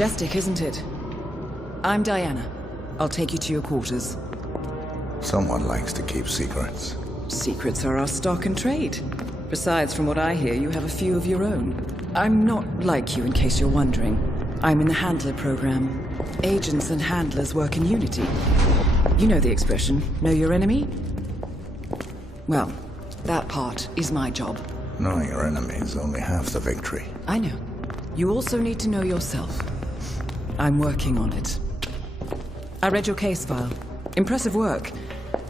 Majestic, isn't it? I'm Diana. I'll take you to your quarters. Someone likes to keep secrets. Secrets are our stock and trade. Besides, from what I hear, you have a few of your own. I'm not like you, in case you're wondering. I'm in the Handler program. Agents and handlers work in unity. You know the expression, know your enemy? Well, that part is my job. Knowing your enemy is only half the victory. I know. You also need to know yourself. I'm working on it. I read your case file. Impressive work.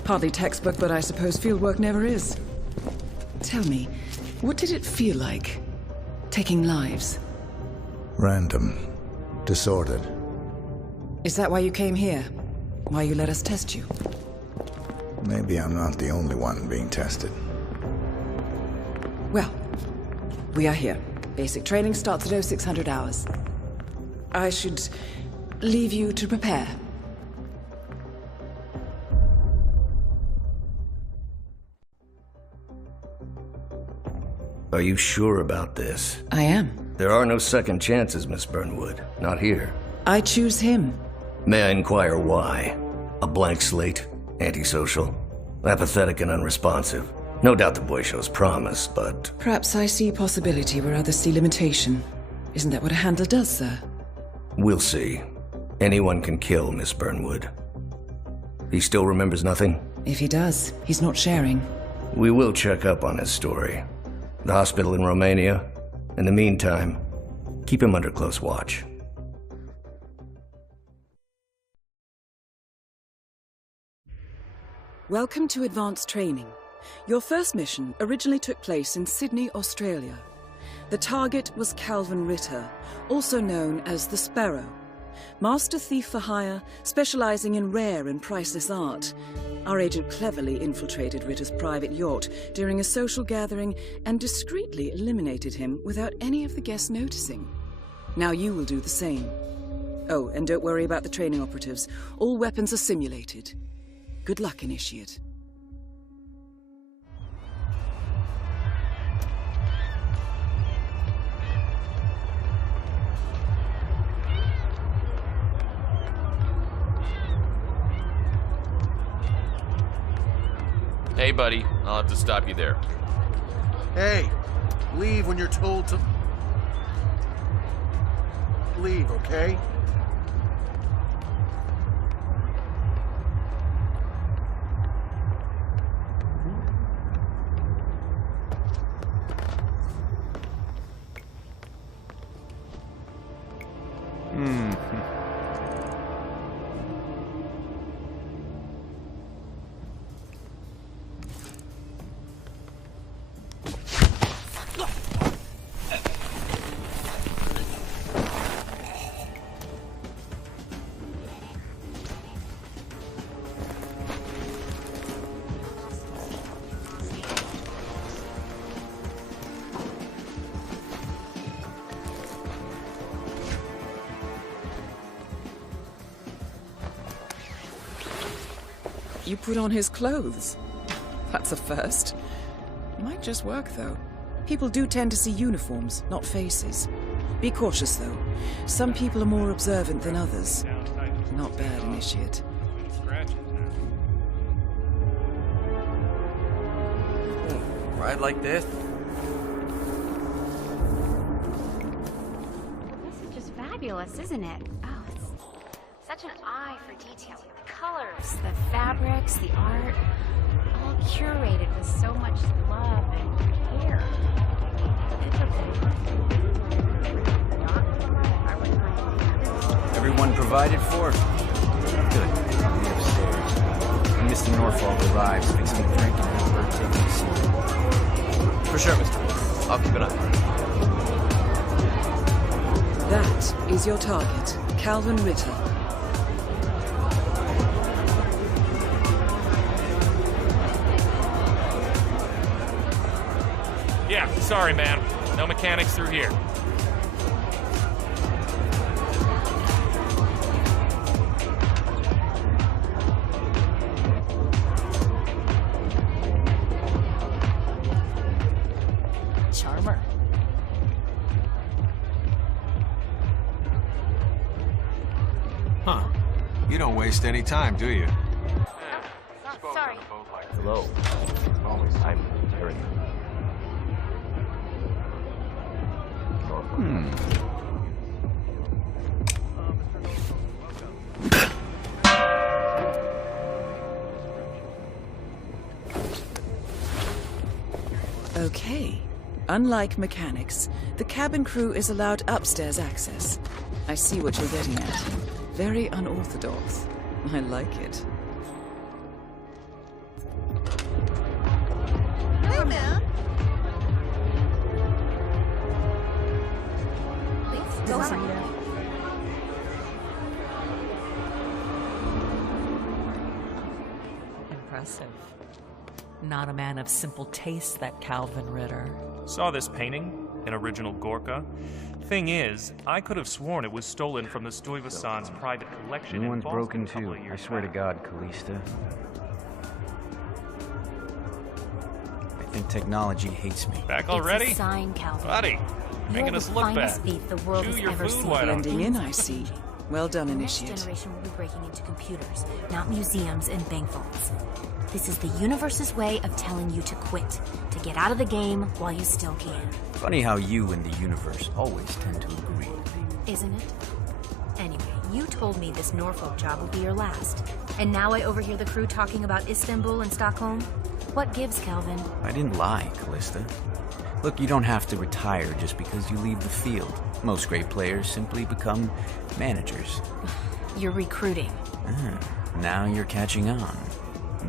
Hardly textbook, but I suppose fieldwork never is. Tell me, what did it feel like, taking lives? Random. Disordered. Is that why you came here? Why you let us test you? Maybe I'm not the only one being tested. Well, we are here. Basic training starts at 0600 hours. I should leave you to prepare. Are you sure about this? I am. There are no second chances, Miss Burnwood. Not here. I choose him. May I inquire why? A blank slate? Antisocial? Apathetic and unresponsive? No doubt the boy shows promise, but... Perhaps I see possibility where others see limitation. Isn't that what a handler does, sir? We'll see. Anyone can kill Miss Burnwood. He still remembers nothing? If he does, he's not sharing. We will check up on his story. The hospital in Romania. In the meantime, keep him under close watch. Welcome to advanced training. Your first mission originally took place in Sydney, Australia. The target was Calvin Ritter, also known as the Sparrow. Master thief for hire, specializing in rare and priceless art. Our agent cleverly infiltrated Ritter's private yacht during a social gathering and discreetly eliminated him without any of the guests noticing. Now you will do the same. Oh, and don't worry about the training operatives. All weapons are simulated. Good luck, Initiate. Hey, buddy. I'll have to stop you there. Hey, leave when you're told to... Leave, okay? You put on his clothes. That's a first. Might just work, though. People do tend to see uniforms, not faces. Be cautious, though. Some people are more observant than others. Not bad, Initiate. Ride like this? This is just fabulous, isn't it? Oh, it's such an eye for detail. The colors, the fabrics, the art, all curated with so much love and care. Everyone provided for? Good. I'll be upstairs. When Mr. Norfolk arrives, fix me a drink and have her take me a seat. For sure, Mr. I'll keep an eye on it. That is your target, Calvin Ritter. Yeah, sorry, man. No mechanics through here. Charmer. Huh. You don't waste any time, do you? Oh, sorry. Hello. I'm Harry. Okay. Unlike mechanics, the cabin crew is allowed upstairs access. I see what you're getting at. Very unorthodox. I like it. Hey, man. Please, go on. Impressive. Not a man of simple taste, that Calvin Ritter. Saw this painting, an original Gorka. Thing is, I could have sworn it was stolen from the Stuyvesant's private collection. New in one's Boston broken a couple too. of I years swear to back. God, Callista. I think technology hates me. Back already? It's a sign, Calvin. Buddy, You're making the us look finest bad. thief the world Chew has your ever food, seen. why don't Blending in, I see. Well done, The next Initiate. generation will be breaking into computers, not museums and bank vaults. This is the universe's way of telling you to quit, to get out of the game while you still can. Funny how you and the universe always tend to agree. Isn't it? Anyway, you told me this Norfolk job would be your last. And now I overhear the crew talking about Istanbul and Stockholm? What gives, Calvin? I didn't lie, Callista. Look, you don't have to retire just because you leave the field. Most great players simply become managers. You're recruiting. Now you're catching on.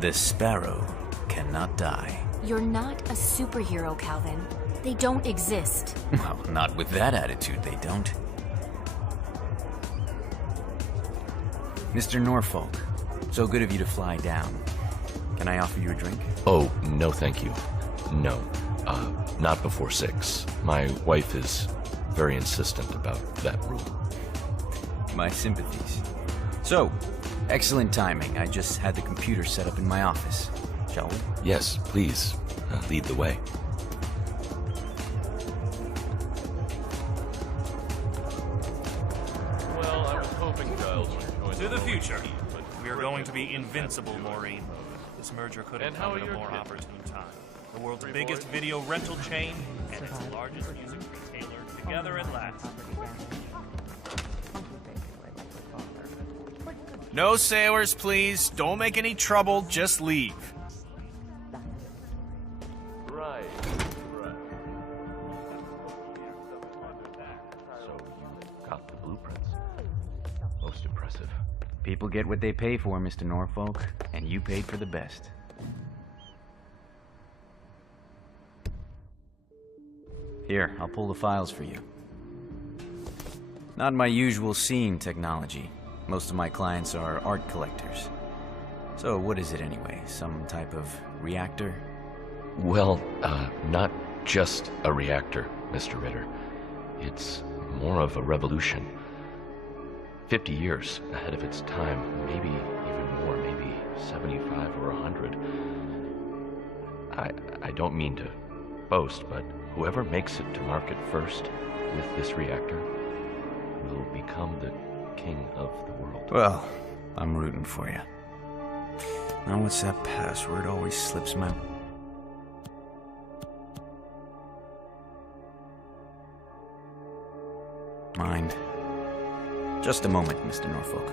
The sparrow cannot die. You're not a superhero, Calvin. They don't exist. Well, not with that attitude, they don't. Mr. Norfolk, so good of you to fly down. Can I offer you a drink? Oh, no thank you. No. Not before 6. My wife is very insistent about that rule. My sympathies. So, excellent timing. I just had the computer set up in my office. Shall we? Yes, please. Lead the way. Well, I was hoping Giles would join To the future. But we're going to be invincible, Maureen. This merger couldn't And how come are at a your more kids? opportune time. The world's biggest video rental chain and its largest music retailer together at last. No sailors, please. Don't make any trouble. Just leave. Right. So, you got the blueprints. Most impressive. People get what they pay for, Mr. Norfolk, and you paid for the best. Here, I'll pull the files for you. Not my usual scene technology. Most of my clients are art collectors. So what is it anyway? Some type of reactor? Well, not just a reactor, Mr. Ritter. It's more of a revolution. 50 years ahead of its time, maybe even more, maybe 75 or 100. I don't mean to boast, but whoever makes it to market first with this reactor will become the king of the world. Well, I'm rooting for you. Now what's that password? Always slips my... mind. Just a moment, Mr. Norfolk.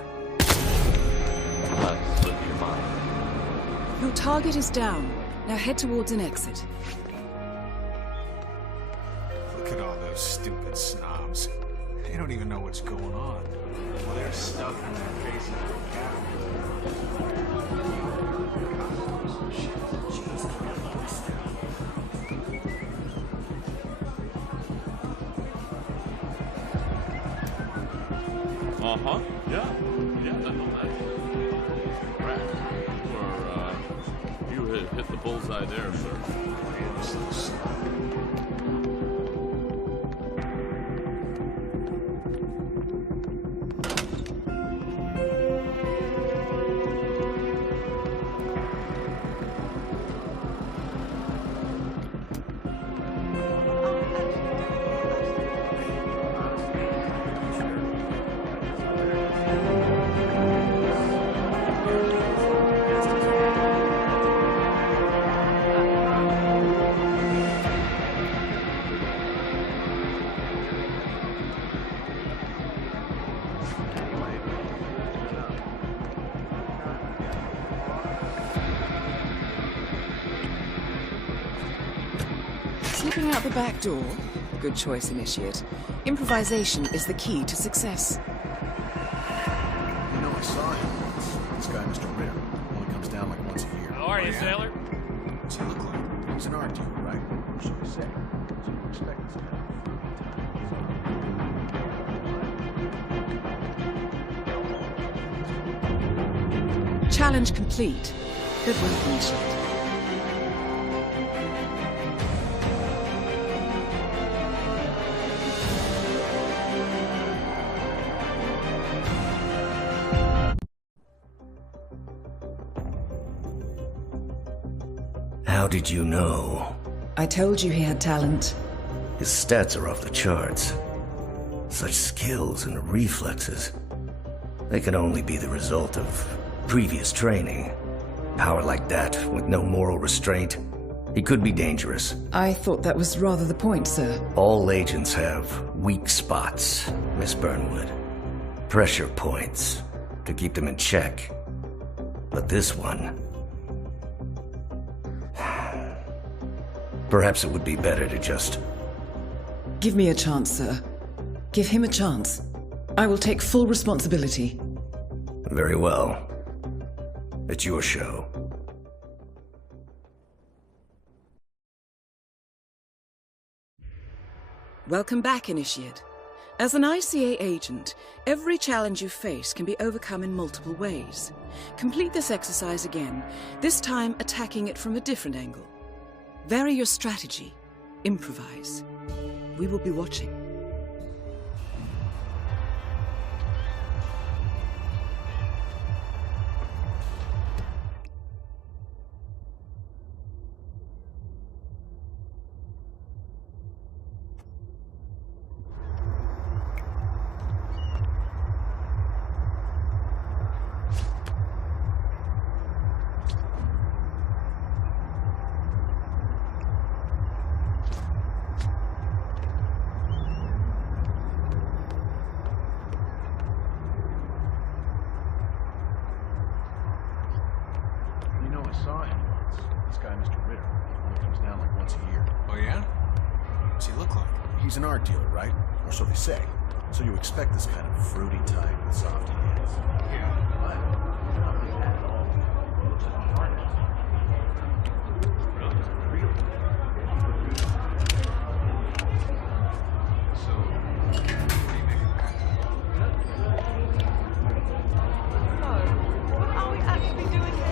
Slip your mind. Your target is down. Now head towards an exit. Look at all those stupid snobs. They don't even know what's going on. Well, they're stuffing their faces with Uh-huh. Yeah. Correct. You hit the bullseye there, sir. Slipping out the back door? Good choice, Initiate. Improvisation is the key to success. You know, I saw him once. This guy, Mr. Ritter. Only comes down like once a year. How are you, sailor? What's he look like? He's an art dealer, right? Or should we say? So you expect this kind of Challenge complete. Good work, Initiate. How did you know? I told you he had talent. His stats are off the charts. Such skills and reflexes. They can only be the result of previous training. Power like that, with no moral restraint, he could be dangerous. I thought that was rather the point, sir. All agents have weak spots, Miss Burnwood. Pressure points, to keep them in check. But this one... Perhaps it would be better to just... Give me a chance, sir. Give him a chance. I will take full responsibility. Very well. It's your show. Welcome back, Initiate. As an ICA agent, every challenge you face can be overcome in multiple ways. Complete this exercise again, this time attacking it from a different angle. Vary your strategy. Improvise. We will be watching. I saw him once. This guy, Mr. Ritter. Only comes down like once a year. Oh, yeah? What's he look like? He's an art dealer, right? Or so they say. So you expect this kind of fruity type with soft hands. Yeah. But not really that at all. He looks like a hard ass. So, what do you make of that? What are we actually doing here?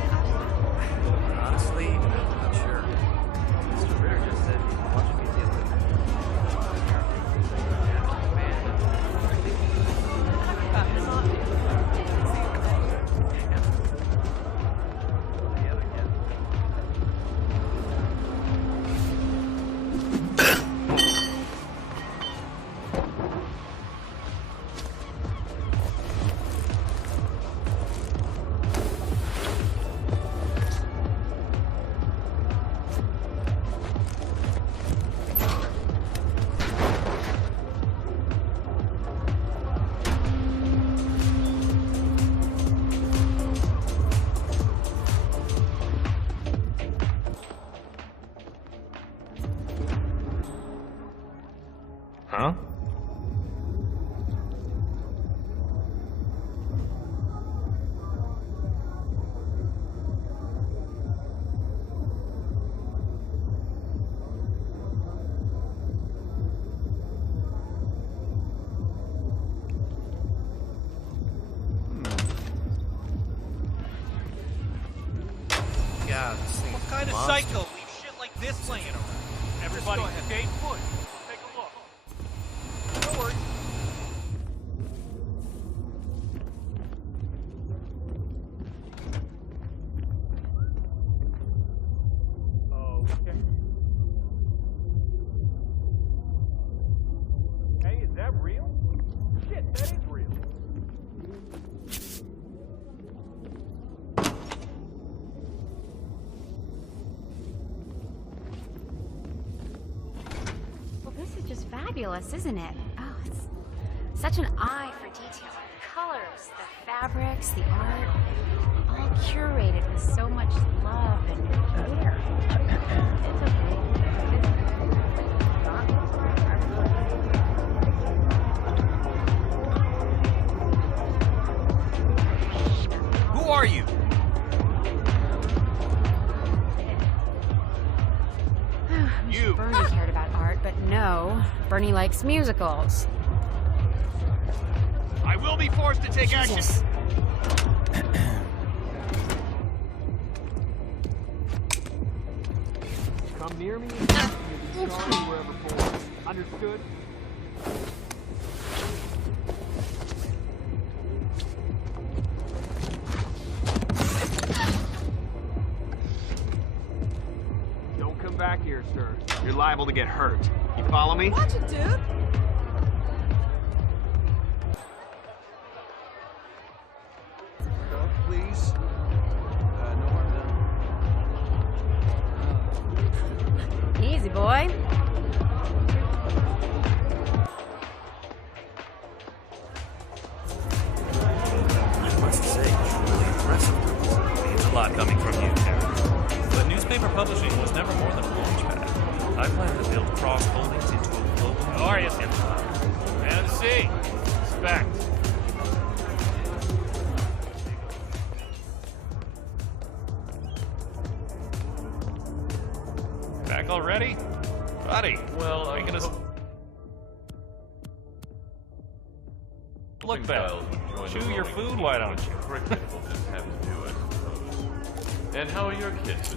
Honestly, I'm not sure. Mr. Ritter just said he wanted me to deal with it. Huh? God, this thing. What kind of psycho leaves shit like this laying around? Everybody, stay put. take a look. Don't worry. Okay. Hey, is that real? Shit, that is real. Well, this is just fabulous, isn't it? Oh, it's such an eye for detail. The colors, the fabrics, the art, all curated with so much love and care. It's okay. are you? You. Bernie cared about art, but no. Bernie likes musicals. I will be forced to take action. Come near me and you'll be sorry you were ever born. Understood? Don't come back here, sir. You're liable to get hurt. You follow me? Watch it, dude. Please. No harm done. Easy, boy. I must say, it's really impressive. Means a lot coming from you, Karen. But newspaper publishing was never more than a launchpad. I plan to build Cross Holdings into a global media empire. And see. Respect. Back already? Buddy, Well, making us look better. Chew your food, why don't you? Cricket will just have to do it, I suppose. And how are your kids?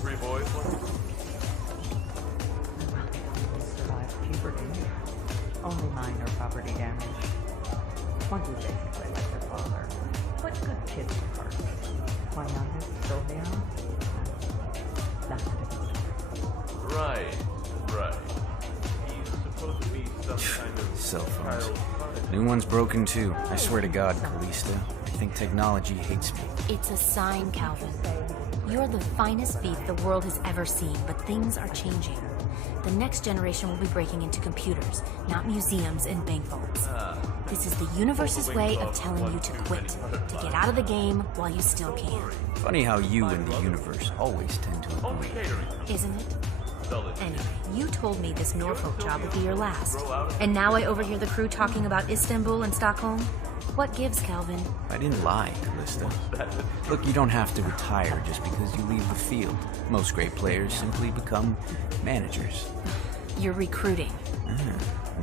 3 boys, one? Survived puberty. Only minor property damage. One was basically like their father. But good kids at heart. My youngest, Sylvia. That's a different story. Right. He's supposed to be some kind of Cell phones. child prodigy. New one's broken too. I swear to God, Callisto. I think technology hates me. It's a sign, Calvin. You're the finest beat the world has ever seen, but things are changing. The next generation will be breaking into computers, not museums and bank vaults. This is the universe's way of telling you to quit, to get out of the game while you still can. Funny how you and the universe always tend to agree. Isn't it? Anyway, you told me this Norfolk job would be your last. And now I overhear the crew talking about Istanbul and Stockholm? What gives, Calvin? I didn't lie, Callisto. Look, you don't have to retire just because you leave the field. Most great players simply become managers. You're recruiting.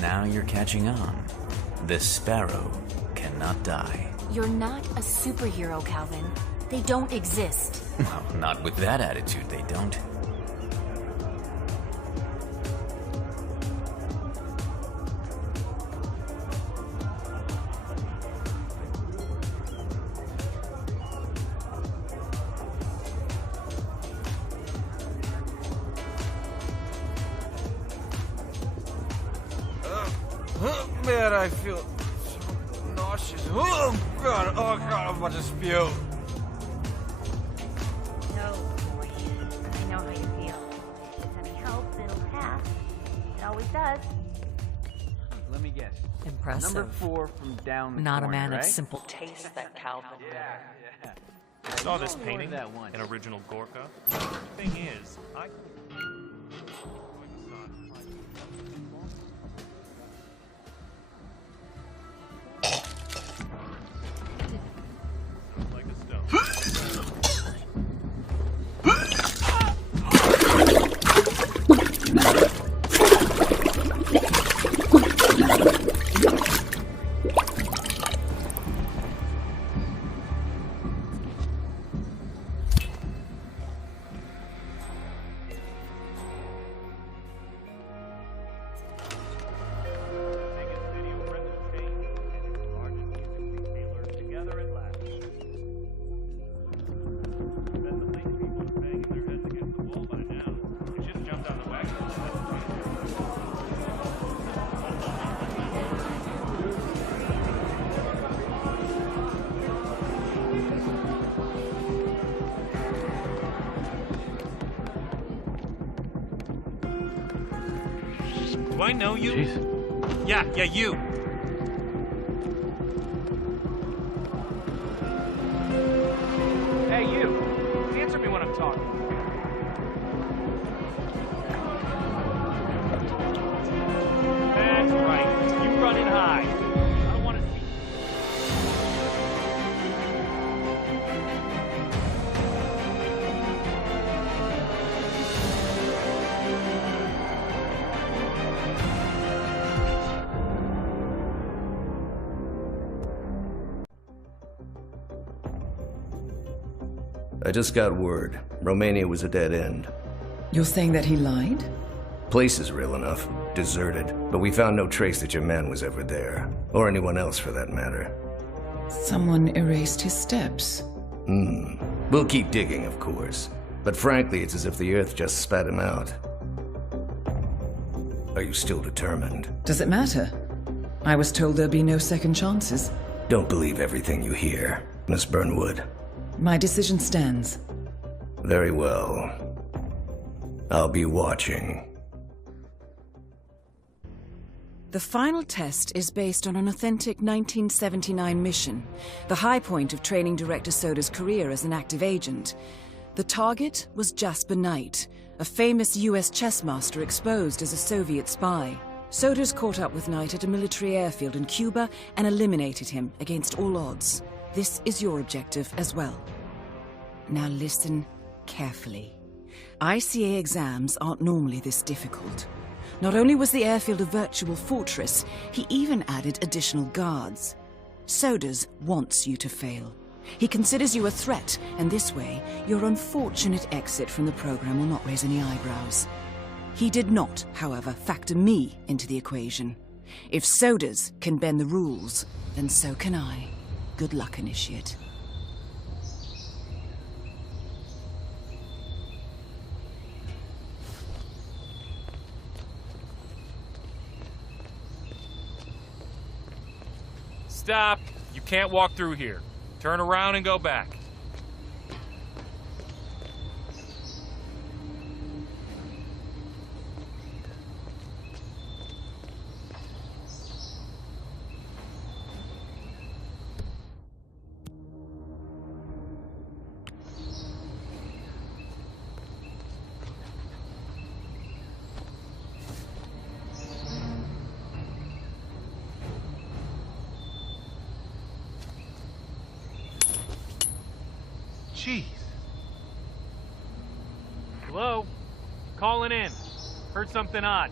Now you're catching on. The sparrow cannot die. You're not a superhero, Calvin. They don't exist. Well, not with that attitude, they don't. Man, I feel so nauseous. Oh God, I'm about to spew. No, boy. I know how you feel. If any helps, it'll pass. It always does. Let me guess. Impressive. Number 4 from down the Not corner, a man right? of simple taste, that Calvin. I saw this painting, an original Gorka. Thing is, I like a stone. Do I know you? Jeez. Yeah, you. Hey, you. Answer me when I'm talking. That's right. You run it high. I don't want to see. I just got word. Romania was a dead end. You're saying that he lied? Place is real enough. Deserted. But we found no trace that your man was ever there. Or anyone else, for that matter. Someone erased his steps. We'll keep digging, of course. But frankly, it's as if the Earth just spat him out. Are you still determined? Does it matter? I was told there'd be no second chances. Don't believe everything you hear, Miss Burnwood. My decision stands. Very well. I'll be watching. The final test is based on an authentic 1979 mission, the high point of training director Soda's career as an active agent. The target was Jasper Knight, a famous US chess master exposed as a Soviet spy. Soda's caught up with Knight at a military airfield in Cuba and eliminated him against all odds. This is your objective as well. Now listen carefully. ICA exams aren't normally this difficult. Not only was the airfield a virtual fortress, he even added additional guards. Sodas wants you to fail. He considers you a threat, and this way, your unfortunate exit from the program will not raise any eyebrows. He did not, however, factor me into the equation. If Sodas can bend the rules, then so can I. Good luck, Initiate. Stop! You can't walk through here. Turn around and go back. Jeez. Hello? Calling in. Heard something odd.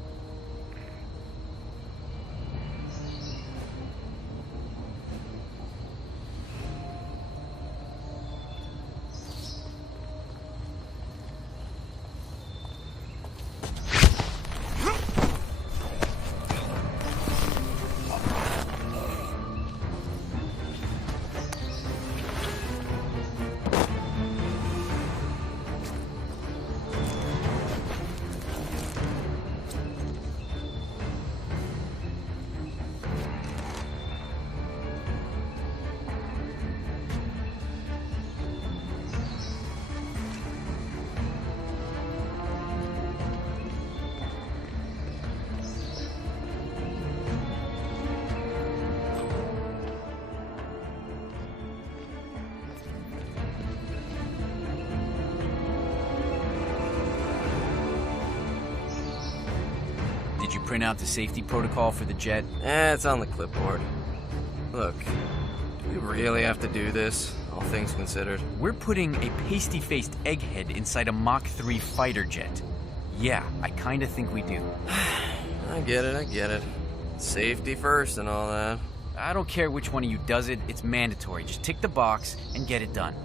Did you print out the safety protocol for the jet? It's on the clipboard. Look, do we really have to do this, all things considered? We're putting a pasty-faced egghead inside a Mach 3 fighter jet. Yeah, I kinda think we do. I get it. Safety first and all that. I don't care which one of you does it, it's mandatory. Just tick the box and get it done.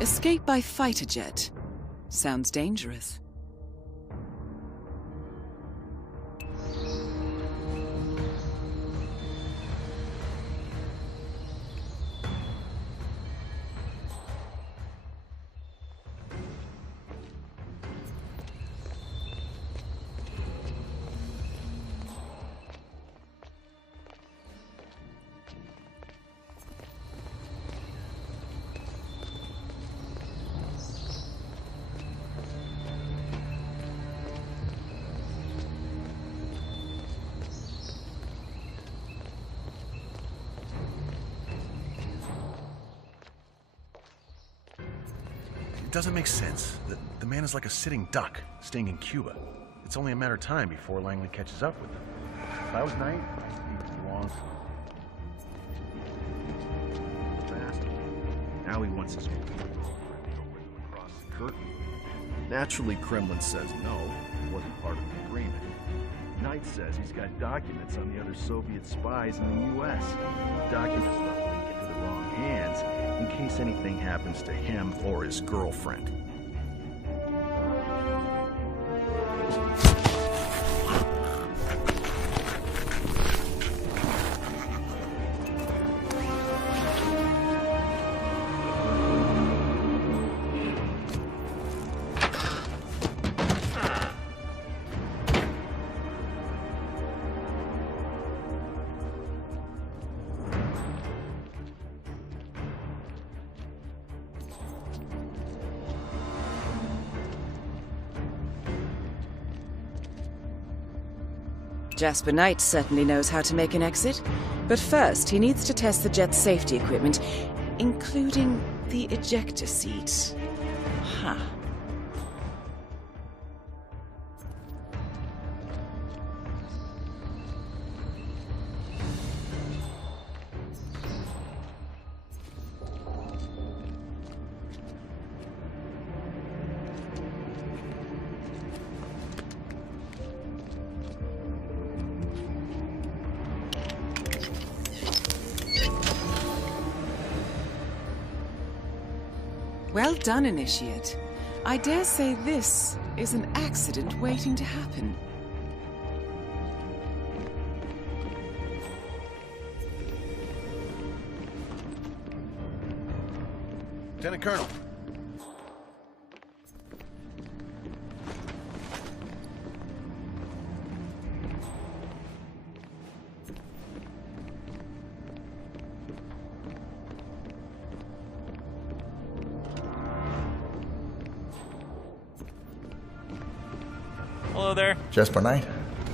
Escape by fighter jet. Sounds dangerous. It doesn't make sense. The man is like a sitting duck, staying in Cuba. It's only a matter of time before Langley catches up with him. If I was Knight, I'd speak long. Fast. Now he wants his across the curtain. Naturally, Kremlin says no. It wasn't part of the agreement. Knight says he's got documents on the other Soviet spies in the U.S. Documents about Lincoln wrong hands in case anything happens to him or his girlfriend. Jasper Knight certainly knows how to make an exit, but first he needs to test the jet's safety equipment, including the ejector seat. Huh. Well done, Initiate. I dare say this is an accident waiting to happen. Lieutenant Colonel. Hello there. Jasper Knight,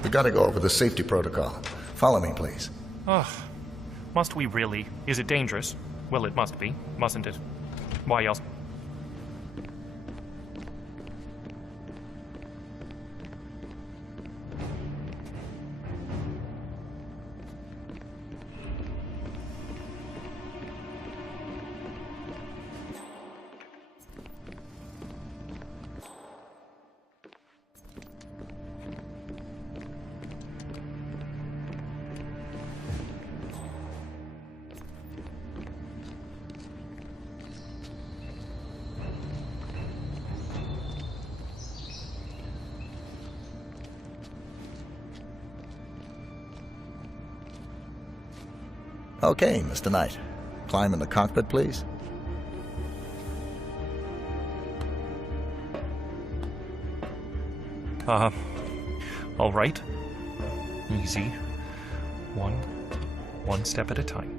we gotta go over the safety protocol. Follow me, please. Ugh. Must we really? Is it dangerous? Well, it must be, mustn't it? Why else? Okay, Mr. Knight. Climb in the cockpit, please. All right. Easy. One step at a time.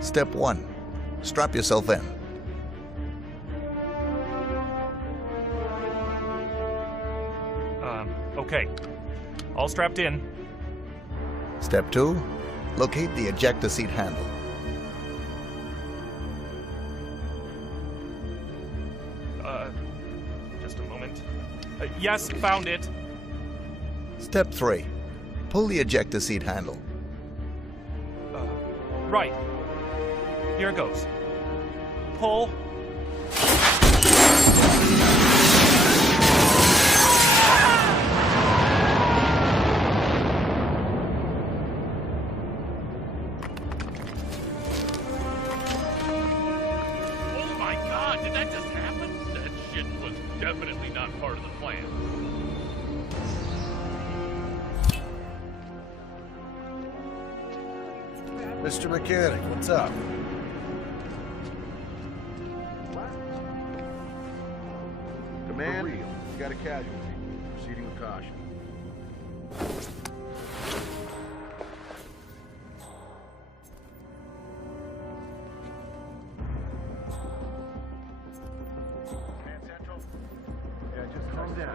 Step 1. Strap yourself in. Okay. All strapped in. Step 2. Locate the ejector seat handle. Just a moment. Yes, found it. Step 3. Pull the ejector seat handle. Right. Here it goes. Pull. Definitely not part of the plan. Mr. Mechanic, what's up? Command, we got a casualty. Proceeding with caution. Calm down.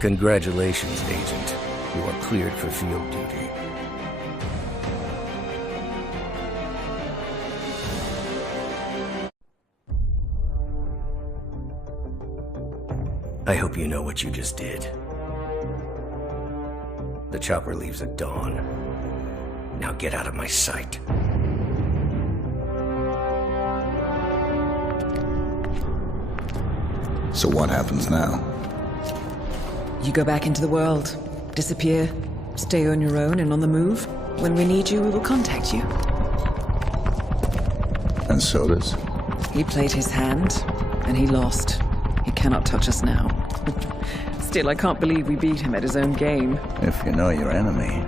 Congratulations, Agent. You are cleared for field duty. I hope you know what you just did. The chopper leaves at dawn. Now get out of my sight. So what happens now? You go back into the world, disappear, stay on your own and on the move. When we need you, we will contact you. And so does? He played his hand, and he lost. He cannot touch us now. Still, I can't believe we beat him at his own game. If you know your enemy.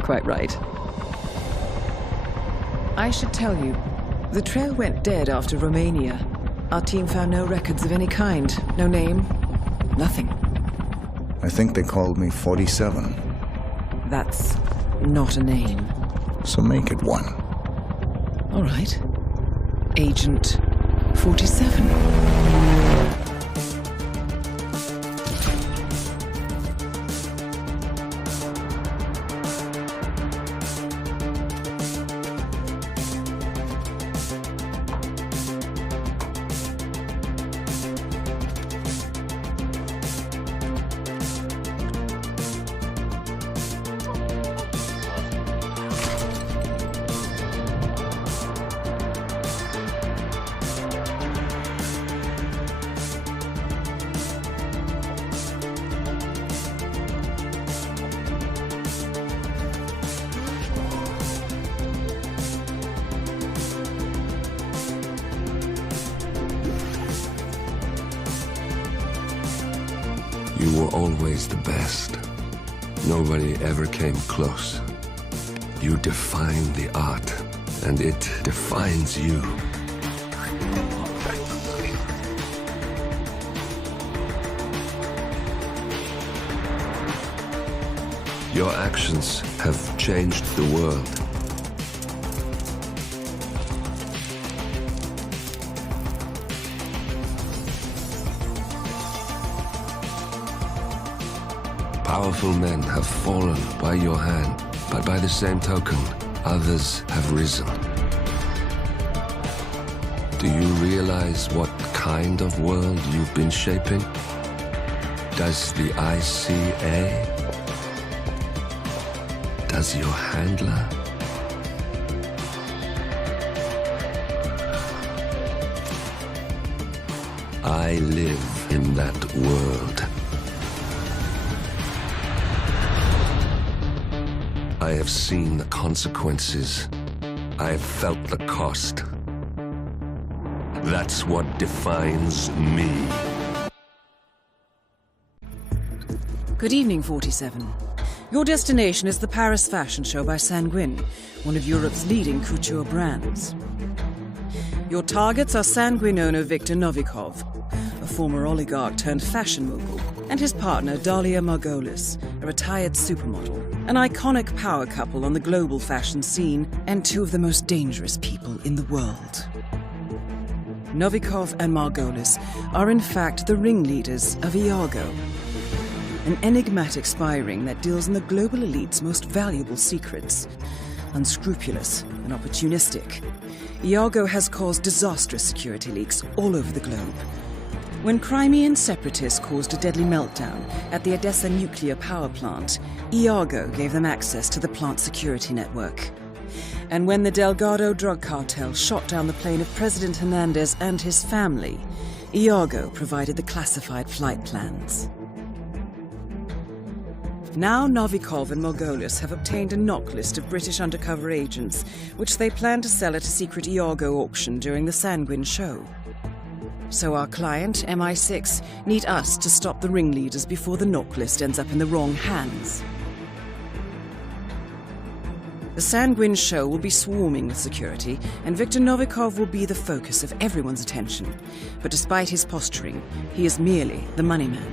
Quite right. I should tell you, the trail went dead after Romania. Our team found no records of any kind. No name. Nothing. I think they called me 47. That's not a name. So make it one. All right. Agent 47. You were always the best. Nobody ever came close. You define the art, and it defines you. Your actions have changed the world. Powerful men have fallen by your hand, but by the same token, others have risen. Do you realize what kind of world you've been shaping? Does the ICA? Does your handler? I live in that world. I have seen the consequences. I have felt the cost. That's what defines me. Good evening, 47. Your destination is the Paris Fashion Show by Sanguine, one of Europe's leading couture brands. Your targets are Sanguine owner Viktor Novikov, a former oligarch turned fashion mogul, and his partner Dalia Margolis, a retired supermodel, an iconic power couple on the global fashion scene, and two of the most dangerous people in the world. Novikov and Margolis are in fact the ringleaders of Iago, an enigmatic spy ring that deals in the global elite's most valuable secrets. Unscrupulous and opportunistic, Iago has caused disastrous security leaks all over the globe. When Crimean separatists caused a deadly meltdown at the Odessa nuclear power plant, Iago gave them access to the plant's security network. And when the Delgado drug cartel shot down the plane of President Hernandez and his family, Iago provided the classified flight plans. Now Novikov and Margolis have obtained a knock list of British undercover agents, which they plan to sell at a secret Iago auction during the Sanguine show. So our client, MI6, need us to stop the ringleaders before the knock list ends up in the wrong hands. The Sanguine show will be swarming with security, and Viktor Novikov will be the focus of everyone's attention. But despite his posturing, he is merely the money man.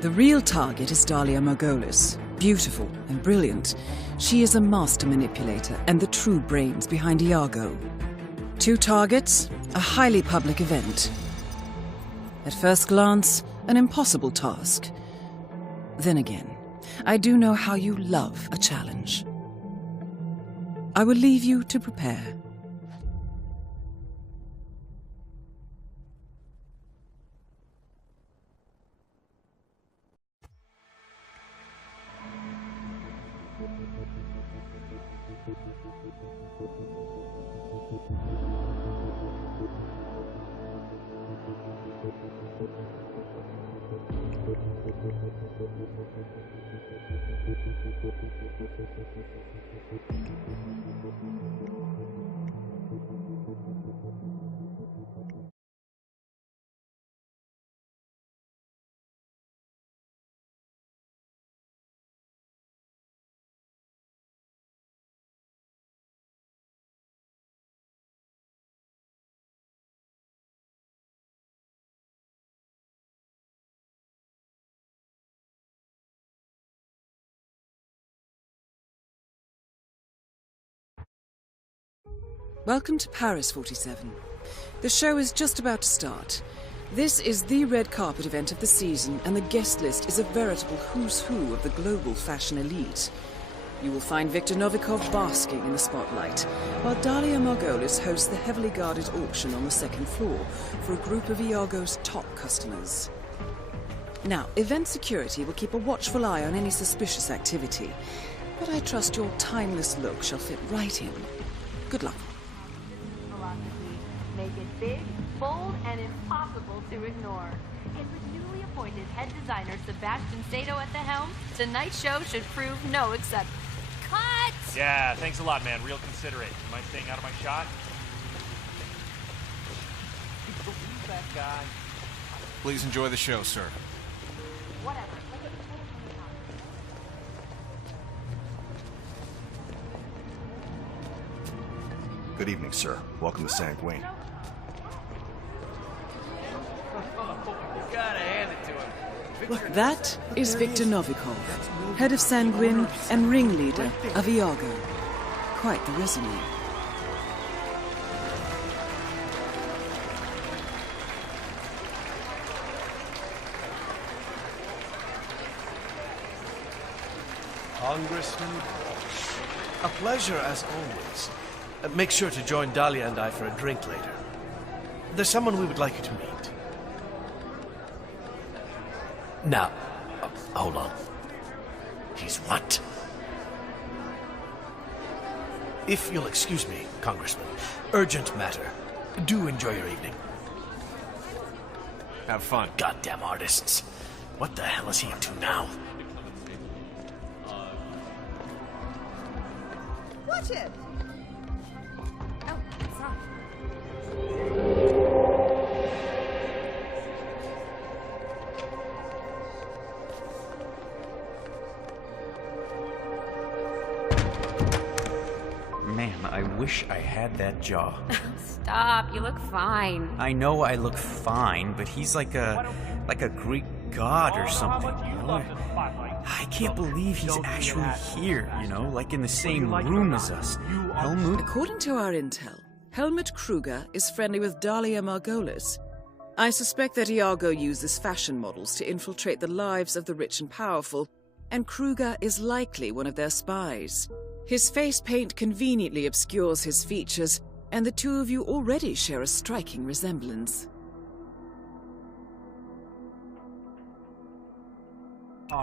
The real target is Dalia Margolis. Beautiful and brilliant, she is a master manipulator and the true brains behind Iago. Two targets, a highly public event. At first glance, An impossible task. Then again, I do know how you love a challenge. I will leave you to prepare. Welcome to Paris 47. The show is just about to start. This is the red carpet event of the season, and the guest list is a veritable who's who of the global fashion elite. You will find Viktor Novikov basking in the spotlight, while Dalia Margolis hosts the heavily guarded auction on the second floor for a group of Iago's top customers. Now, event security will keep a watchful eye on any suspicious activity, but I trust your timeless look shall fit right in. Good luck. Make it big, bold, and impossible to ignore. And with newly appointed head designer Sebastian Sato at the helm, tonight's show should prove no exception. Cut! Yeah, thanks a lot, man. Real considerate. You mind staying out of my shot? Who's that guy? Please enjoy the show, sir. Whatever. Good evening, sir. Welcome to Sanguine. You gotta hand it to him. That is Viktor Novikov, head of Sanguine and ringleader of Iago. Quite the resume. Congressman, a pleasure as always. Make sure to join Dahlia and I for a drink later. There's someone we would like you to meet. Now, hold on. He's what? If you'll excuse me, Congressman, urgent matter. Do enjoy your evening. Have fun. Goddamn artists. What the hell is he up to now? Watch it! Oh, sorry. Man, I wish I had that jaw. Stop, you look fine. I know I look fine, but he's like a Greek god or something, you know? I can't believe he's actually here, you know, like in the same room as us. Helmut? According to our intel, Helmut Kruger is friendly with Dalia Margolis. I suspect that Iago uses fashion models to infiltrate the lives of the rich and powerful, and Kruger is likely one of their spies. His face paint conveniently obscures his features, and the two of you already share a striking resemblance.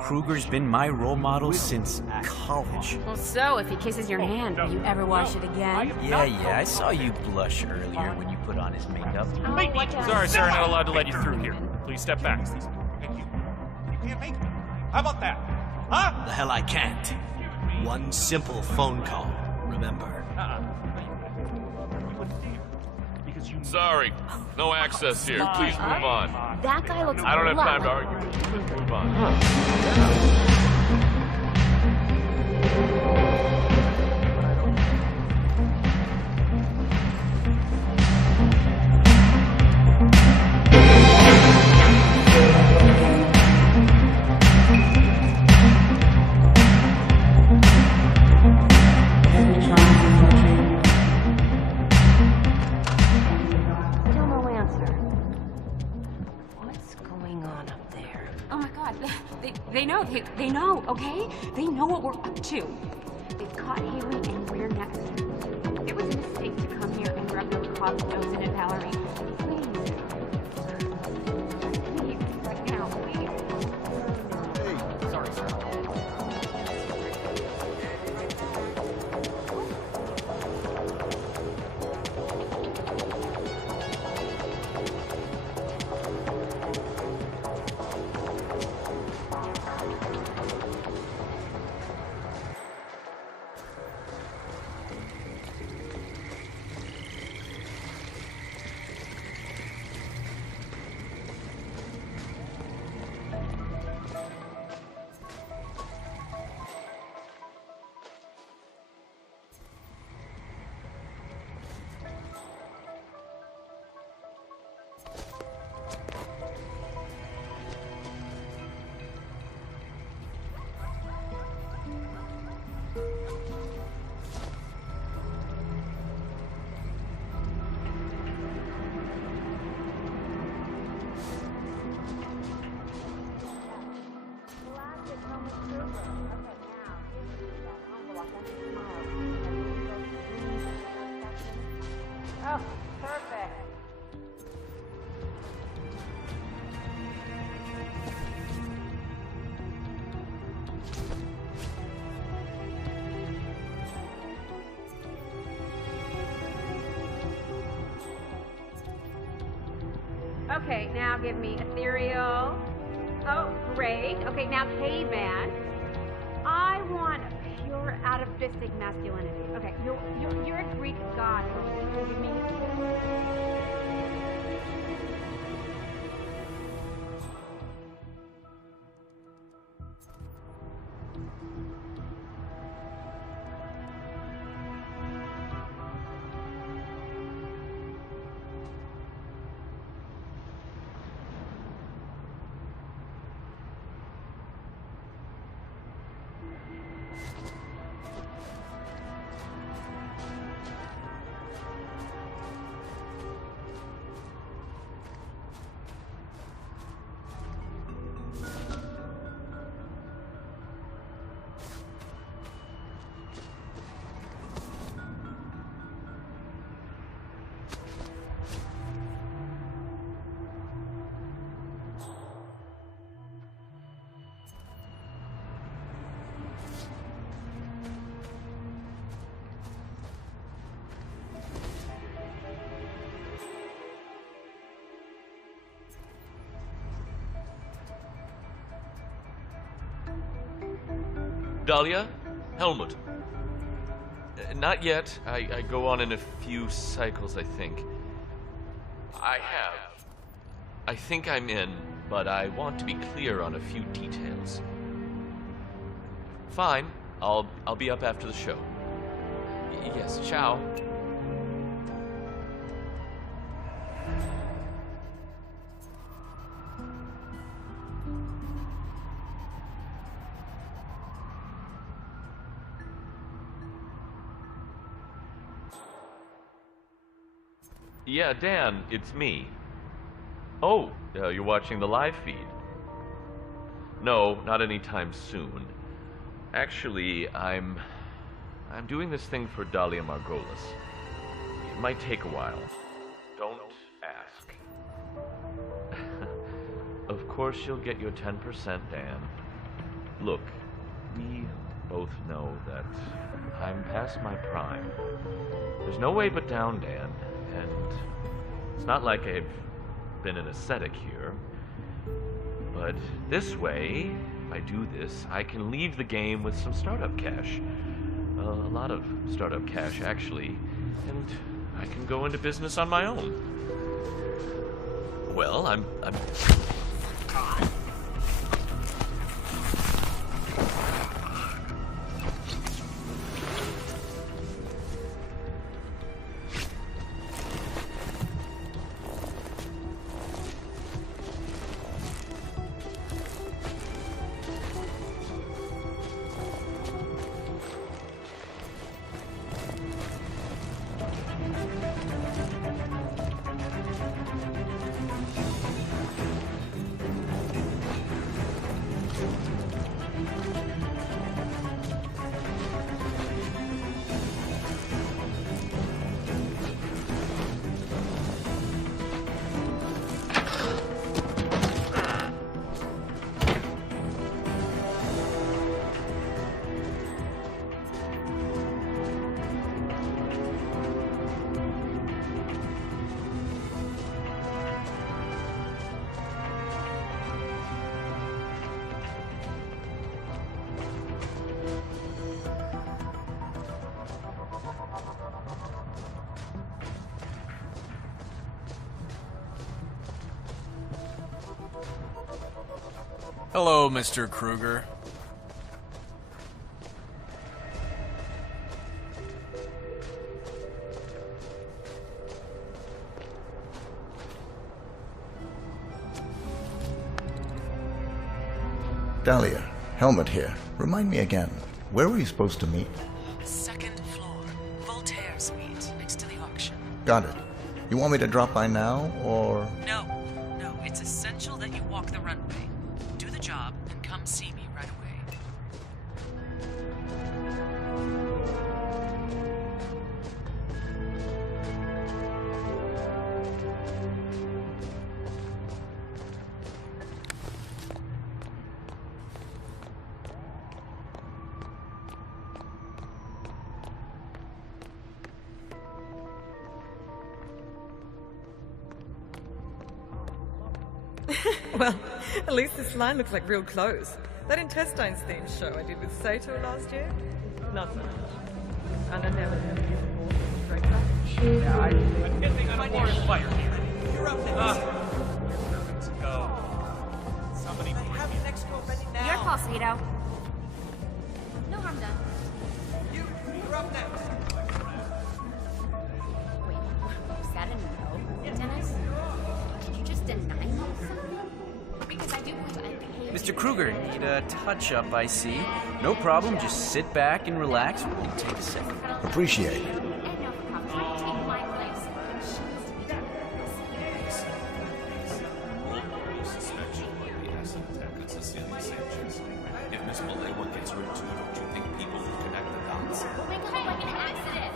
Kruger's been my role model since college. Well, so if he kisses your hand, will you ever wash it again? Yeah, I saw you blush earlier when you put on his makeup. Sorry, sir, not allowed to let you through here. Please step back. Thank you. You can't make it. How about that? Huh? The hell I can't. One simple phone call, remember. Sorry, no access here. Please move on. That guy looks I don't have time to argue. Please move on. Still no answer. What's going on up there? my god, they know, they know, okay? They know what we're up to. They've caught Haley and we're next. It was a mistake to come here and rub those cops' nose in it, Valerie. Please. Please, right now, please. Hey, sorry, sir. Oh, perfect. Okay, now give me ethereal. Oh, great. Okay, now caveman. I want pure atavistic masculinity. Okay, you're a Greek god. Give me. Dahlia? Helmut? Not yet. I go on in a few cycles, I think. I think I'm in, but I want to be clear on a few details. Fine. I'll be up after the show. Yes, ciao. Yeah, Dan, it's me. Oh, you're watching the live feed. No, not anytime soon. Actually, I'm doing this thing for Dahlia Margolis. It might take a while. Don't ask. Of course you'll get your 10%, Dan. Look, we both know that I'm past my prime. There's no way but down, Dan. And it's not like I've been an ascetic here. But this way, if I do this, I can leave the game with some startup cash. A lot of startup cash, actually. And I can go into business on my own. Well, I'm... Hello, Mr. Kruger. Dahlia, Helmut here. Remind me again, where were you supposed to meet? Second floor, Voltaire Suite, next to the auction. Got it. You want me to drop by now, or...? No, it's essential that you walk the runway. Do the job, and come see me right away. Well, at least this line looks like real clothes. That intestines themed show I did with Sato last year? Not so much. And I never had I'm getting on a forest fire here. You're up next. Let's go. Somebody have the next go ready now. Your call, Sweeto. No harm done. You're up next. Wait, was that a no, Dennis? Did you just deny me something? Because I do believe I paid. Mr. Kruger, need a touch-up, I see. No problem, just sit back and relax. We'll take a second. Appreciate it. If Miss Malewa gets hurt too, don't you think people will connect the dots? We'll make it look like an accident.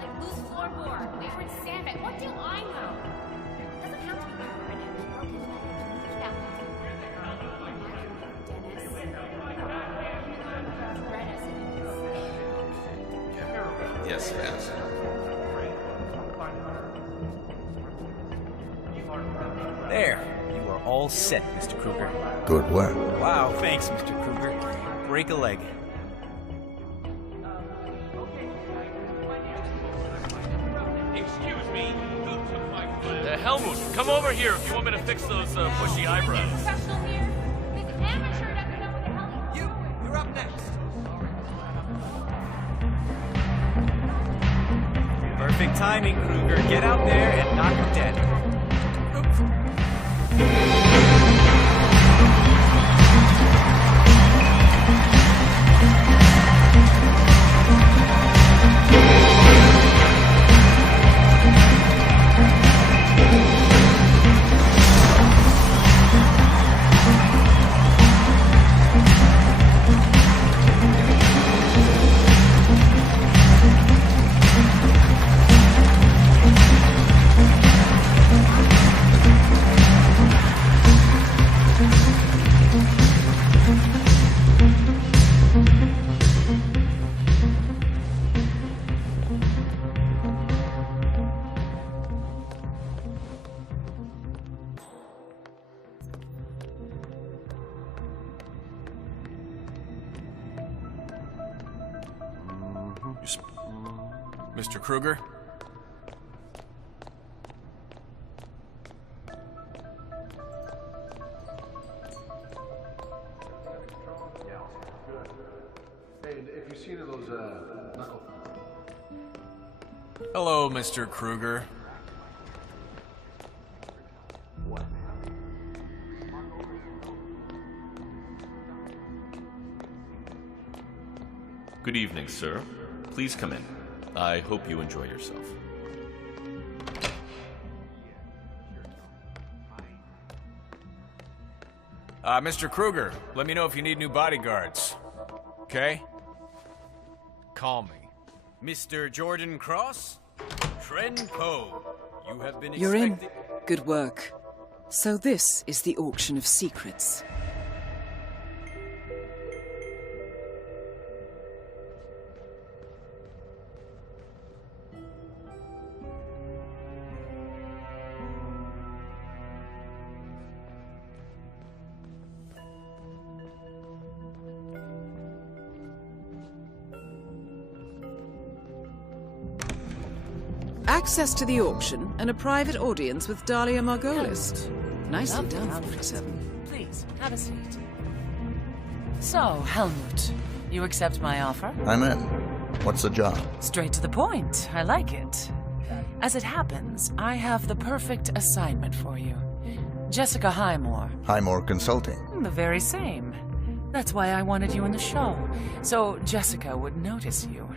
Like loose floorboard, wayward sandbag. What do I know? Doesn't have to be permanent. Dennis. Yes, fast. There, you are all set, Mr. Kruger. Good work. Wow, thanks, Mr. Kruger. Break a leg. Excuse me, who took my foot? Helmut, come over here if you want me to fix those bushy eyebrows. Professional here? This amateur doesn't know what the hell he's doing. You're up next. Perfect timing, Kruger. Get out there and knock him dead. Mr. Kruger? Hey, if you see any of those, knuckle... Hello, Mr. Kruger. What? Good evening, sir. Please come in. I hope you enjoy yourself. Mr. Kruger, let me know if you need new bodyguards. Okay? Call me. Mr. Jordan Cross? Tren Poe. You have been You're in. expected... Good work. So this is the auction of secrets. Access to the auction and a private audience with Dahlia Margolis. Nicely done, 47. Please, have a seat. So, Helmut, you accept my offer? I'm in. What's the job? Straight to the point. I like it. As it happens, I have the perfect assignment for you. Jessica Highmore. Highmore Consulting. The very same. That's why I wanted you in the show, so Jessica would notice you.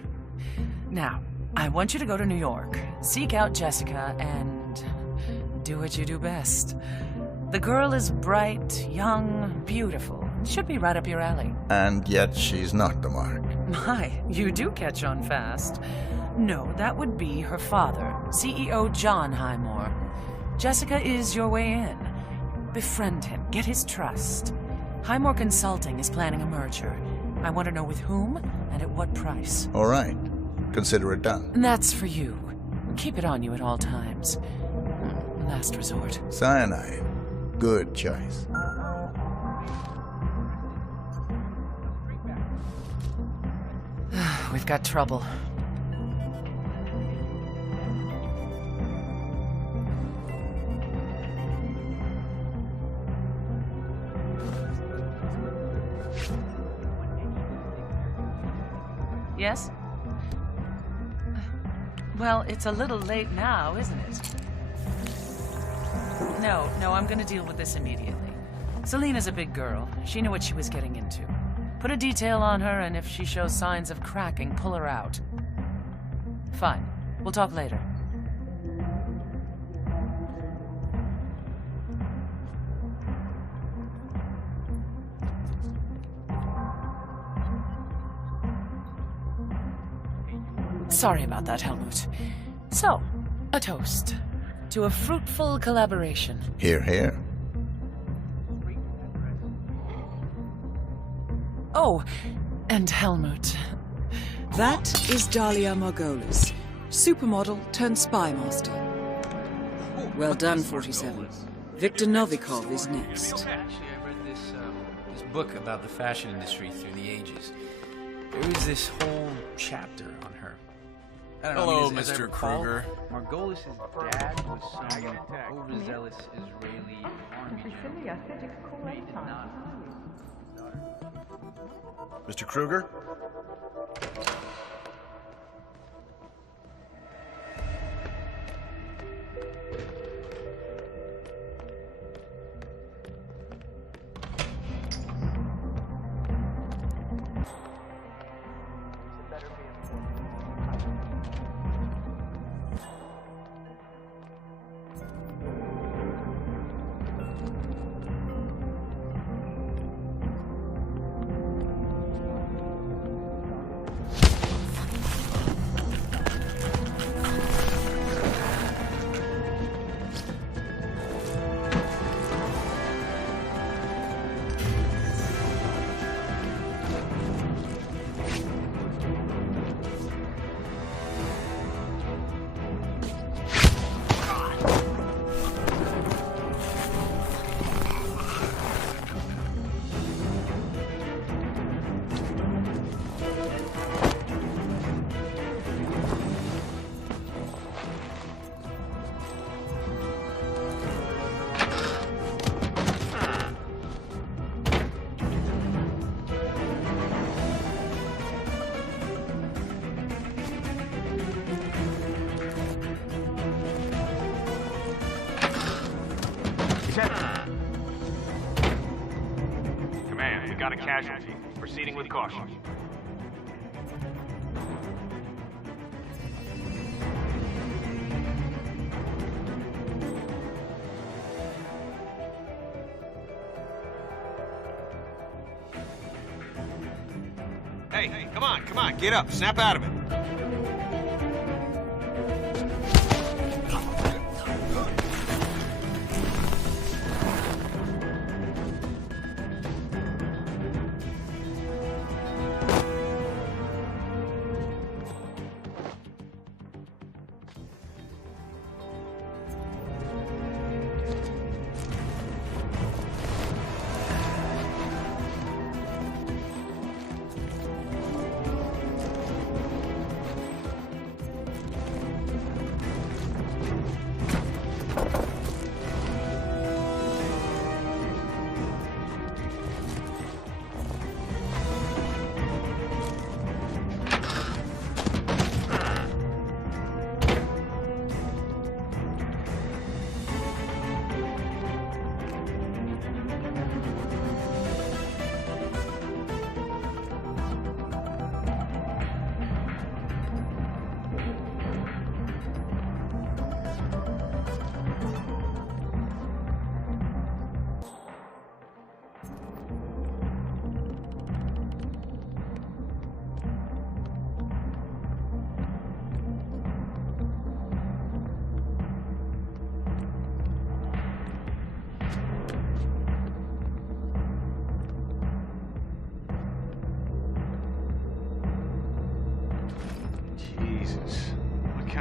Now, I want you to go to New York, seek out Jessica, and do what you do best. The girl is bright, young, beautiful. Should be right up your alley. And yet she's not the mark. My, you do catch on fast. No, that would be her father, CEO John Highmore. Jessica is your way in. Befriend him, get his trust. Highmore Consulting is planning a merger. I want to know with whom and at what price. All right. Consider it done. And that's for you. Keep it on you at all times. Last resort. Cyanide. Good choice. We've got trouble. Yes? Well, it's a little late now, isn't it? No, I'm gonna deal with this immediately. Selena's a big girl. She knew what she was getting into. Put a detail on her, and if she shows signs of cracking, pull her out. Fine. We'll talk later. Sorry about that, Helmut. So, a toast to a fruitful collaboration. Hear, hear. Oh, and Helmut. That is Dahlia Margolis, supermodel turned spy master. Well done, 47. Victor Novikov is next. Actually, I read this book about the fashion industry through the ages. There was this whole chapter on her. I don't know, Hello, as I Mr. recall, Kruger. Margolis' dad was some overzealous Israeli army general. They did not. Mr. Kruger? Command, we got a casualty. Proceeding with caution. Hey, come on, get up, snap out of it.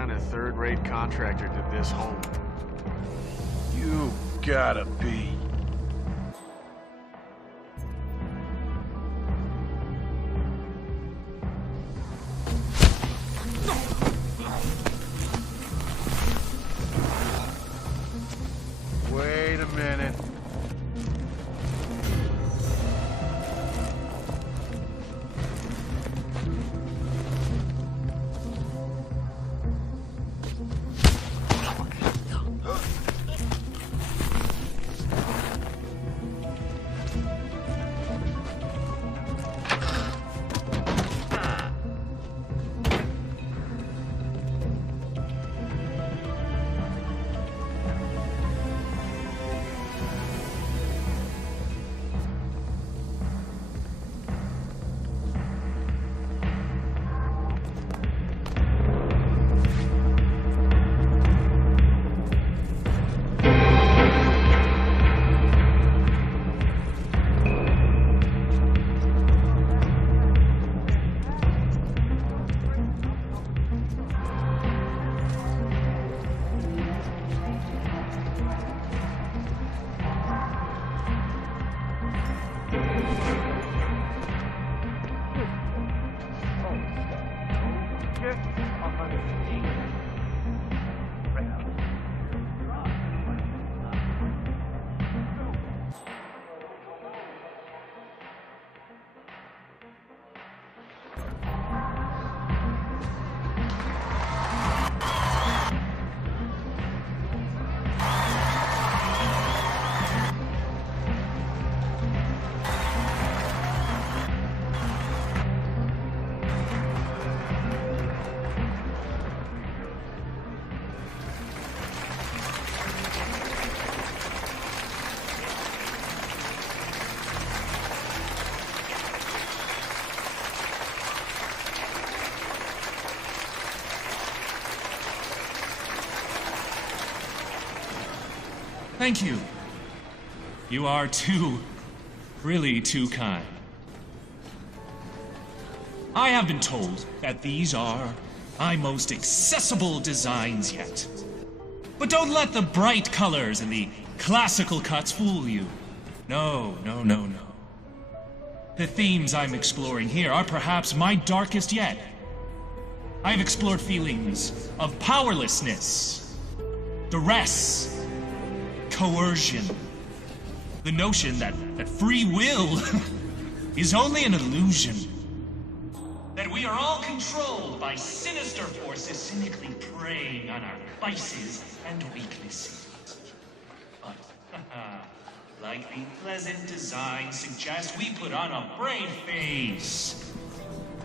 kind of third-rate contractor did this home? You gotta be. Wait a minute. Thank you. You are really too kind. I have been told that these are my most accessible designs yet. But don't let the bright colors and the classical cuts fool you. No. The themes I'm exploring here are perhaps my darkest yet. I've explored feelings of powerlessness, duress, coercion. The notion that free will is only an illusion. That we are all controlled by sinister forces cynically preying on our vices and weaknesses. But, like the pleasant design suggests, we put on a brave face.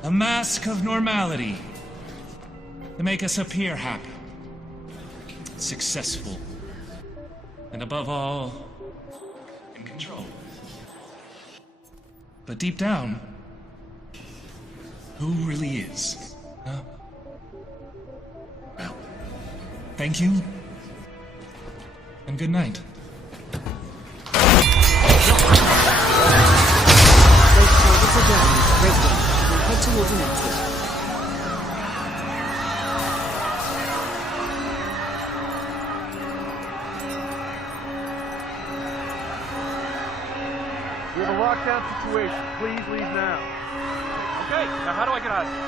A mask of normality. To make us appear happy, successful, and above all, in control. But deep down, who really is? Huh? Well, thank you, and good night. Those targets are down. Great work. We'll head towards an exit. We have a lockdown situation. Please leave now. Okay, now how do I get out of here?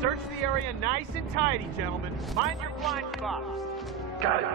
Search the area nice and tidy, gentlemen. Mind your blind spots. Got it.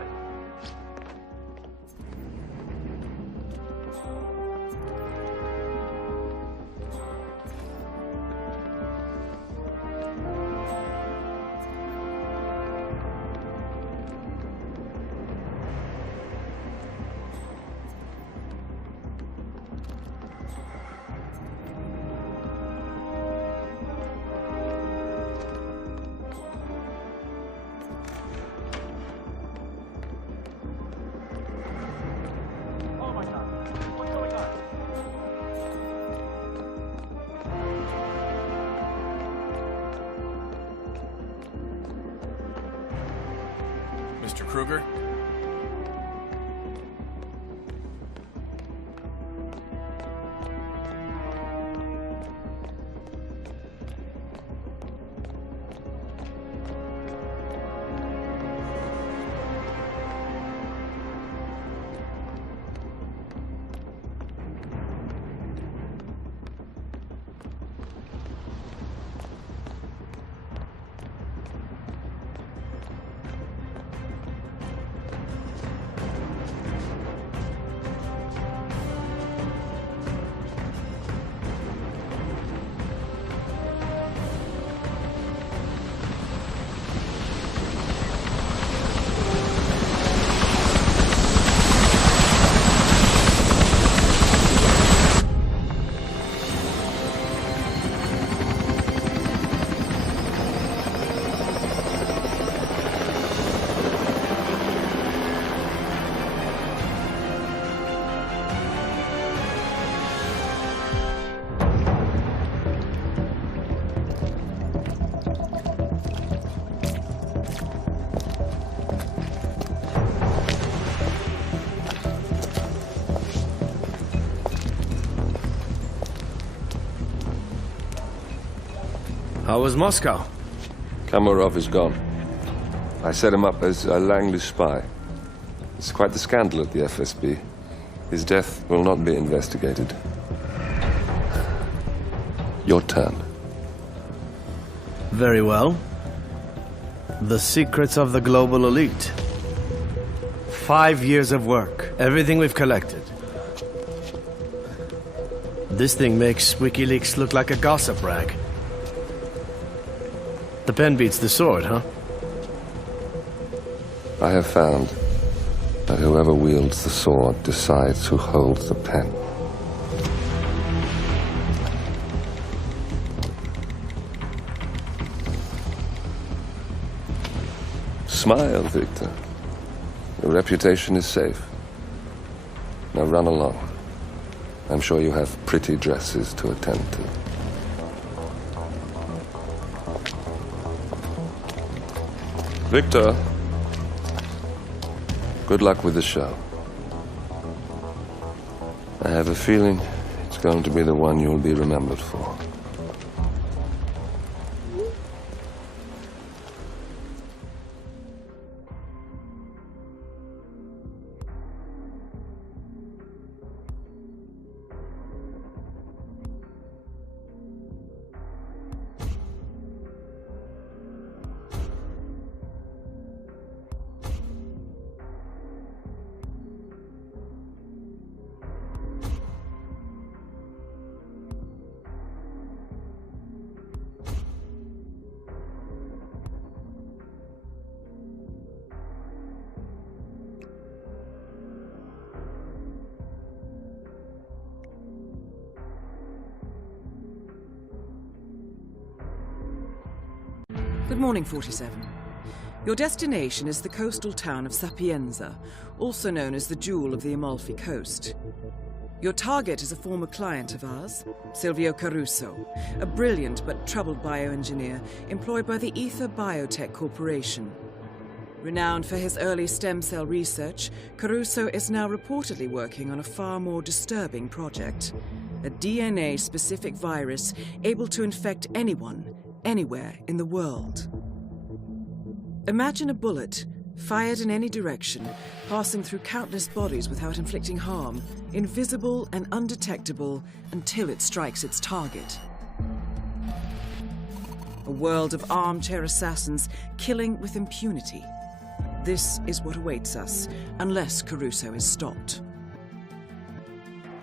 Mr. Kruger. How was Moscow? Kamarov is gone. I set him up as a Langley spy. It's quite the scandal at the FSB. His death will not be investigated. Your turn. Very well. The secrets of the global elite. 5 years of work. Everything we've collected. This thing makes WikiLeaks look like a gossip rag. The pen beats the sword, huh? I have found that whoever wields the sword decides who holds the pen. Smile, Victor. Your reputation is safe. Now run along. I'm sure you have pretty dresses to attend to. Victor, good luck with the show. I have a feeling it's going to be the one you'll be remembered for. Good morning, 47. Your destination is the coastal town of Sapienza, also known as the Jewel of the Amalfi Coast. Your target is a former client of ours, Silvio Caruso, a brilliant but troubled bioengineer employed by the Ether Biotech Corporation. Renowned for his early stem cell research, Caruso is now reportedly working on a far more disturbing project, a DNA-specific virus able to infect anyone, anywhere in the world. Imagine a bullet, fired in any direction, passing through countless bodies without inflicting harm, invisible and undetectable until it strikes its target. A world of armchair assassins killing with impunity. This is what awaits us, unless Caruso is stopped.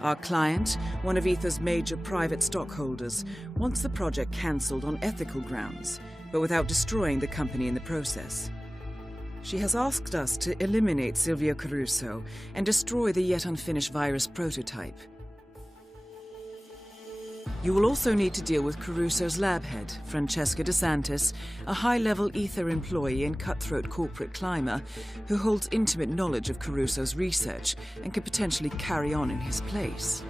Our client, one of Ether's major private stockholders, wants the project cancelled on ethical grounds, but without destroying the company in the process. She has asked us to eliminate Silvio Caruso and destroy the yet unfinished virus prototype. You will also need to deal with Caruso's lab head, Francesca DeSantis, a high-level Ether employee and cutthroat corporate climber who holds intimate knowledge of Caruso's research and could potentially carry on in his place.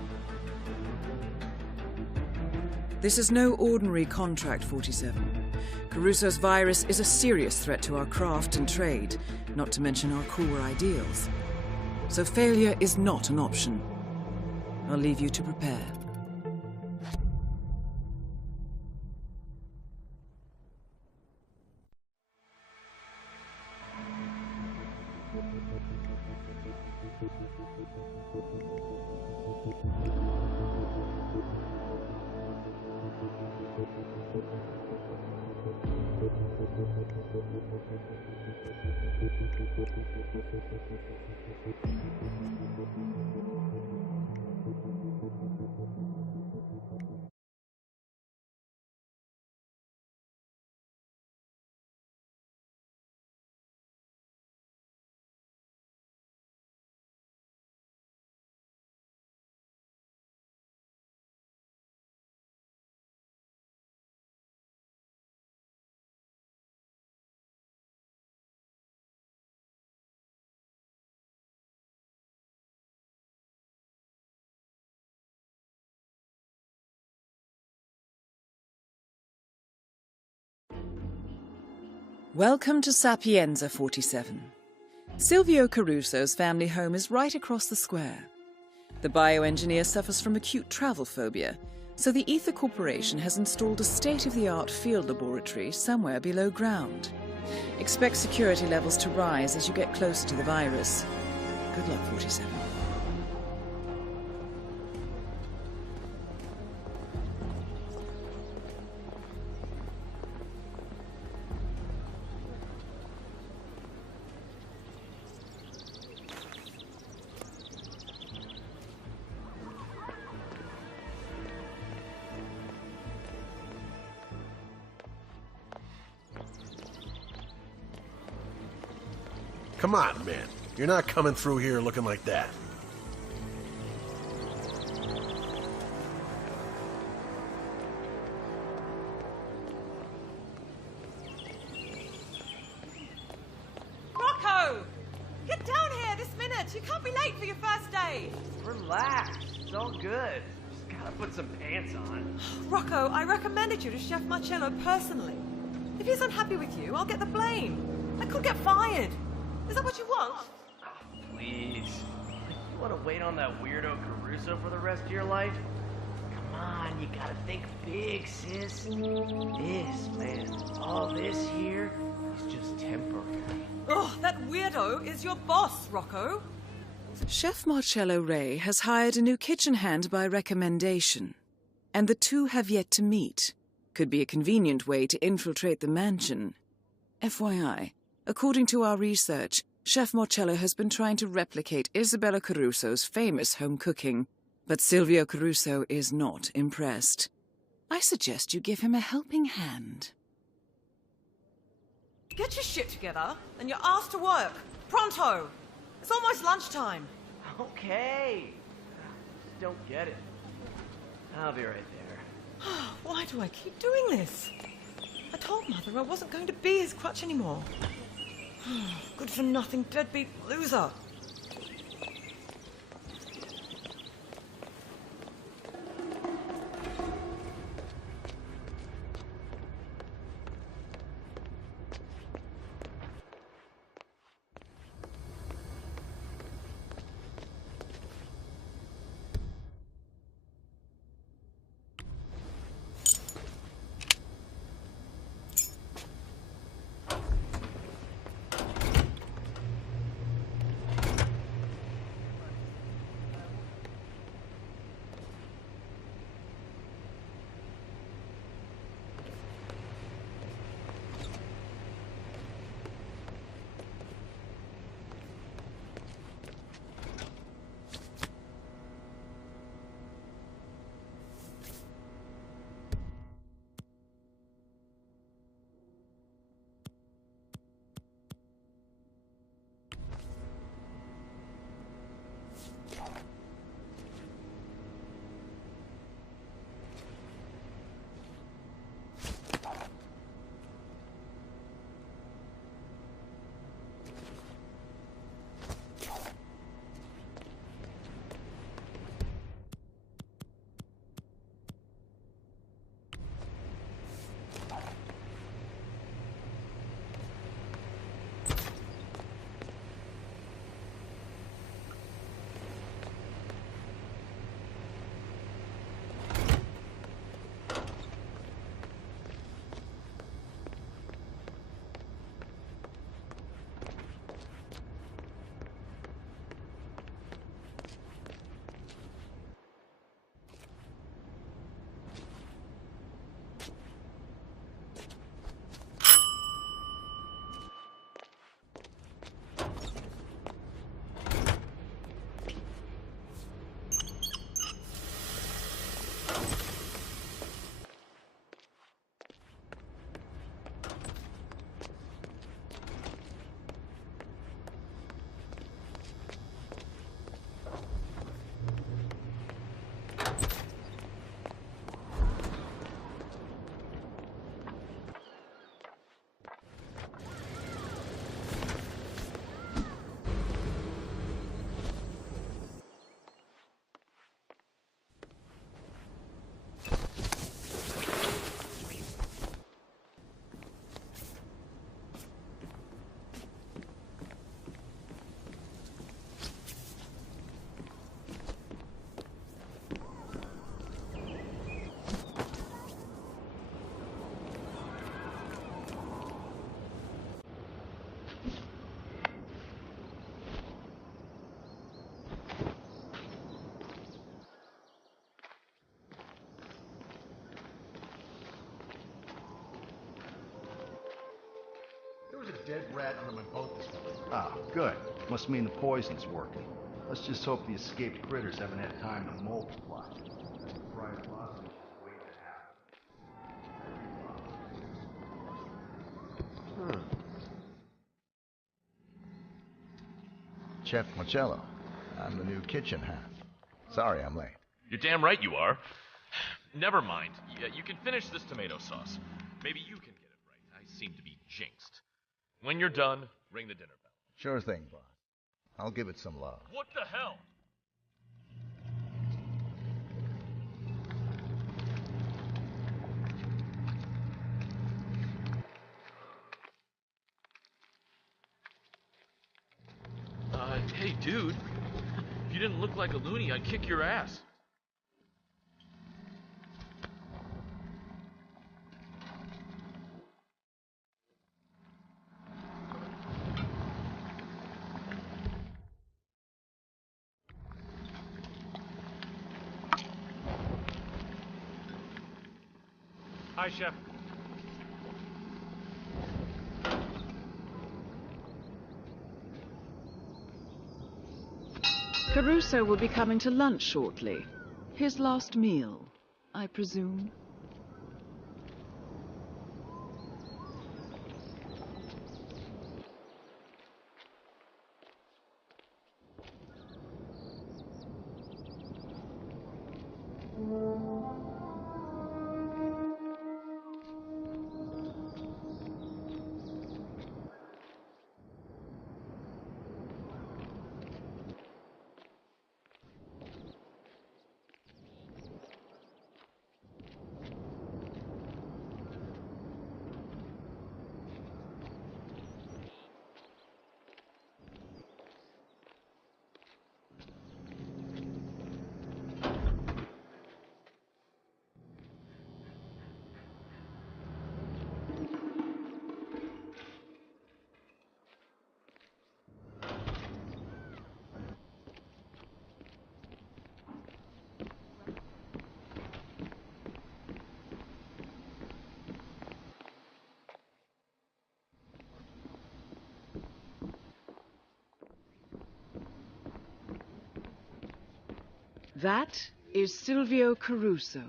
This is no ordinary contract, 47. Caruso's virus is a serious threat to our craft and trade, not to mention our core ideals. So failure is not an option. I'll leave you to prepare. Welcome to Sapienza 47. Silvio Caruso's family home is right across the square. The bioengineer suffers from acute travel phobia, so the Ether Corporation has installed a state-of-the-art field laboratory somewhere below ground. Expect security levels to rise as you get closer to the virus. Good luck, 47. Come on, man. You're not coming through here looking like that. Rocco! Get down here this minute! You can't be late for your first day! Relax. It's all good. Just gotta put some pants on. Rocco, I recommended you to Chef Marcello personally. If he's unhappy with you, I'll get the blame. I could get fired. Is that what you want? Oh, please. You want to wait on that weirdo Caruso for the rest of your life? Come on, you gotta think big, sis. This, man, all this here is just temporary. Oh, that weirdo is your boss, Rocco. Chef Marcello Ray has hired a new kitchen hand by recommendation, and the two have yet to meet. Could be a convenient way to infiltrate the mansion. FYI, according to our research, Chef Marcello has been trying to replicate Isabella Caruso's famous home cooking, but Silvio Caruso is not impressed. I suggest you give him a helping hand. Get your shit together and you're asked to work. Pronto! It's almost lunchtime. Okay. Just don't get it. I'll be right there. Why do I keep doing this? I told Mother I wasn't going to be his crutch anymore. Good for nothing deadbeat loser. platinum in both discoveries. Ah, good. Must mean the poison's working. Let's just hope the escaped critters haven't had time to multiply. Bright blossom is waiting to happen. Chef Marcello. I'm the new kitchen hand. Sorry I'm late. You're damn right you are. Never mind. You can finish this tomato sauce. Maybe you can get it right. I seem to be jinxed. When you're done, ring the dinner bell. Sure thing, boss. I'll give it some love. What the hell? Hey, dude. If you didn't look like a loony, I'd kick your ass. Hi, Chef. Caruso will be coming to lunch shortly. His last meal, I presume. That is Silvio Caruso.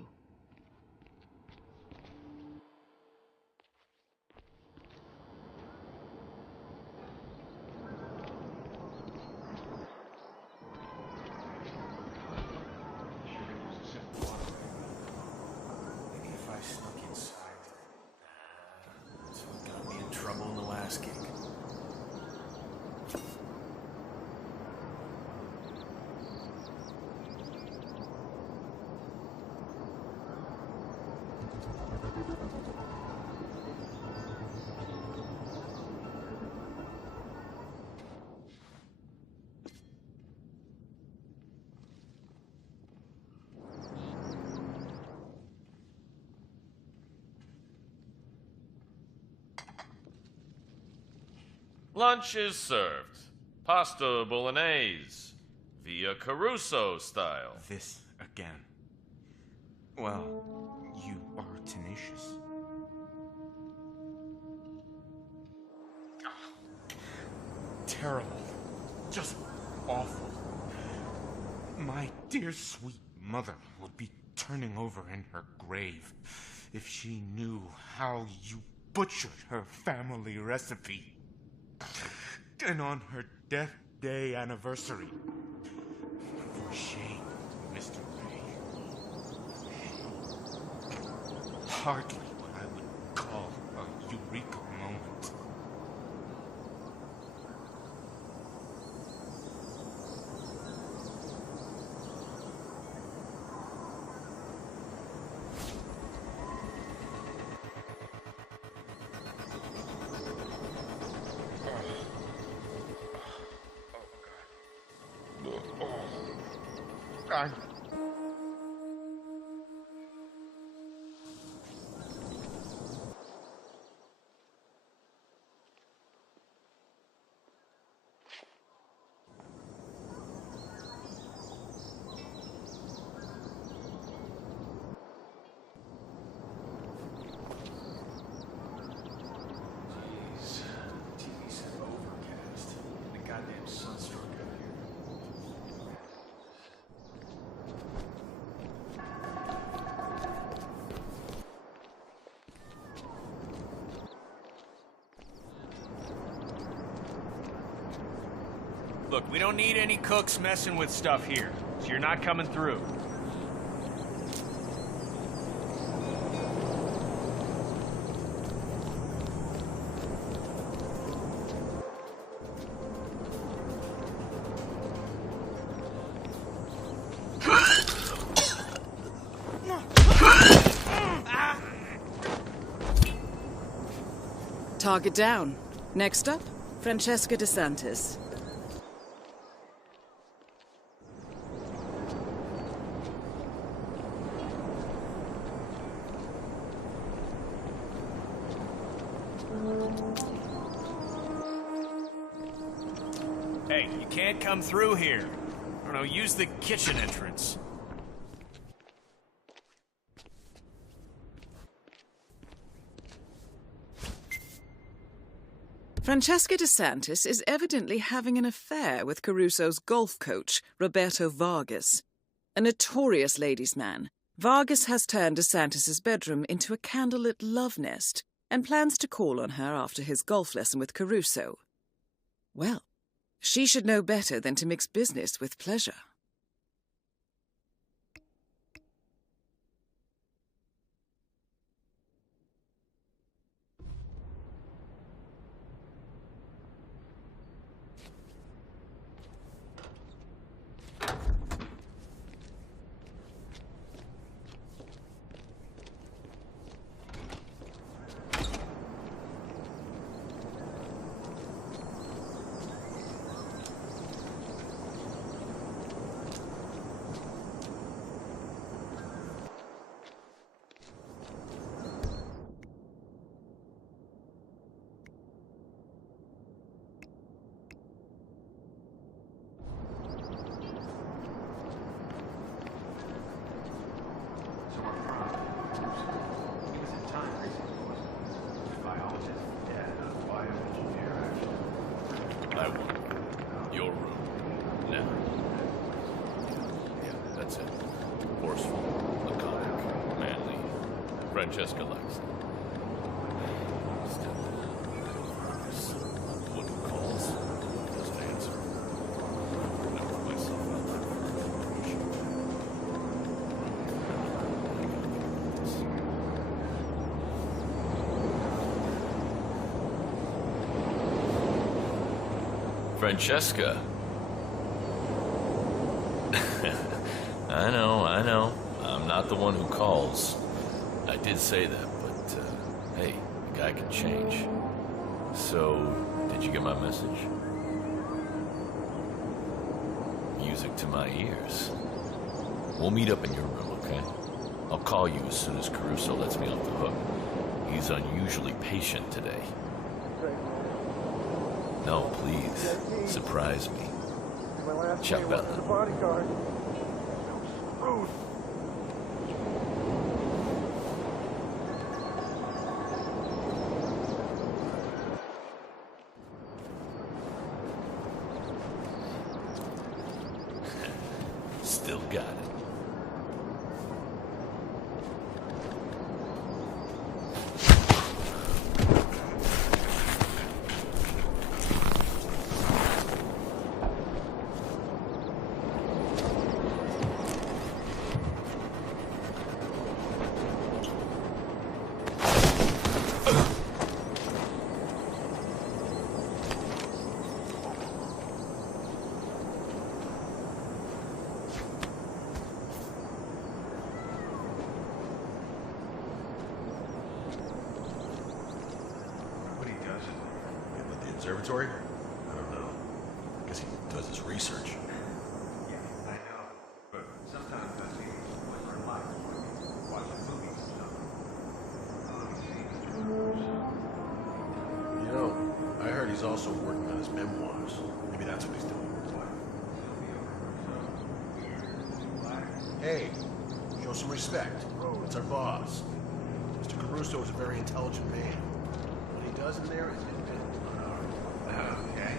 Maybe if I snuck inside. Someone got me in trouble in the last gig. Lunch is served. Pasta bolognese. Via Caruso style. This again. Well, you are tenacious. Terrible. Just awful. My dear sweet mother would be turning over in her grave if she knew how you butchered her family recipe. And on her death day anniversary. For shame, Mr. Ray. Hardly what I would call a eureka moment. God. Look, we don't need any cooks messing with stuff here, so you're not coming through. Target down. Next up, Francesca DeSantis. Hey, you can't come through here. I don't know, use the kitchen entrance. Francesca DeSantis is evidently having an affair with Caruso's golf coach, Roberto Vargas. A notorious ladies' man, Vargas has turned DeSantis' bedroom into a candlelit love nest and plans to call on her after his golf lesson with Caruso. Well, she should know better than to mix business with pleasure. I want your room. Now. Yeah, that's it. Forceful, laconic, manly. Francesca likes it. Still, the one who calls doesn't answer. I put myself out there Francesca. I know. I'm not the one who calls. I did say that, but, hey, the guy can change. So, did you get my message? Music to my ears. We'll meet up in your room, okay? I'll call you as soon as Caruso lets me off the hook. He's unusually patient today. No, please. Surprise me. Ciao, Bella. Bodyguard. Rude. Still got it. Observatory? I don't know. I guess he does his research. Yeah, I know. But sometimes I see like for life, watching movies and stuff. You know, I heard he's also working on his memoirs. Maybe that's what he's doing. Hey, show some respect. It's our boss. Mr. Caruso is a very intelligent man. What he does in there is independent. Okay.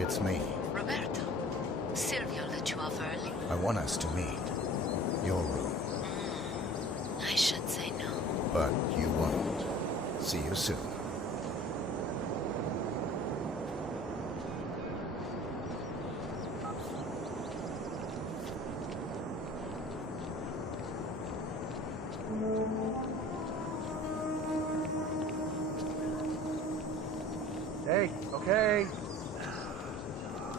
It's me. Roberto, Silvio let you off early. I want us to meet. Your room. I should say no. But you won't. See you soon. Hey, okay.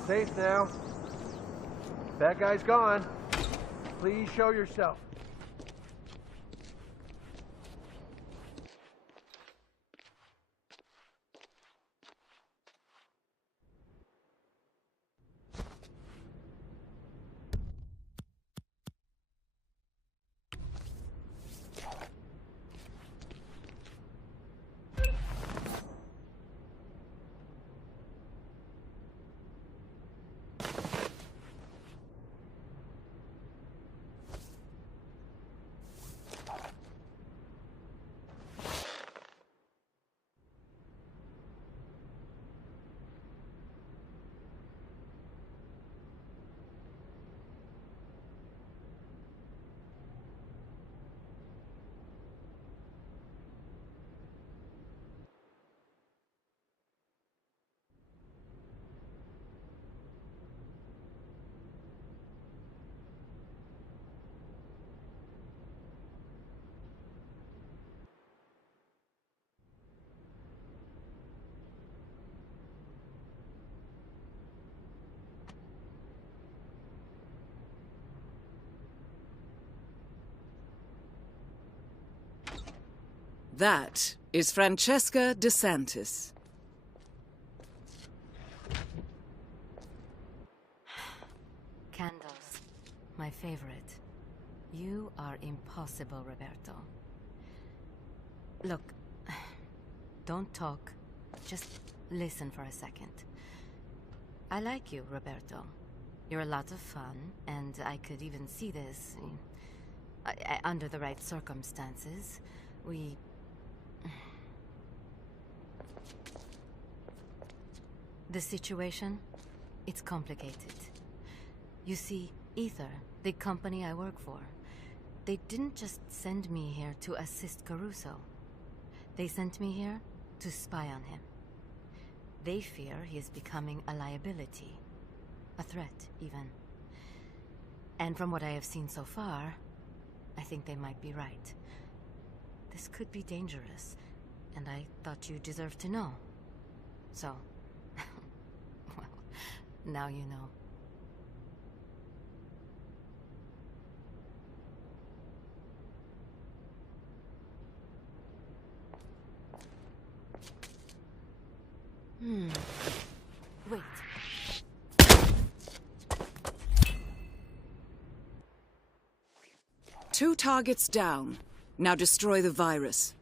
Safe now. That guy's gone. Please show yourself. That is Francesca DeSantis. Candles. My favorite. You are impossible, Roberto. Look, don't talk. Just listen for a second. I like you, Roberto. You're a lot of fun, and I could even see this under the right circumstances. The situation? It's complicated. You see, Ether, the company I work for, they didn't just send me here to assist Caruso. They sent me here to spy on him. They fear he is becoming a liability. A threat, even. And from what I have seen so far, I think they might be right. This could be dangerous, and I thought you deserved to know. So, well, now you know. Wait. Two targets down. Now destroy the virus.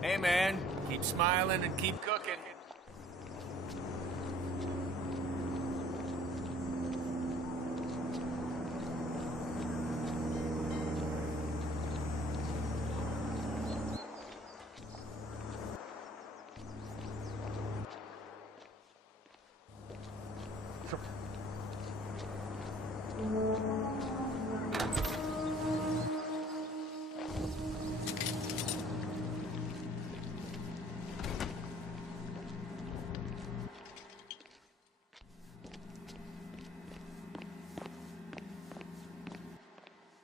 Hey, man. Keep smiling and keep cooking.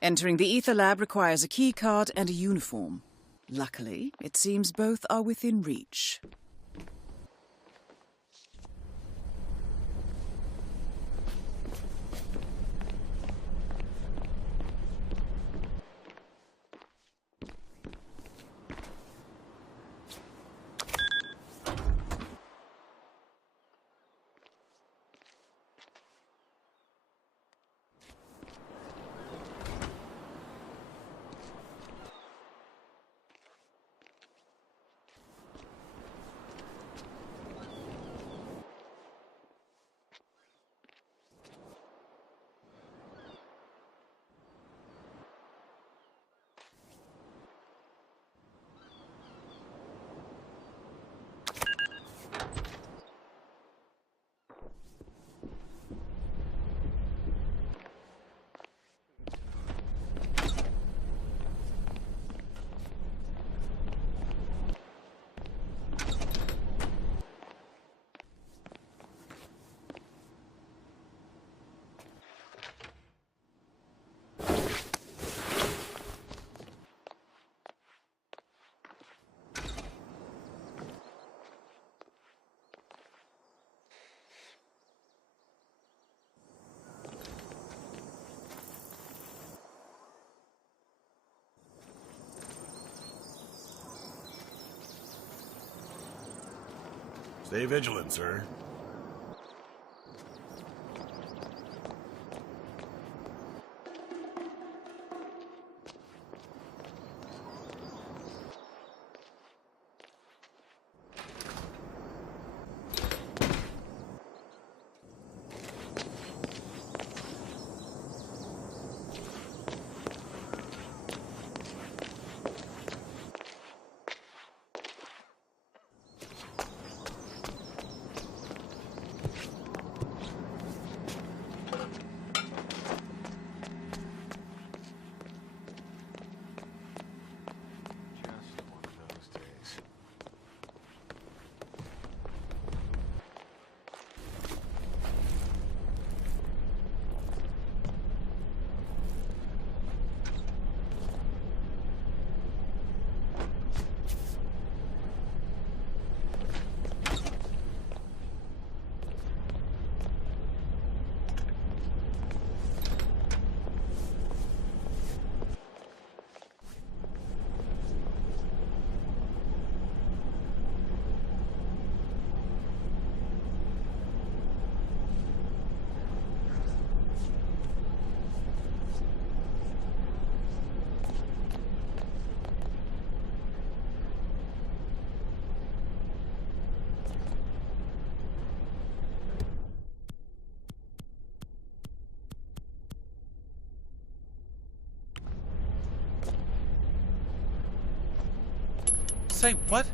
Entering the Ether Lab requires a key card and a uniform. Luckily, it seems both are within reach. Stay vigilant, sir. Say what?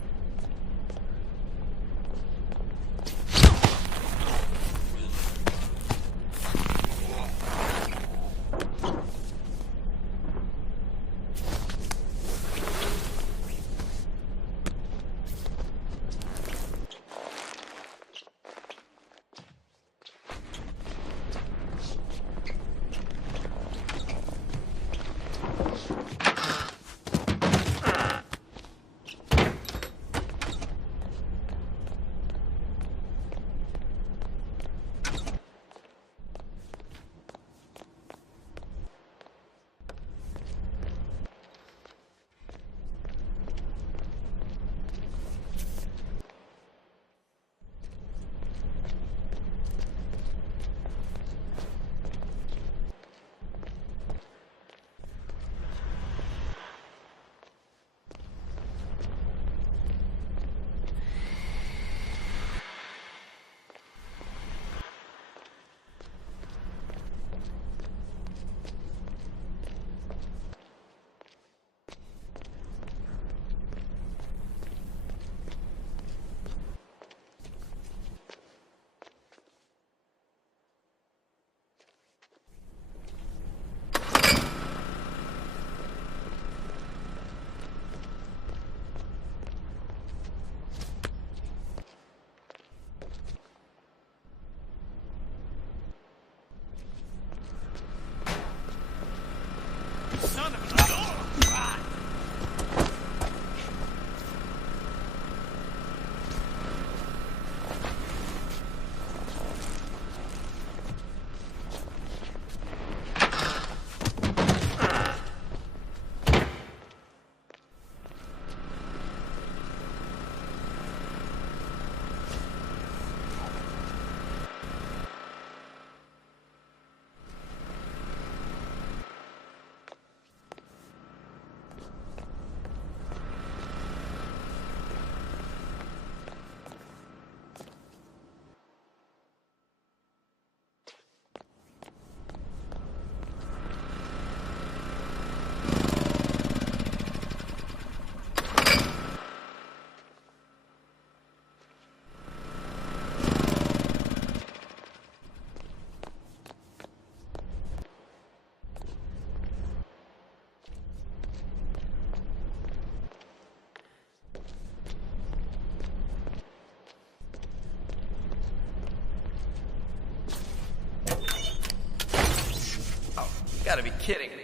gotta be kidding me.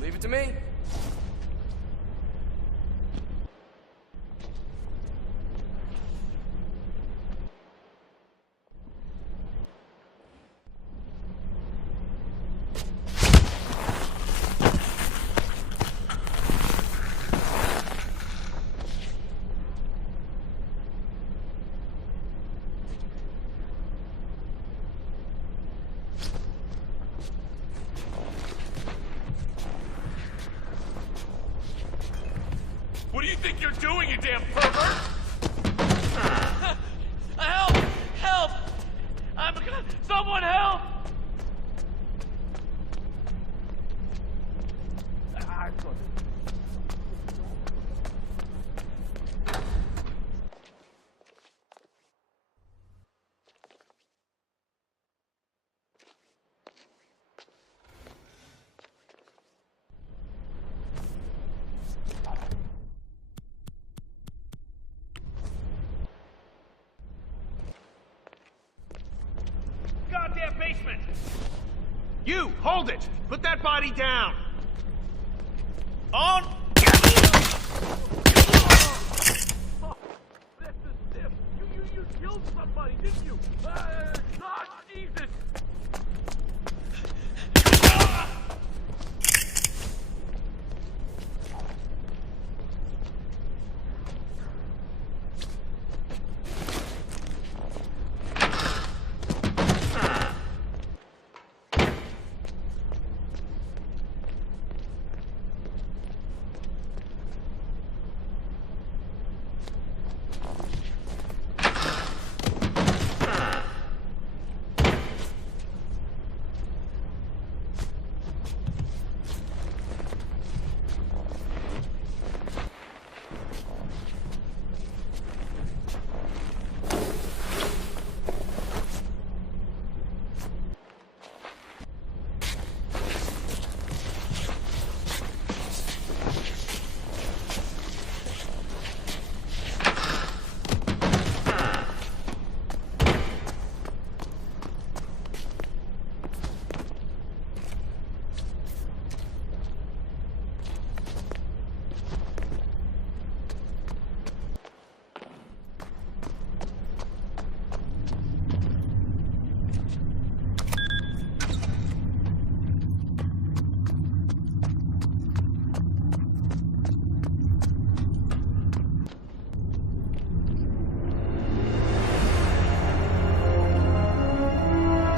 Leave it to me. What do you think you're doing, you damn pervert? Help! Help! Someone help! Goddamn basement! You, hold it! Put that body down! On! You killed somebody, didn't you? God, Jesus!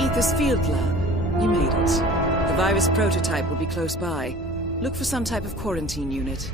Ether's field lab. You made it. The virus prototype will be close by. Look for some type of quarantine unit.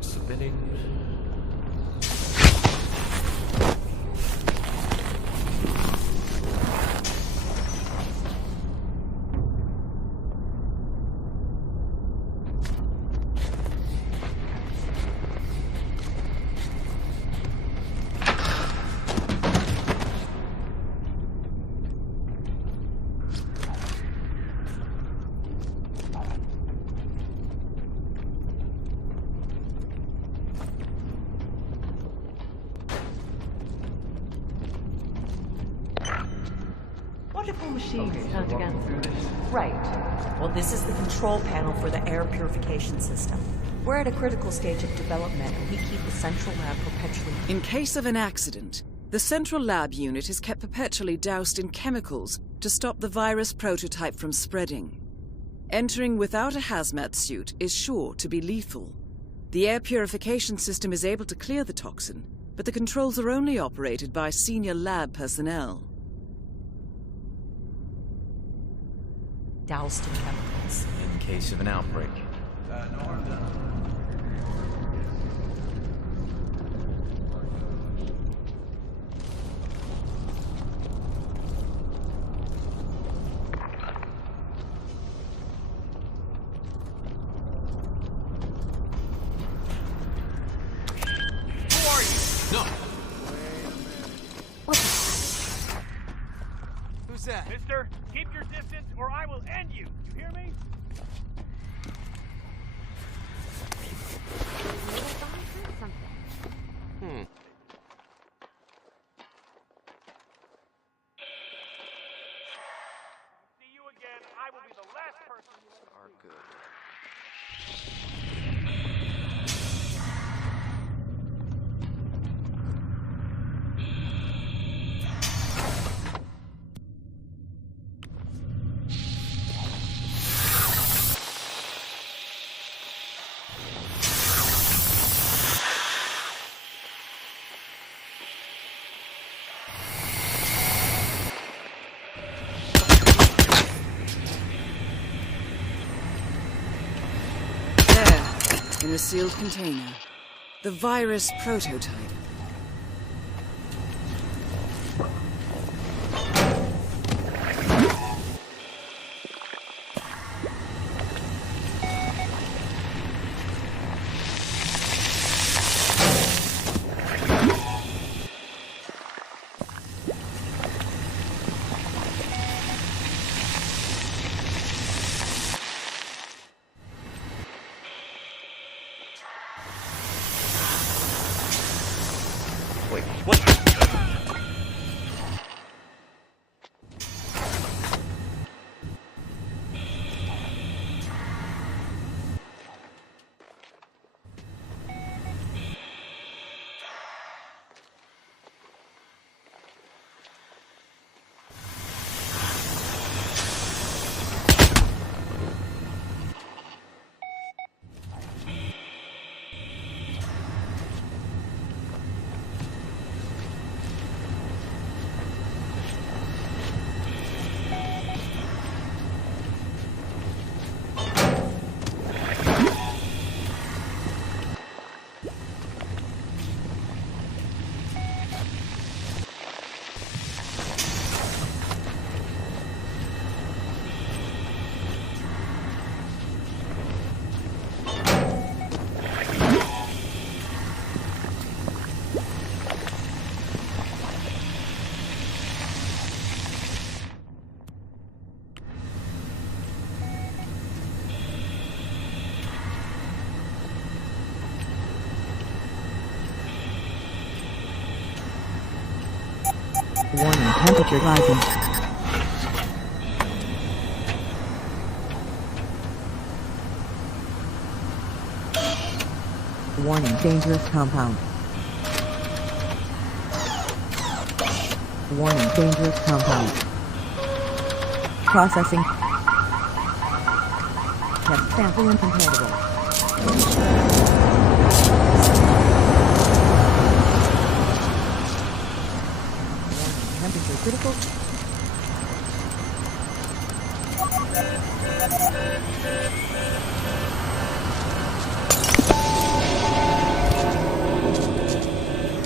Submitting. beautiful machines Okay, start so to walk go me through this. Right. Well, this is the control panel for the air purification system. We're at a critical stage of development, and we keep the central lab perpetually... In case of an accident, the central lab unit is kept perpetually doused in chemicals to stop the virus prototype from spreading. Entering without a hazmat suit is sure to be lethal. The air purification system is able to clear the toxin, but the controls are only operated by senior lab personnel. doused in chemicals. In case of an outbreak. Who are you? No. Who's that? Mister, keep your distance or I will end you. You hear me? See you again. I will be the last person you are good. In the sealed container, the virus prototype. Wait, what? Warning, temperature rising. Warning, dangerous compound. Warning, dangerous compound. Processing. Test sample incompatible. Temperature critical.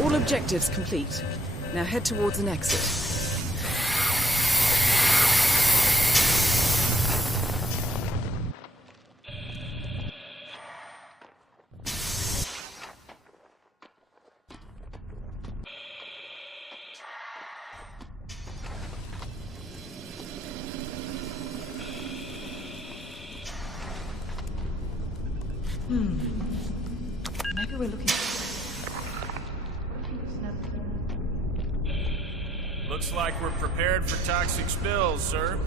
All objectives complete. Now head towards an exit. Maybe we're looking... Looks like we're prepared for toxic spills, sir.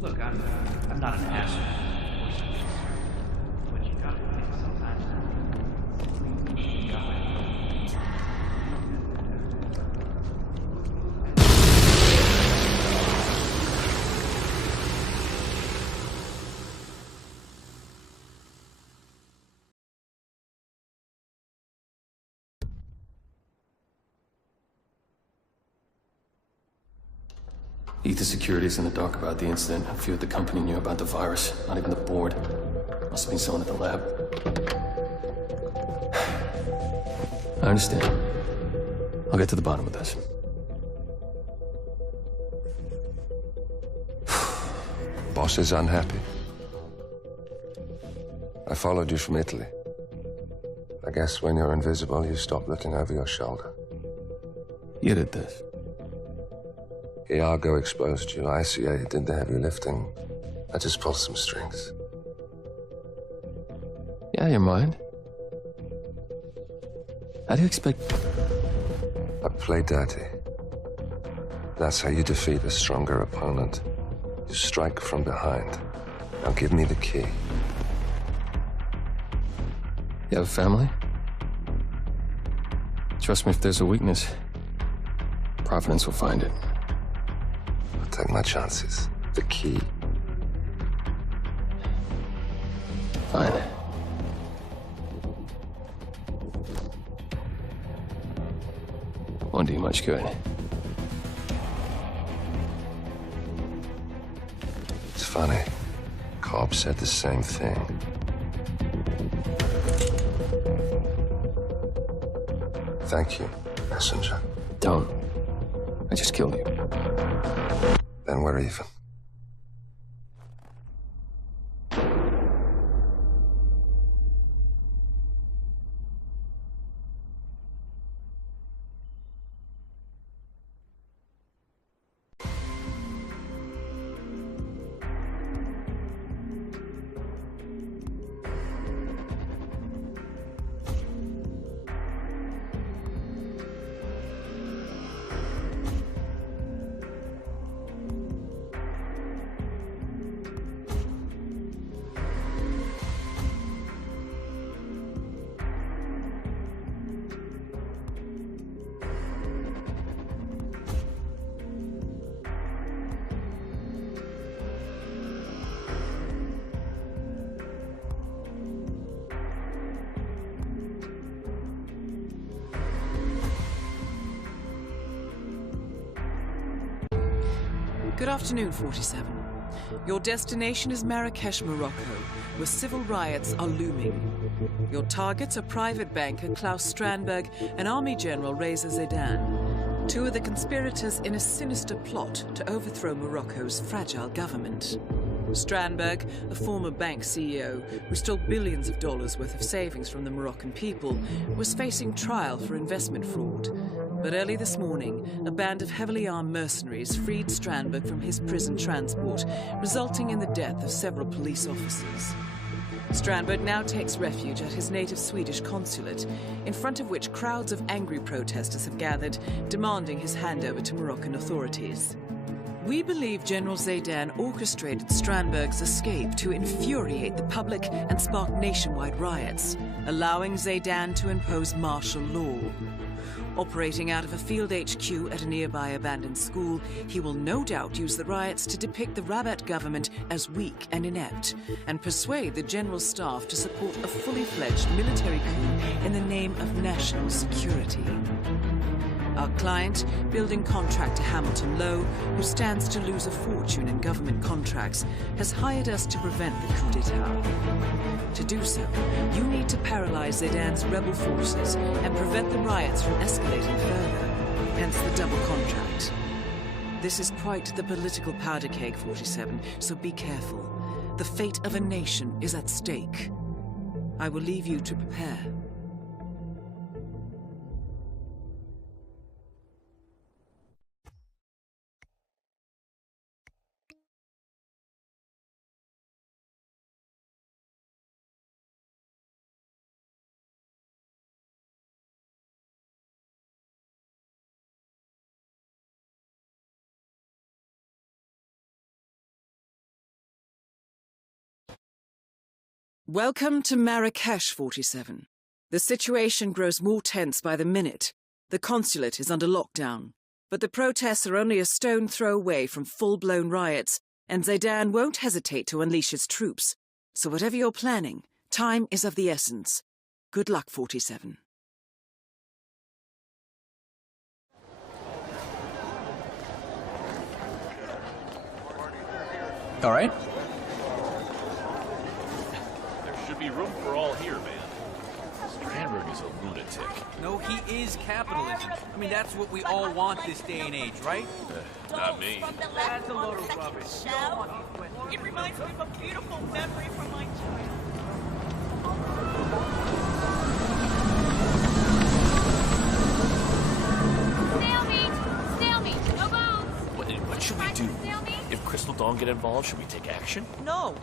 Look, I'm not an asshole. But you gotta think sometimes. You gotta. Ether Security's in the dark about the incident. A few at the company knew about the virus. Not even the board. Must have been someone at the lab. I understand. I'll get to the bottom of this. Boss is unhappy. I followed you from Italy. I guess when you're invisible, you stop looking over your shoulder. You did this. Iago exposed you. ICA did the heavy lifting. I just pulled some strings. Yeah, you mind? How do you expect... I play dirty. That's how you defeat a stronger opponent. You strike from behind. Now give me the key. You have a family? Trust me, if there's a weakness, Providence will find it. I'll take my chances. The key. Fine. Won't do you much good. It's funny. Cobb said the same thing. Thank you, messenger. Don't. I just killed you. Then we're even. Good afternoon, 47. Your destination is Marrakesh, Morocco, where civil riots are looming. Your targets are private banker Klaus Strandberg and Army General Reza Zaidan, two of the conspirators in a sinister plot to overthrow Morocco's fragile government. Strandberg, a former bank CEO who stole billions of dollars worth of savings from the Moroccan people, was facing trial for investment fraud. But early this morning, a band of heavily armed mercenaries freed Strandberg from his prison transport, resulting in the death of several police officers. Strandberg now takes refuge at his native Swedish consulate, in front of which crowds of angry protesters have gathered, demanding his handover to Moroccan authorities. We believe General Zaidan orchestrated Strandberg's escape to infuriate the public and spark nationwide riots, allowing Zaidan to impose martial law. Operating out of a field HQ at a nearby abandoned school, he will no doubt use the riots to depict the Rabat government as weak and inept, and persuade the general staff to support a fully fledged military coup in the name of national security. Our client, building contractor Hamilton Lowe, who stands to lose a fortune in government contracts, has hired us to prevent the coup d'etat. To do so, you need to paralyze Zaydan's rebel forces and prevent the riots from escalating further, hence the double contract. This is quite the political powder keg, 47, so be careful. The fate of a nation is at stake. I will leave you to prepare. Welcome to Marrakesh, 47. The situation grows more tense by the minute. The consulate is under lockdown, but the protests are only a stone throw away from full-blown riots, and Zaydan won't hesitate to unleash his troops. So whatever you're planning, time is of the essence. Good luck, 47. All right. Should be room for all here, man. Strandberg is a lunatic. No, he is capitalism. I mean, that's what we all want this day and age, right? Not me. That's a load of rubbish. It reminds me of a beautiful memory from my childhood. Stalemate! No bones! What should we do? If Crystal Dawn get involved, should we take action? No,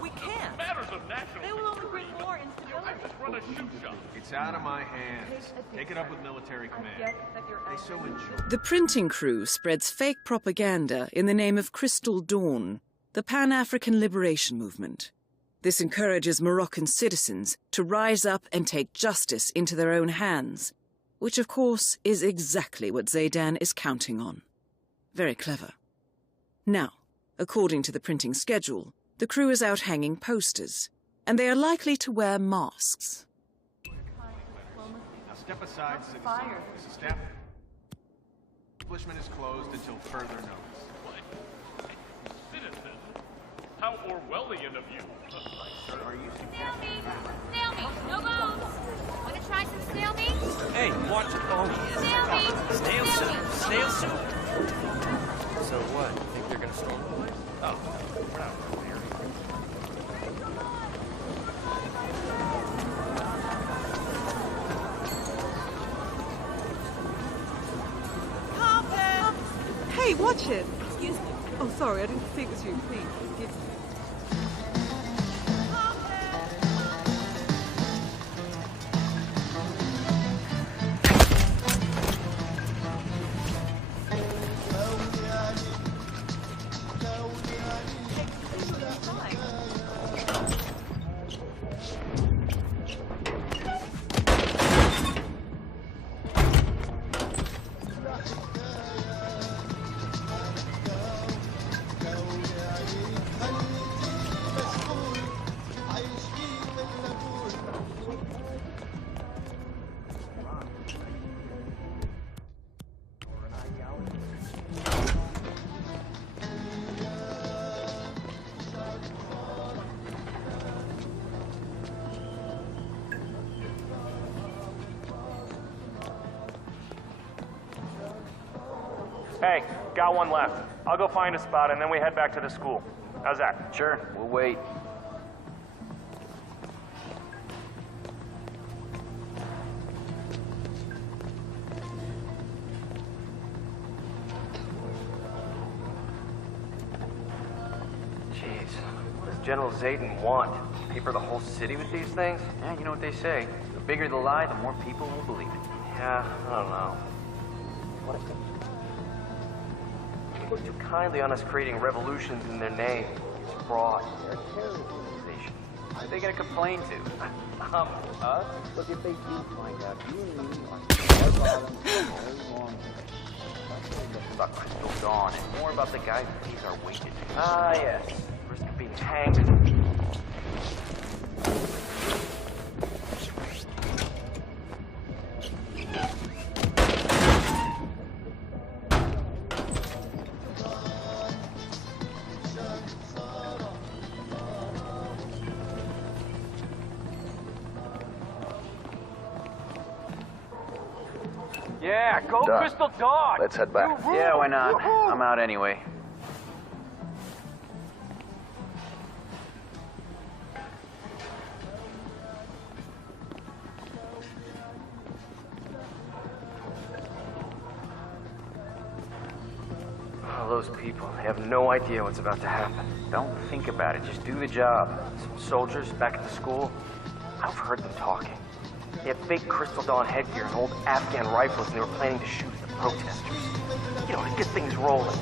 we can't. Matters of national They will only bring more instability. I just run a shoe shop. It's out of my hands. Take it up with military command. They so enjoy. The printing crew spreads fake propaganda in the name of Crystal Dawn, the Pan-African Liberation Movement. This encourages Moroccan citizens to rise up and take justice into their own hands, which of course is exactly what Zaydan is counting on. Very clever. Now, according to the printing schedule, the crew is out hanging posters, and they are likely to wear masks. Now step aside, citizen. Mrs. Step. Establishment is closed until further notice. Citizen? How Orwellian of you. Are you Stalemate! No bones! Wanna try some stalemate? Hey, watch it. Oh, Stalemate! Snail soup. So what? Think they're gonna storm the place? Oh, we're not really here. Hey, watch it! Excuse me. Oh, sorry, I didn't think it was you. Please, forgive me. Hey, got one left. I'll go find a spot and then we head back to the school. How's that? Sure, we'll wait. Jeez, what does General Zayden want? Paper the whole city with these things? Yeah, you know what they say. The bigger the lie, the more people will believe it. Yeah, I don't know. What if they look too kindly on us creating revolutions in their name? It's fraud. They're a terrorist organization. What are they gonna complain to? Us? Look, if they do find out, you and me are bottom very long. About Crystal Dawn and more about the guy who pays our wages. Ah, yes. Risk of being hanged. Yeah, go Done. Crystal Dawn! Let's head back. Yeah, why not? I'm out anyway. Oh, those people, they have no idea what's about to happen. Don't think about it, just do the job. Some soldiers back at the school, I've heard them talking. They had fake Crystal Dawn headgear and old Afghan rifles, and they were planning to shoot the protesters. You know, to get things rolling.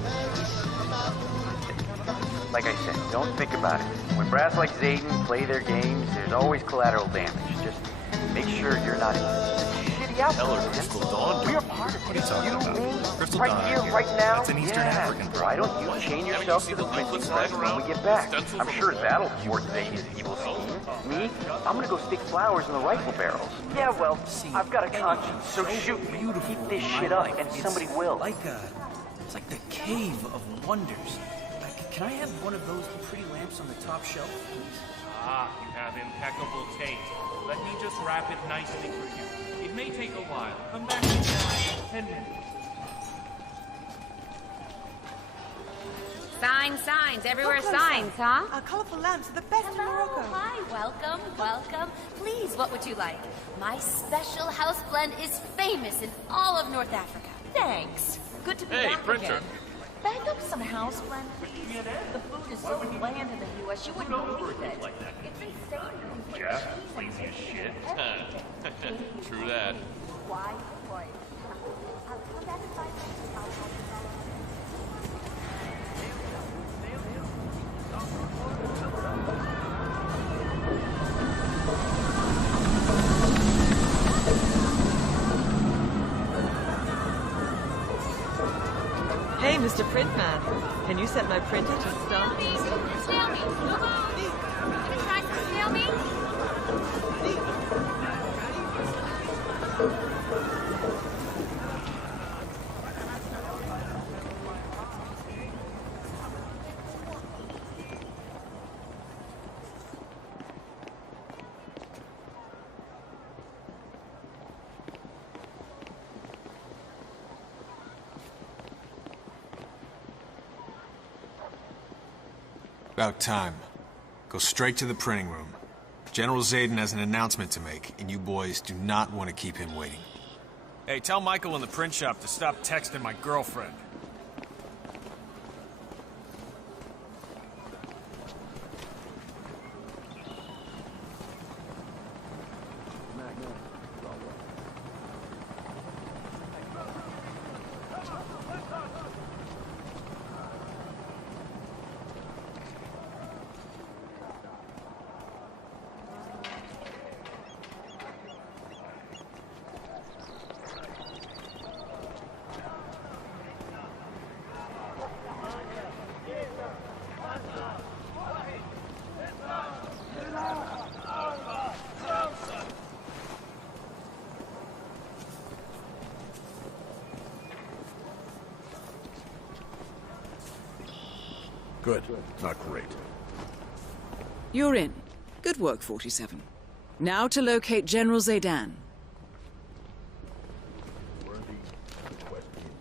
Like I said, don't think about it. When brass like Zayden play their games, there's always collateral damage. Just make sure you're not in shitty outfits. Tell her Crystal Dawn. We're part of it. What are you talking about? Crystal right Dawn. here, right now. That's an Eastern African problem. Why don't you chain yourself to the printing press when we get back? I'm sure that'll thwart Zayden's evil scheme. Me? I'm gonna go stick flowers in the rifle barrels. Yeah, well, I've got a conscience, so shoot me. Keep this shit up, and somebody will. It's like the cave of wonders. Can I have one of those pretty lamps on the top shelf, please? Ah, you have impeccable taste. Let me just wrap it nicely for you. It may take a while. Come back in 10 minutes. Signs, everywhere signs, huh? Our colourful lamps are the best in Morocco. Hi, welcome. Please, what would you like? My special house blend is famous in all of North Africa. Thanks. Good to be Hey, back printer. again. Bag up some house blend, please. The food is so bland in the U.S. you wouldn't believe it. It's insane. Jeff, lazy as shit. True that. Why? I'll come back in 5 minutes. Hey, Mr. Printman, can you set my printer to start? Snail meat. Gonna try some snail meat? About time. Go straight to the printing room. General Zayden has an announcement to make, and you boys do not want to keep him waiting. Hey, tell Michael in the print shop to stop texting my girlfriend. Good. Not great. You're in. Good work, 47. Now to locate General Zaydan.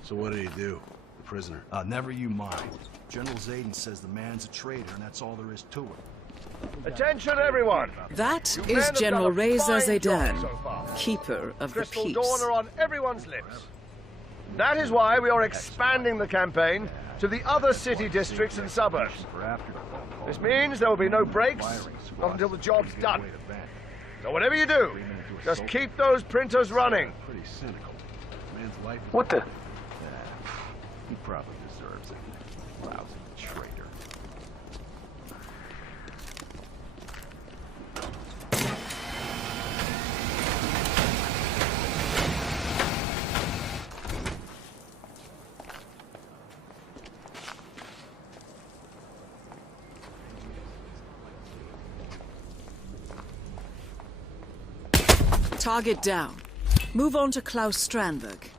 So what did he do? The prisoner? Never you mind. General Zayden says the man's a traitor, and that's all there is to it. Attention, everyone! That You is men have General done a Reza fine job Zaydan, so far. Keeper of the Crystal Peace. Dawn are on everyone's lips. That is why we are expanding the campaign to the other city districts and suburbs. This means there will be no breaks, not until the job's done. So whatever you do, just keep those printers running. Pretty cynical. Man's life. What the? He probably deserves it. Lousy traitor. Target down. Move on to Klaus Strandberg.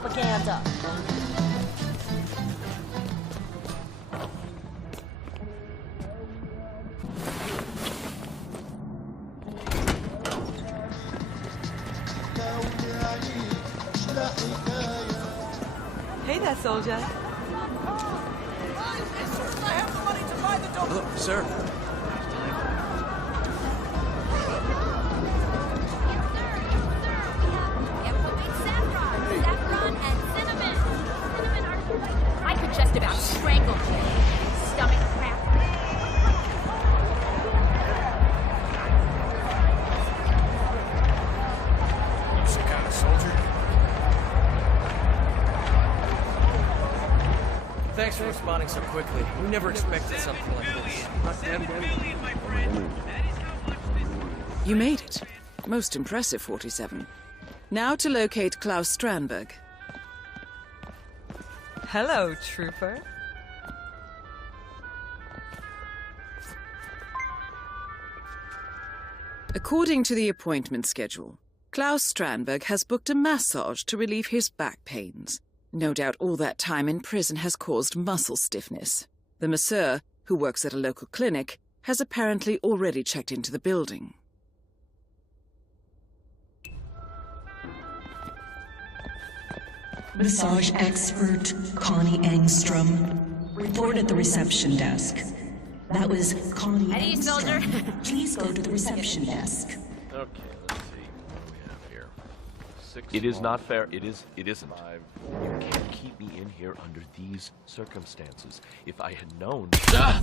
propaganda. Hey there, soldier. Hello, sir. Saffron and cinnamon. I could just about strangle you. Stomach cramp. You some kind of soldier? Thanks for responding so quickly. We never expected something like this. Not dead. You made it. Most impressive, 47. Now to locate Klaus Strandberg. Hello, trooper. According to the appointment schedule, Klaus Strandberg has booked a massage to relieve his back pains. No doubt all that time in prison has caused muscle stiffness. The masseur, who works at a local clinic, has apparently already checked into the building. Massage expert Connie Engstrom. Report at the reception desk. That was Connie At ease, soldier. Engstrom. Please go to the reception desk. Okay, let's see. What do we have here? It is not fair. It isn't. You can't keep me in here under these circumstances. If I had known, that.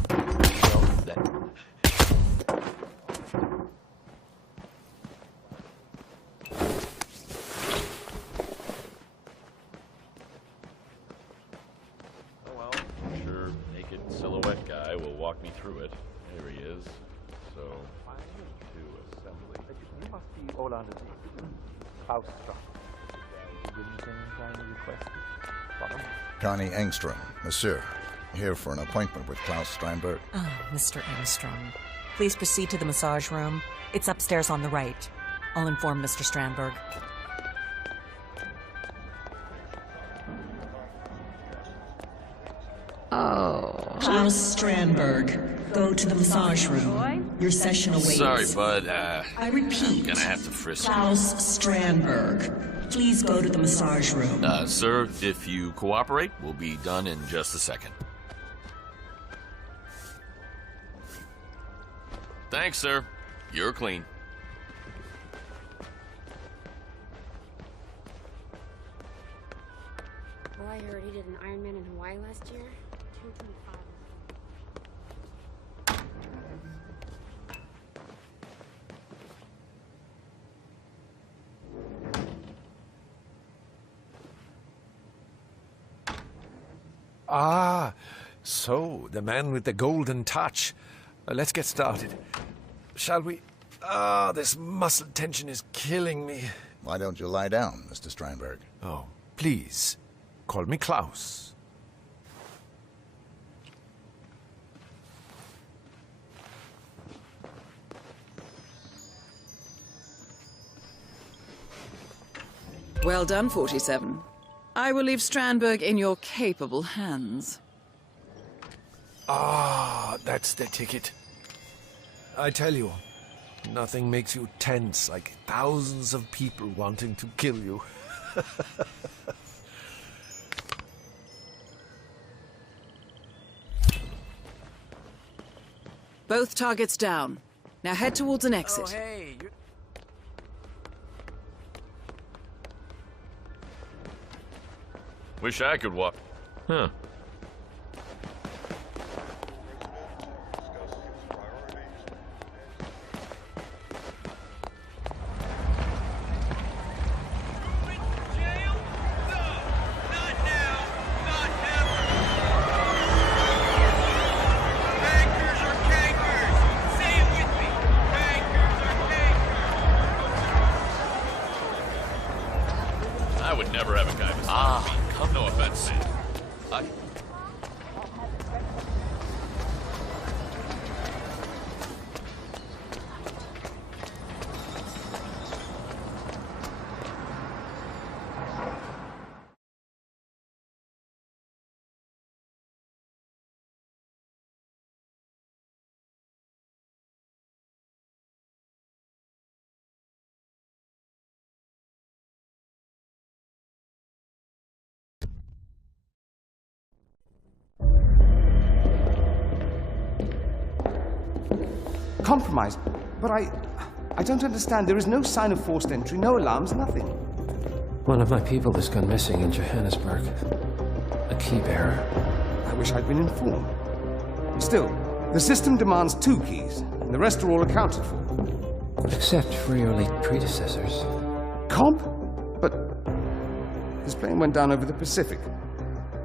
Oh well, I'm sure naked silhouette guy will walk me through it. There he is. So, to assembly. You must be all under the house struck. Connie Engstrom, Monsieur, here for an appointment with Klaus Strandberg. Oh, Mr. Engstrom. Please proceed to the massage room. It's upstairs on the right. I'll inform Mr. Strandberg. Oh. Klaus Strandberg, go to the massage room. Your session awaits. Sorry, bud. I repeat. I'm gonna have to frisk you. Klaus Strandberg, please go to the massage room. Sir, if you cooperate, we'll be done in just a second. Thanks, sir. You're clean. Well, I heard he did an Ironman in Hawaii last year. 2.5. Ah, so the man with the golden touch. Let's get started. Shall we? Ah, this muscle tension is killing me. Why don't you lie down, Mr. Strandberg? Oh, please. Call me Klaus. Well done, 47. I will leave Strandberg in your capable hands. Ah, that's the ticket. I tell you, nothing makes you tense like thousands of people wanting to kill you. Both targets down. Now head towards an exit. Oh, hey, Wish I could walk. Huh. I would never have a guy beside me. No offense, man. compromised. But I don't understand. There is no sign of forced entry, no alarms, nothing. One of my people has gone missing in Johannesburg. A key bearer. I wish I'd been informed. Still, the system demands 2 keys, and the rest are all accounted for. Except for your late predecessors. Comp? But his plane went down over the Pacific.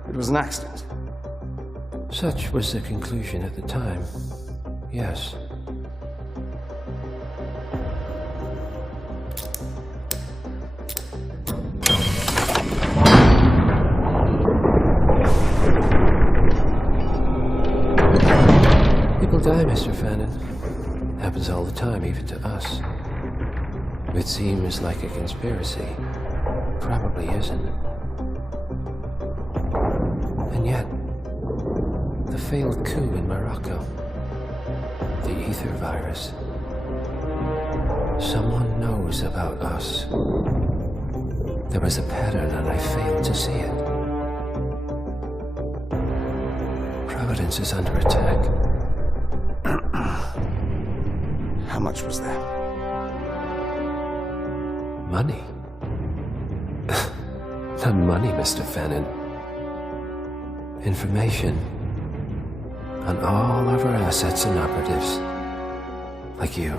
It was an accident. Such was the conclusion at the time. Yes. People die, Mr. Fannin. Happens all the time, even to us. It seems like a conspiracy. Probably isn't. And yet, the failed coup in Morocco, the ether virus. Someone knows about us. There was a pattern and I failed to see it. Providence is under attack. How much was that? Money? Not money, Mr. Fannin. Information on all of our assets and operatives. Like you.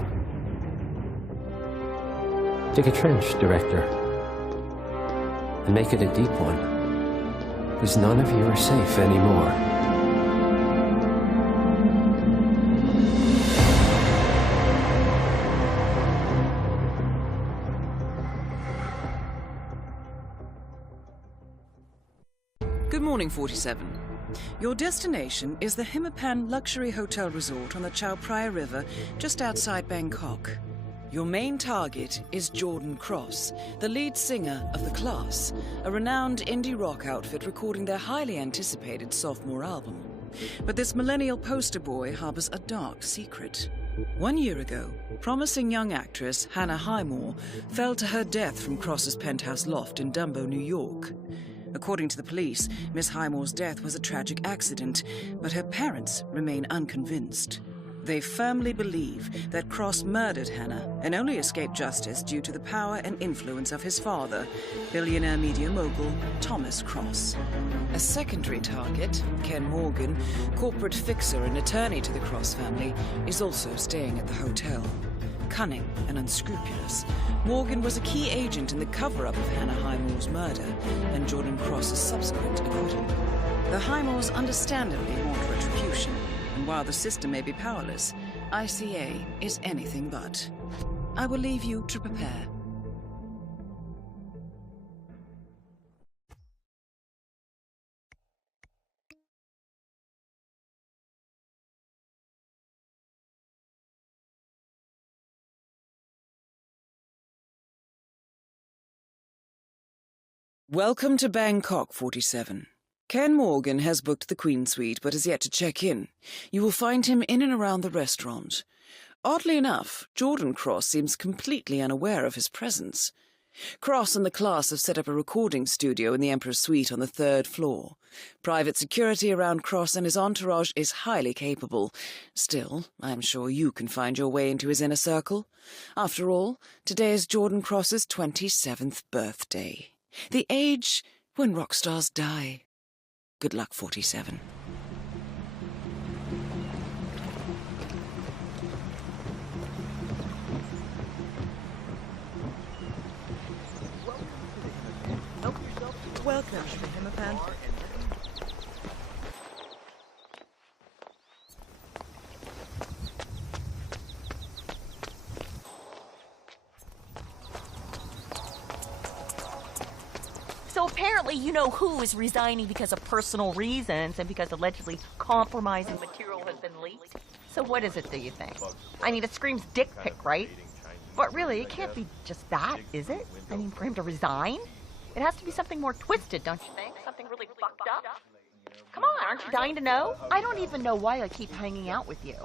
Dig a trench, Director. And make it a deep one. Because none of you are safe anymore. Good morning, 47. Your destination is the Himapan Luxury Hotel Resort on the Chao Phraya River, just outside Bangkok. Your main target is Jordan Cross, the lead singer of The Class, a renowned indie rock outfit recording their highly anticipated sophomore album. But this millennial poster boy harbors a dark secret. 1 year ago, promising young actress Hannah Highmore fell to her death from Cross's penthouse loft in Dumbo, New York. According to the police, Miss Highmore's death was a tragic accident, but her parents remain unconvinced. They firmly believe that Cross murdered Hannah and only escaped justice due to the power and influence of his father, billionaire media mogul Thomas Cross. A secondary target, Ken Morgan, corporate fixer and attorney to the Cross family, is also staying at the hotel. Cunning and unscrupulous, Morgan was a key agent in the cover-up of Hannah Highmore's murder and Jordan Cross's subsequent acquittal. The Highmores understandably want retribution, and while the system may be powerless, ICA is anything but. I will leave you to prepare. Welcome to Bangkok, 47. Ken Morgan has booked the Queen Suite but has yet to check in. You will find him in and around the restaurant. Oddly enough, Jordan Cross seems completely unaware of his presence. Cross and the Class have set up a recording studio in the Emperor's Suite on the 3rd floor. Private security around Cross and his entourage is highly capable. Still, I am sure you can find your way into his inner circle. After all, today is Jordan Cross's 27th birthday. The age when rock stars die. Good luck, 47. Welcome to Himapan. So apparently you know who is resigning because of personal reasons and because allegedly compromising material has been leaked. So what is it, do you think? I mean, it screams dick pic, right? But really, it can't be just that, is it? I mean, for him to resign? It has to be something more twisted, don't you think? Something really fucked up? Come on, aren't you dying to know? I don't even know why I keep hanging out with you.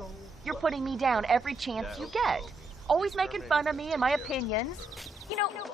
You're putting me down every chance you get. Always making fun of me and my opinions. You know, you're...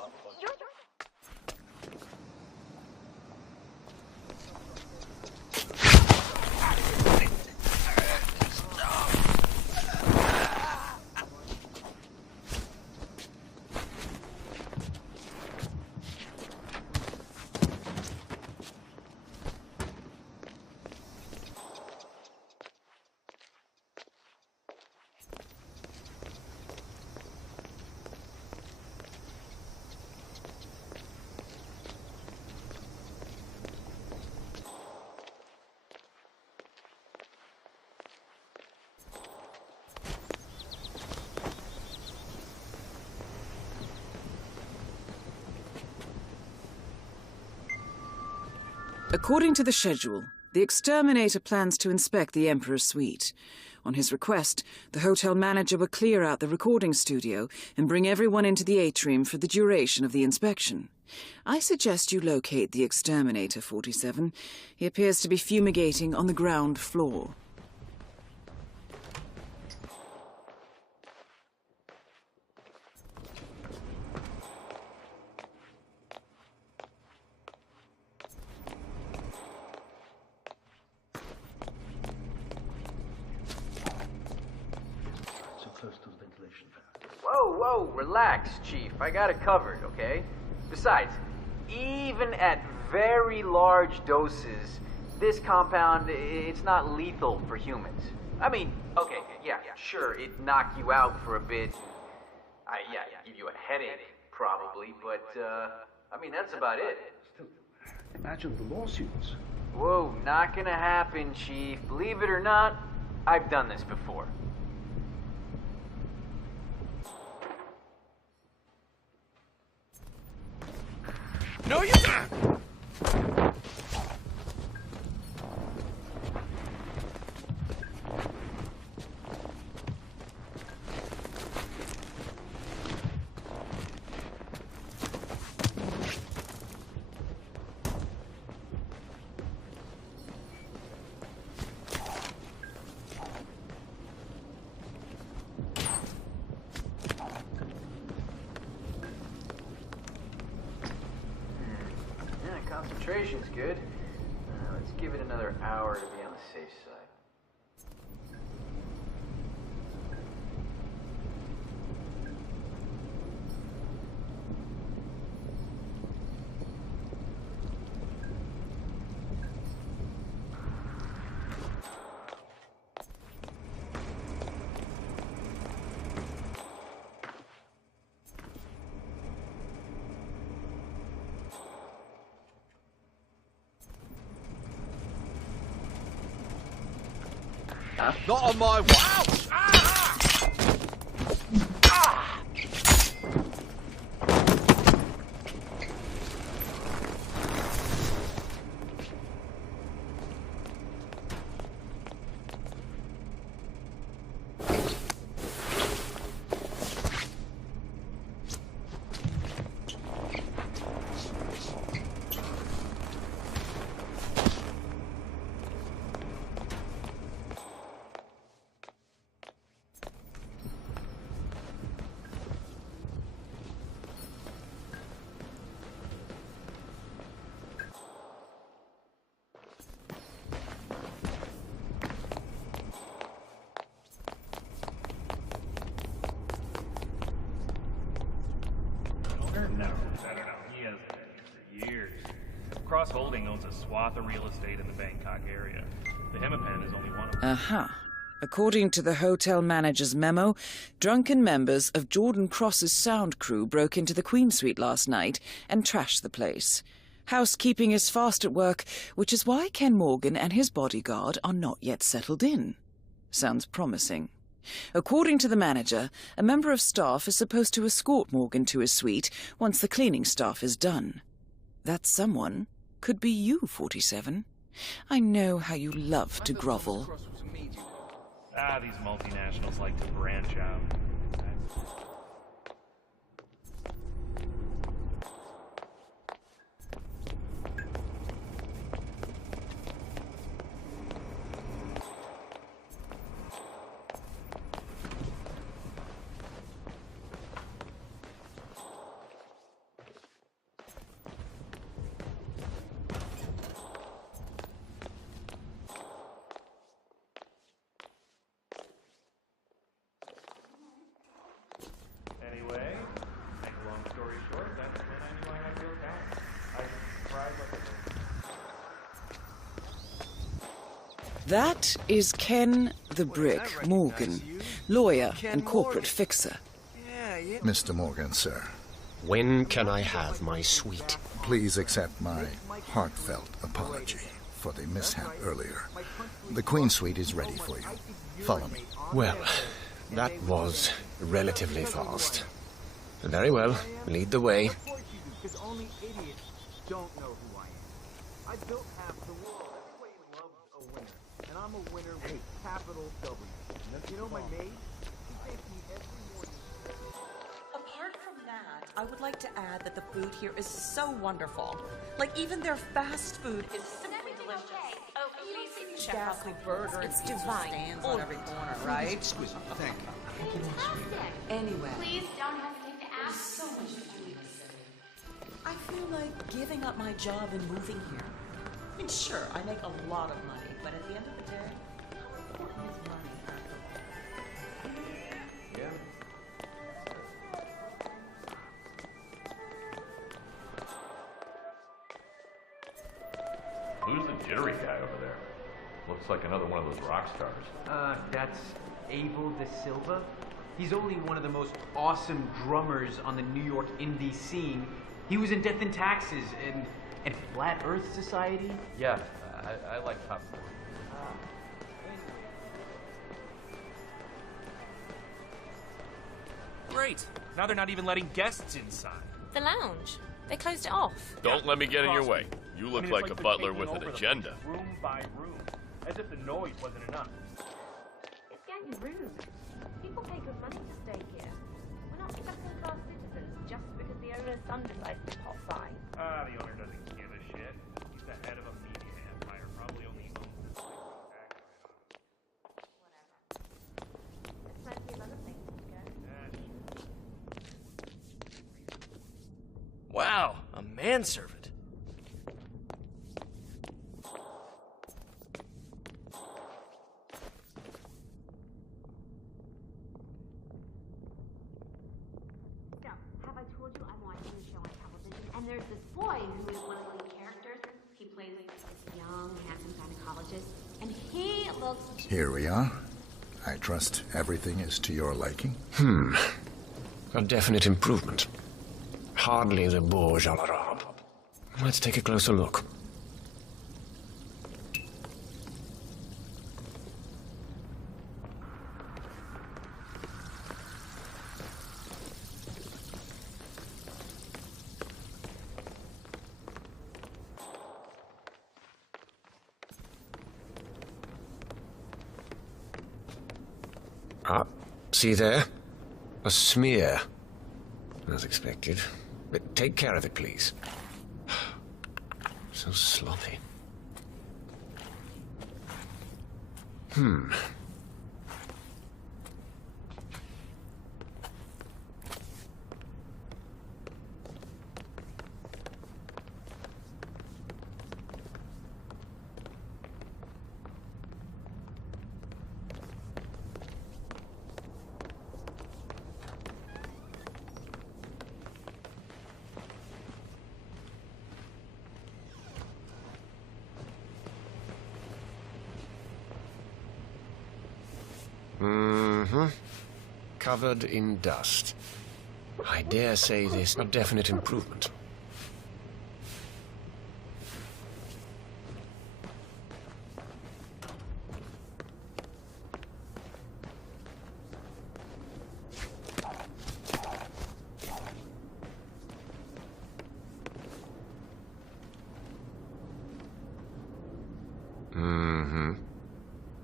According to the schedule, the exterminator plans to inspect the Emperor's suite. On his request, the hotel manager will clear out the recording studio and bring everyone into the atrium for the duration of the inspection. I suggest you locate the exterminator, 47. He appears to be fumigating on the ground floor. Whoa, relax, Chief. I got it covered, okay? Besides, even at very large doses, this compound, it's not lethal for humans. I mean, okay, yeah, sure, it knocked you out for a bit. Give you a headache, probably, but, I mean, that's about it. Imagine the lawsuits. Whoa, not gonna happen, Chief. Believe it or not, I've done this before. No, you're not! Concentration's good. Let's give it another hour to be on the safe side. Not on my watch! No, I don't know. He hasn't been here for years. Cross Holding owns a swath of real estate in the Bangkok area. The Hemapan is only one of them. Aha. According to the hotel manager's memo, drunken members of Jordan Cross's sound crew broke into the Queen Suite last night and trashed the place. Housekeeping is fast at work, which is why Ken Morgan and his bodyguard are not yet settled in. Sounds promising. According to the manager, a member of staff is supposed to escort Morgan to his suite once the cleaning staff is done. That someone could be you, 47. I know how you love to grovel. These multinationals like to branch out. Anyway, make a long story short, that's when I knew I had real talent. I cried like a baby. That is Ken the Brick Morgan, lawyer and corporate fixer. Mr. Morgan, sir. When can I have my suite? Please accept my heartfelt apology for the mishap earlier. The Queen Suite is ready for you. Follow me. Well, that was relatively fast. Very well. Lead the way. Because only idiots don't know who I am. I built I'm a winner with capital W. You know my maid? She thanks me every morning. Apart from that, I would like to add that the food here is so wonderful. Like, even their fast food is simply delicious. Oh, please, Chef. Ghastly burger It's and pizza divine. stands on every corner, right? Exquisite, thank you. Anyway, Please don't hesitate to ask. So much to do. I feel like giving up my job and moving here. I mean, sure, I make a lot of money, but at the end of the day, how important is money after all? Yeah. Who's the jittery guy over there? Looks like another one of those rock stars. That's Abel De Silva. He's only one of the most awesome drummers on the New York indie scene. He was in Death and Taxes and Flat Earth Society. Yeah, I like Top. Great. Now they're not even letting guests inside. The lounge. They closed it off. Don't let me get in your way. You look like a butler with an agenda. Room by room, as if the noise wasn't enough. It's getting rude. People pay good money to stay here. We're not second-class citizens just because the owner's son decides to pop by. The owner doesn't give a shit. He's the head of a media empire, probably only owns this place. There's plenty of other things to go. Wow, a manservant. So, have I told you I'm watching a show on television, and there's this boy who is one of the lead characters. He plays this young, handsome gynecologist, and he looks... Here we are. I trust everything is to your liking. A definite improvement. Hardly the Bourge à l'Arabe. Let's take a closer look. Ah, see there? A smear. As expected. But take care of it, please. So sloppy. Covered in dust. I dare say this a definite improvement.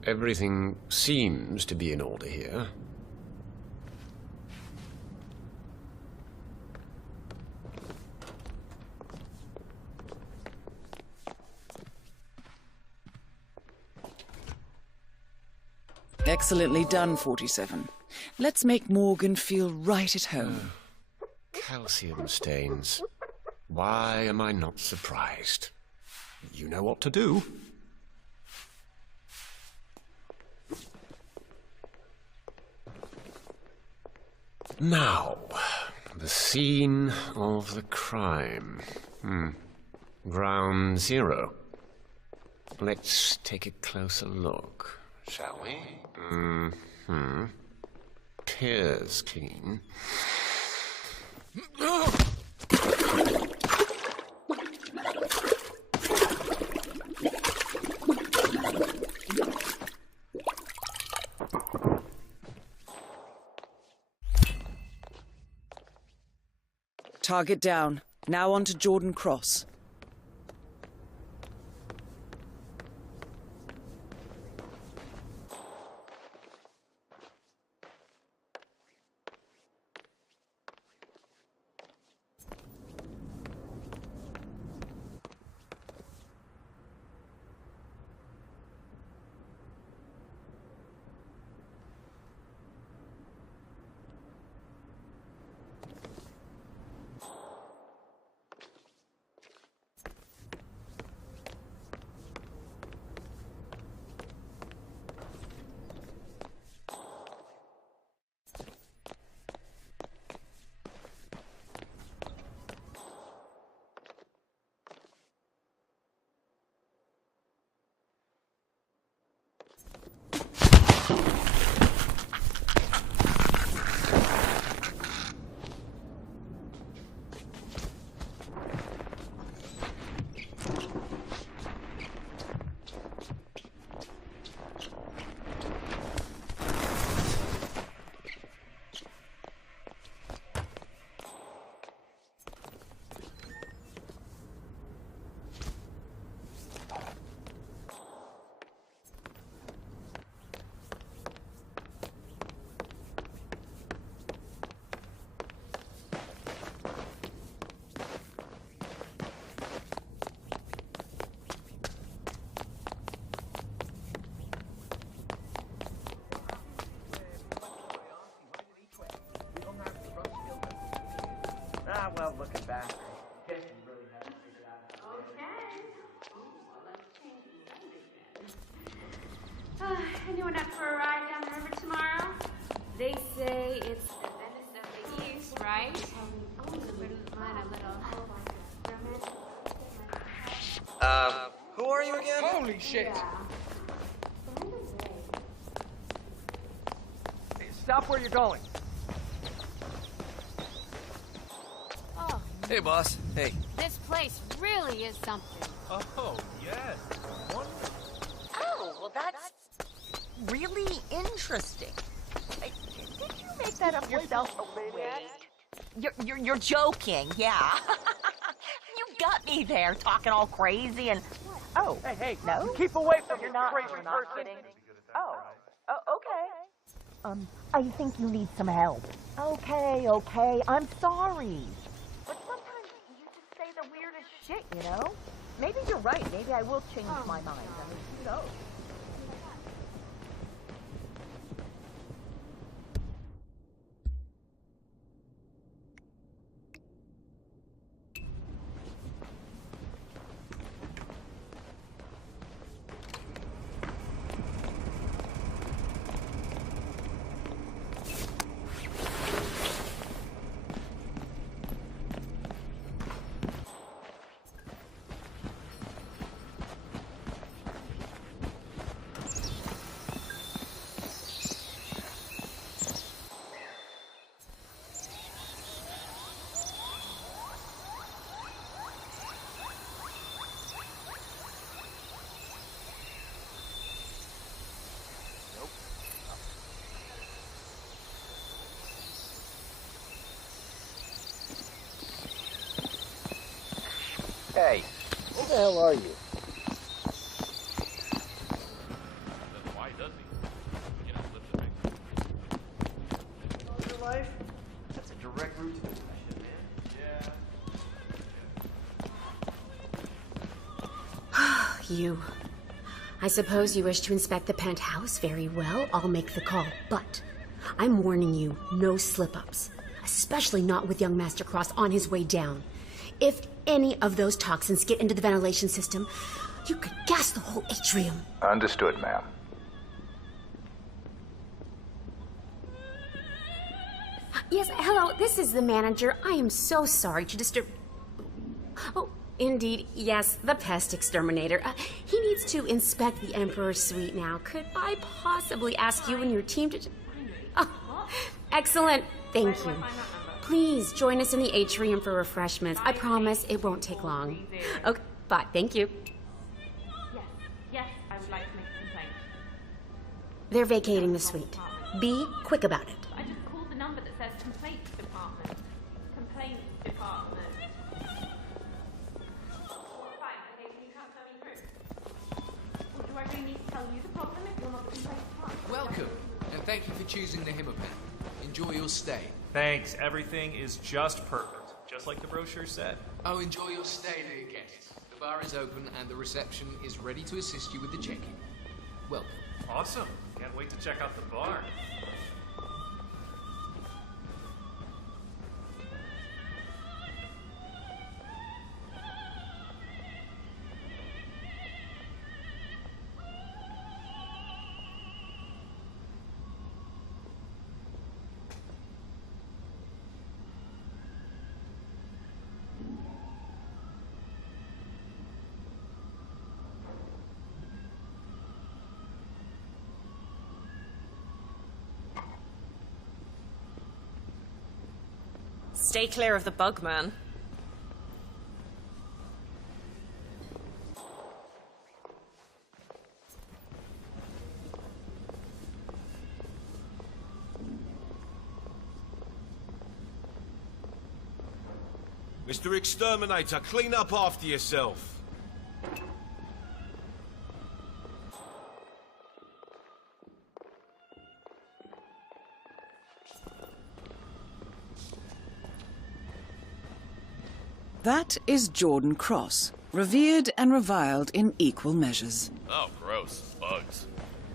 Everything seems to be in order here. Excellently done, 47. Let's make Morgan feel right at home. Calcium stains. Why am I not surprised? You know what to do. Now, the scene of the crime. Ground zero. Let's take a closer look, shall we? Appears clean. Target down. Now on to Jordan Cross. Anyone up for a ride down the river tomorrow? They say it's the Venice of the East, right? Wouldn't mind a little romance. Who are you again? Holy shit! Hey, stop where you're going. Oh, Hey, boss. Hey. this place really is something. Oh, yes. Wonderful. Oh, well, that's really interesting. Did you make that up yourself? Oh, wait. You're joking, yeah. You got me there talking all crazy and... Oh, Hey, no? keep away from You're this not, crazy you're not person. kidding? Oh, okay. I think you need some help. Okay, I'm sorry. But sometimes you just say the weirdest shit, you know? Maybe you're right. Maybe I will change my mind. I mean, who knows? Hey, who the hell are you? Why does he? You know, lift the big. Your life? That's a direct route to the question, man. Yeah. You. I suppose you wish to inspect the penthouse. Very well, I'll make the call. But I'm warning you, no slip-ups. Especially not with young Master Cross on his way down. If any of those toxins get into the ventilation system, you could gas the whole atrium. Understood, ma'am. Yes, hello, this is the manager. I am so sorry to disturb... Oh, indeed, yes, the pest exterminator. He needs to inspect the Emperor's suite now. Could I possibly ask you and your team to... Oh, excellent. Thank you. Please join us in the atrium for refreshments. I promise it won't take long. Okay, bye. Thank you. Yes, I would like to make a complaint. They're vacating the suite. Be quick about it. I just called the number that says complaints department. Complaints department. Fine, okay, can you transfer me through? Or do I really need to tell you the problem if you're not the complaints department? Welcome, and thank you for choosing the Himmelpen. Enjoy your stay. Thanks. Everything is just perfect. Just like the brochure said. Oh, enjoy your stay, dear guests. The bar is open and the reception is ready to assist you with the check-in. Welcome. Awesome. Can't wait to check out the bar. Stay clear of the bug, man. Mr. Exterminator, clean up after yourself. That is Jordan Cross, revered and reviled in equal measures. Oh, gross. Bugs.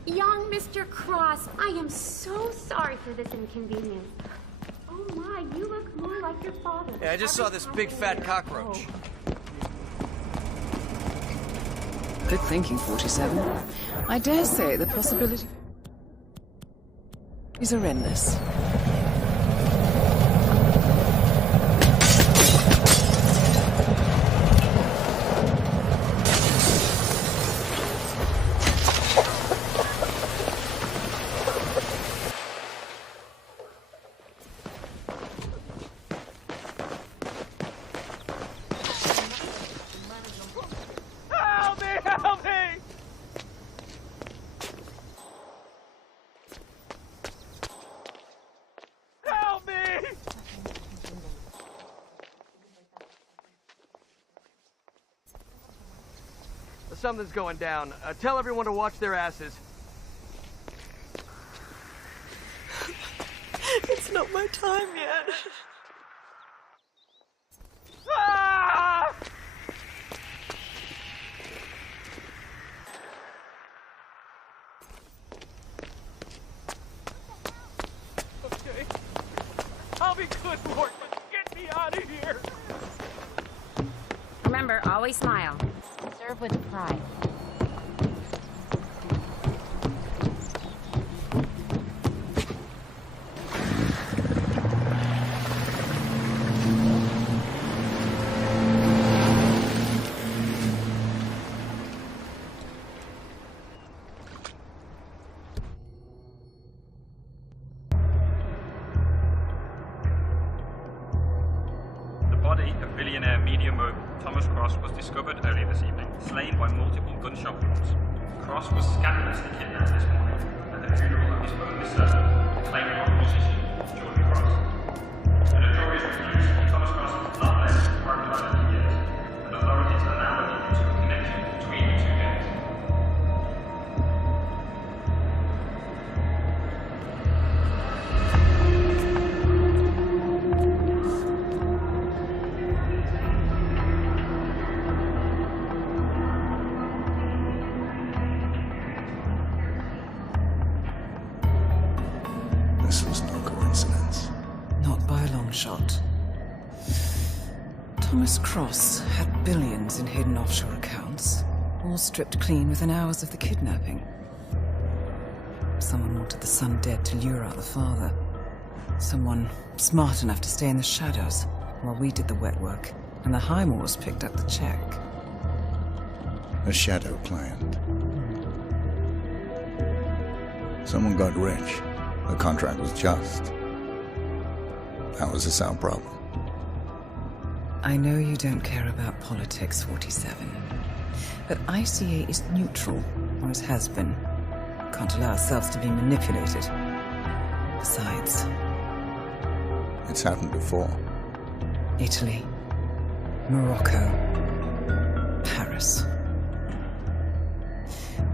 Young Mr. Cross, I am so sorry for this inconvenience. Oh my, you look more like your father. Yeah, I just saw this big fat cockroach. Good thinking, 47. I dare say the possibilities are endless. Something's going down. Tell everyone to watch their asses. It's not my time yet. Ah! Okay. I'll be good, Lord. Get me out of here. Remember, always smile. Serve with pride. The body of billionaire media mogul Thomas Cross was discovered earlier this evening, slain by multiple gunshot wounds. Cross was scandalously kidnapped this morning at the funeral of his only servant, acclaimed musician Jordan Cross. A notorious recluse, Thomas Cross was not left for private years, and authorities are now looking into a connection between the two gangs. This was no coincidence. Not by a long shot. Thomas Cross had billions in hidden offshore accounts, all stripped clean within hours of the kidnapping. Someone wanted the son dead to lure out the father. Someone smart enough to stay in the shadows while we did the wet work, and the Highmores picked up the check. A shadow client. Someone got rich. The contract was just. That was a sound problem. I know you don't care about politics, 47. But ICA is neutral, always has been. Can't allow ourselves to be manipulated. Besides... It's happened before. Italy, Morocco, Paris.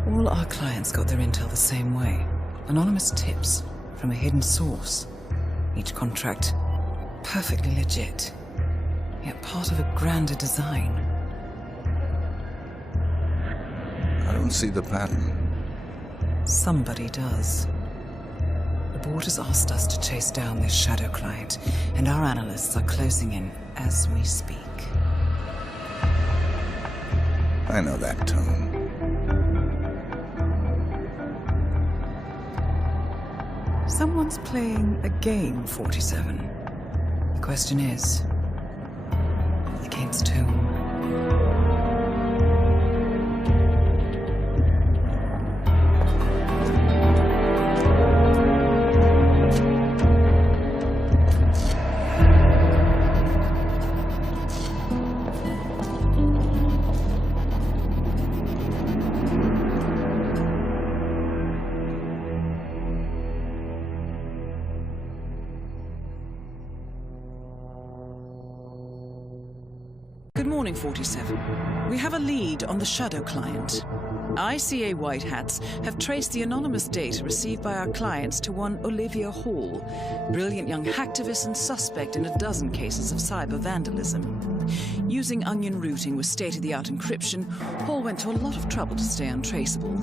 All our clients got their intel the same way. Anonymous tips from a hidden source. Each contract perfectly legit, yet part of a grander design. I don't see the pattern. Somebody does. The board has asked us to chase down this shadow client, and our analysts are closing in as we speak. I know that tone. Someone's playing a game, 47. The question is, against whom? Good morning, 47. We have a lead on the shadow client. ICA White Hats have traced the anonymous data received by our clients to one Olivia Hall, brilliant young hacktivist and suspect in a dozen cases of cyber vandalism. Using onion routing with state-of-the-art encryption, Hall went to a lot of trouble to stay untraceable.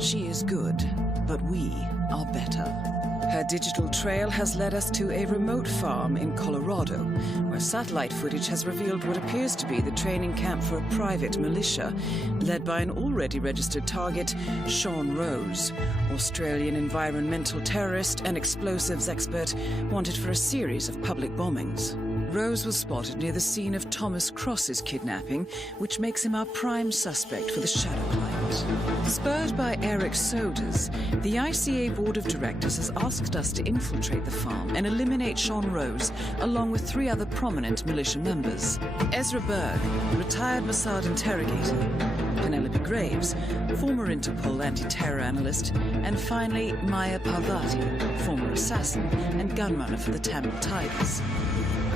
She is good, but we are better. Her digital trail has led us to a remote farm in Colorado, where satellite footage has revealed what appears to be the training camp for a private militia, led by an already registered target, Sean Rose, Australian environmental terrorist and explosives expert wanted for a series of public bombings. Rose was spotted near the scene of Thomas Cross's kidnapping, which makes him our prime suspect for the Shadow Client. Spurred by Eric Soders, the ICA Board of Directors has asked us to infiltrate the farm and eliminate Sean Rose, along with 3 other prominent militia members. Ezra Berg, retired Mossad interrogator, Penelope Graves, former Interpol anti-terror analyst, and finally Maya Parvati, former assassin and gunrunner for the Tamil Tigers.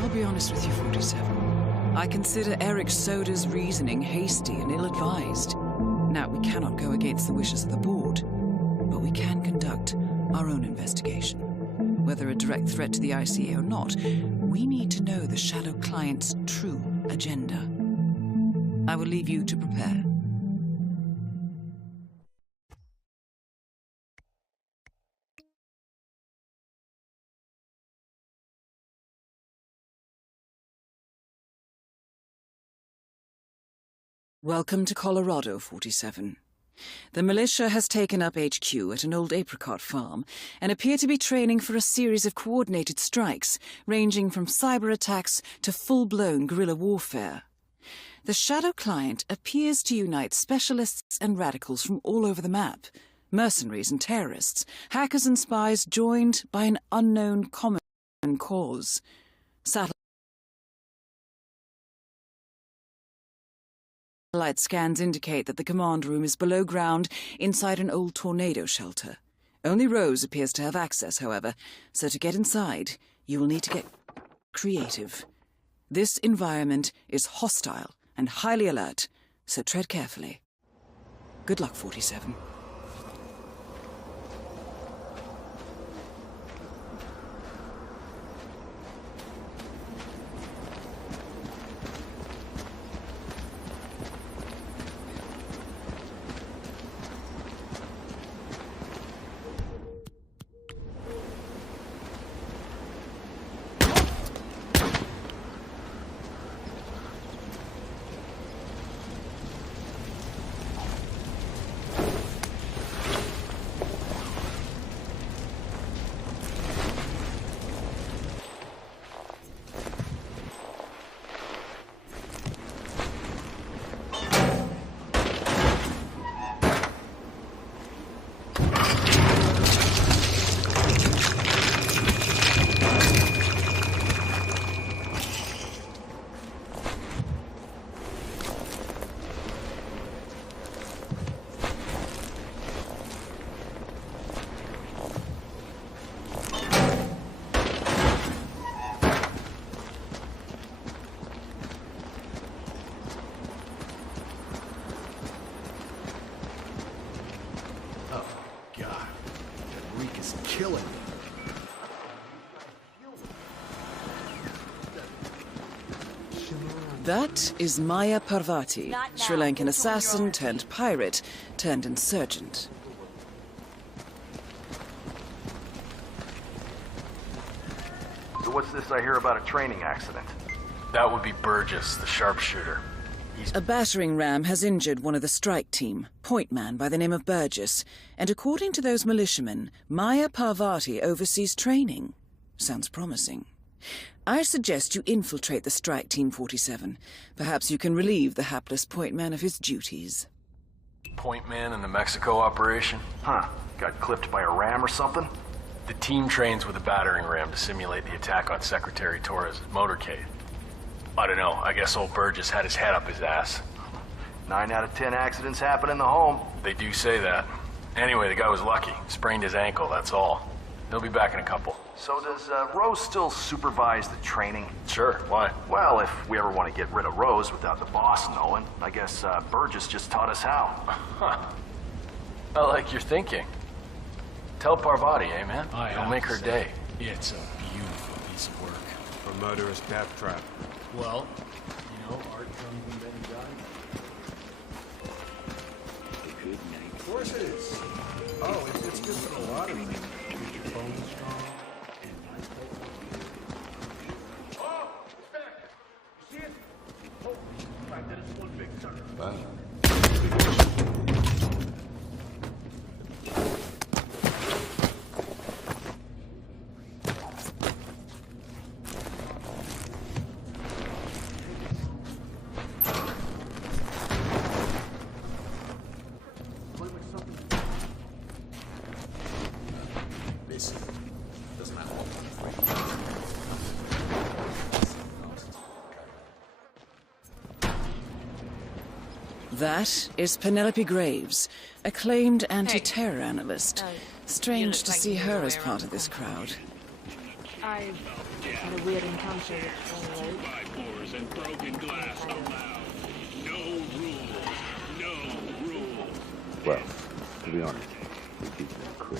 I'll be honest with you, 47. I consider Eric Soda's reasoning hasty and ill-advised. Now, we cannot go against the wishes of the board, but we can conduct our own investigation. Whether a direct threat to the ICA or not, we need to know the Shadow Client's true agenda. I will leave you to prepare. Welcome to Colorado, 47. The militia has taken up HQ at an old apricot farm and appear to be training for a series of coordinated strikes, ranging from cyber attacks to full-blown guerrilla warfare. The Shadow Client appears to unite specialists and radicals from all over the map, mercenaries and terrorists, hackers and spies joined by an unknown common cause. Satellite scans indicate that the command room is below ground inside an old tornado shelter. Only Rose appears to have access, however, so to get inside, you will need to get creative. This environment is hostile and highly alert, so tread carefully. Good luck, 47. Killing me. That is Maya Parvati, Sri Lankan assassin turned pirate turned insurgent. So what's this I hear about a training accident? That would be Burgess, the sharpshooter. A battering ram has injured one of the strike team, point man by the name of Burgess, and according to those militiamen, Maya Parvati oversees training. Sounds promising. I suggest you infiltrate the strike team, 47. Perhaps you can relieve the hapless point man of his duties. Point man in the Mexico operation? Huh. Got clipped by a ram or something? The team trains with a battering ram to simulate the attack on Secretary Torres' motorcade. I don't know, I guess old Burgess had his head up his ass. 9 out of 10 accidents happen in the home. They do say that. Anyway, the guy was lucky. Sprained his ankle, that's all. He'll be back in a couple. So does Rose still supervise the training? Sure, why? Well, if we ever want to get rid of Rose without the boss knowing, I guess Burgess just taught us how. Huh. I like your thinking. Tell Parvati, eh, man? It'll make her day. It's a beautiful piece of work. A murderous death trap. Well, you know, art comes and then dies. Of course it is. Oh, it's good for the lottery. That is Penelope Graves, acclaimed anti-terror analyst. Strange to see her as part of this crowd. I had a weird encounter with By-4s and broken glass allowed. No rules. No rules. Well, to be honest, we keep it in crew.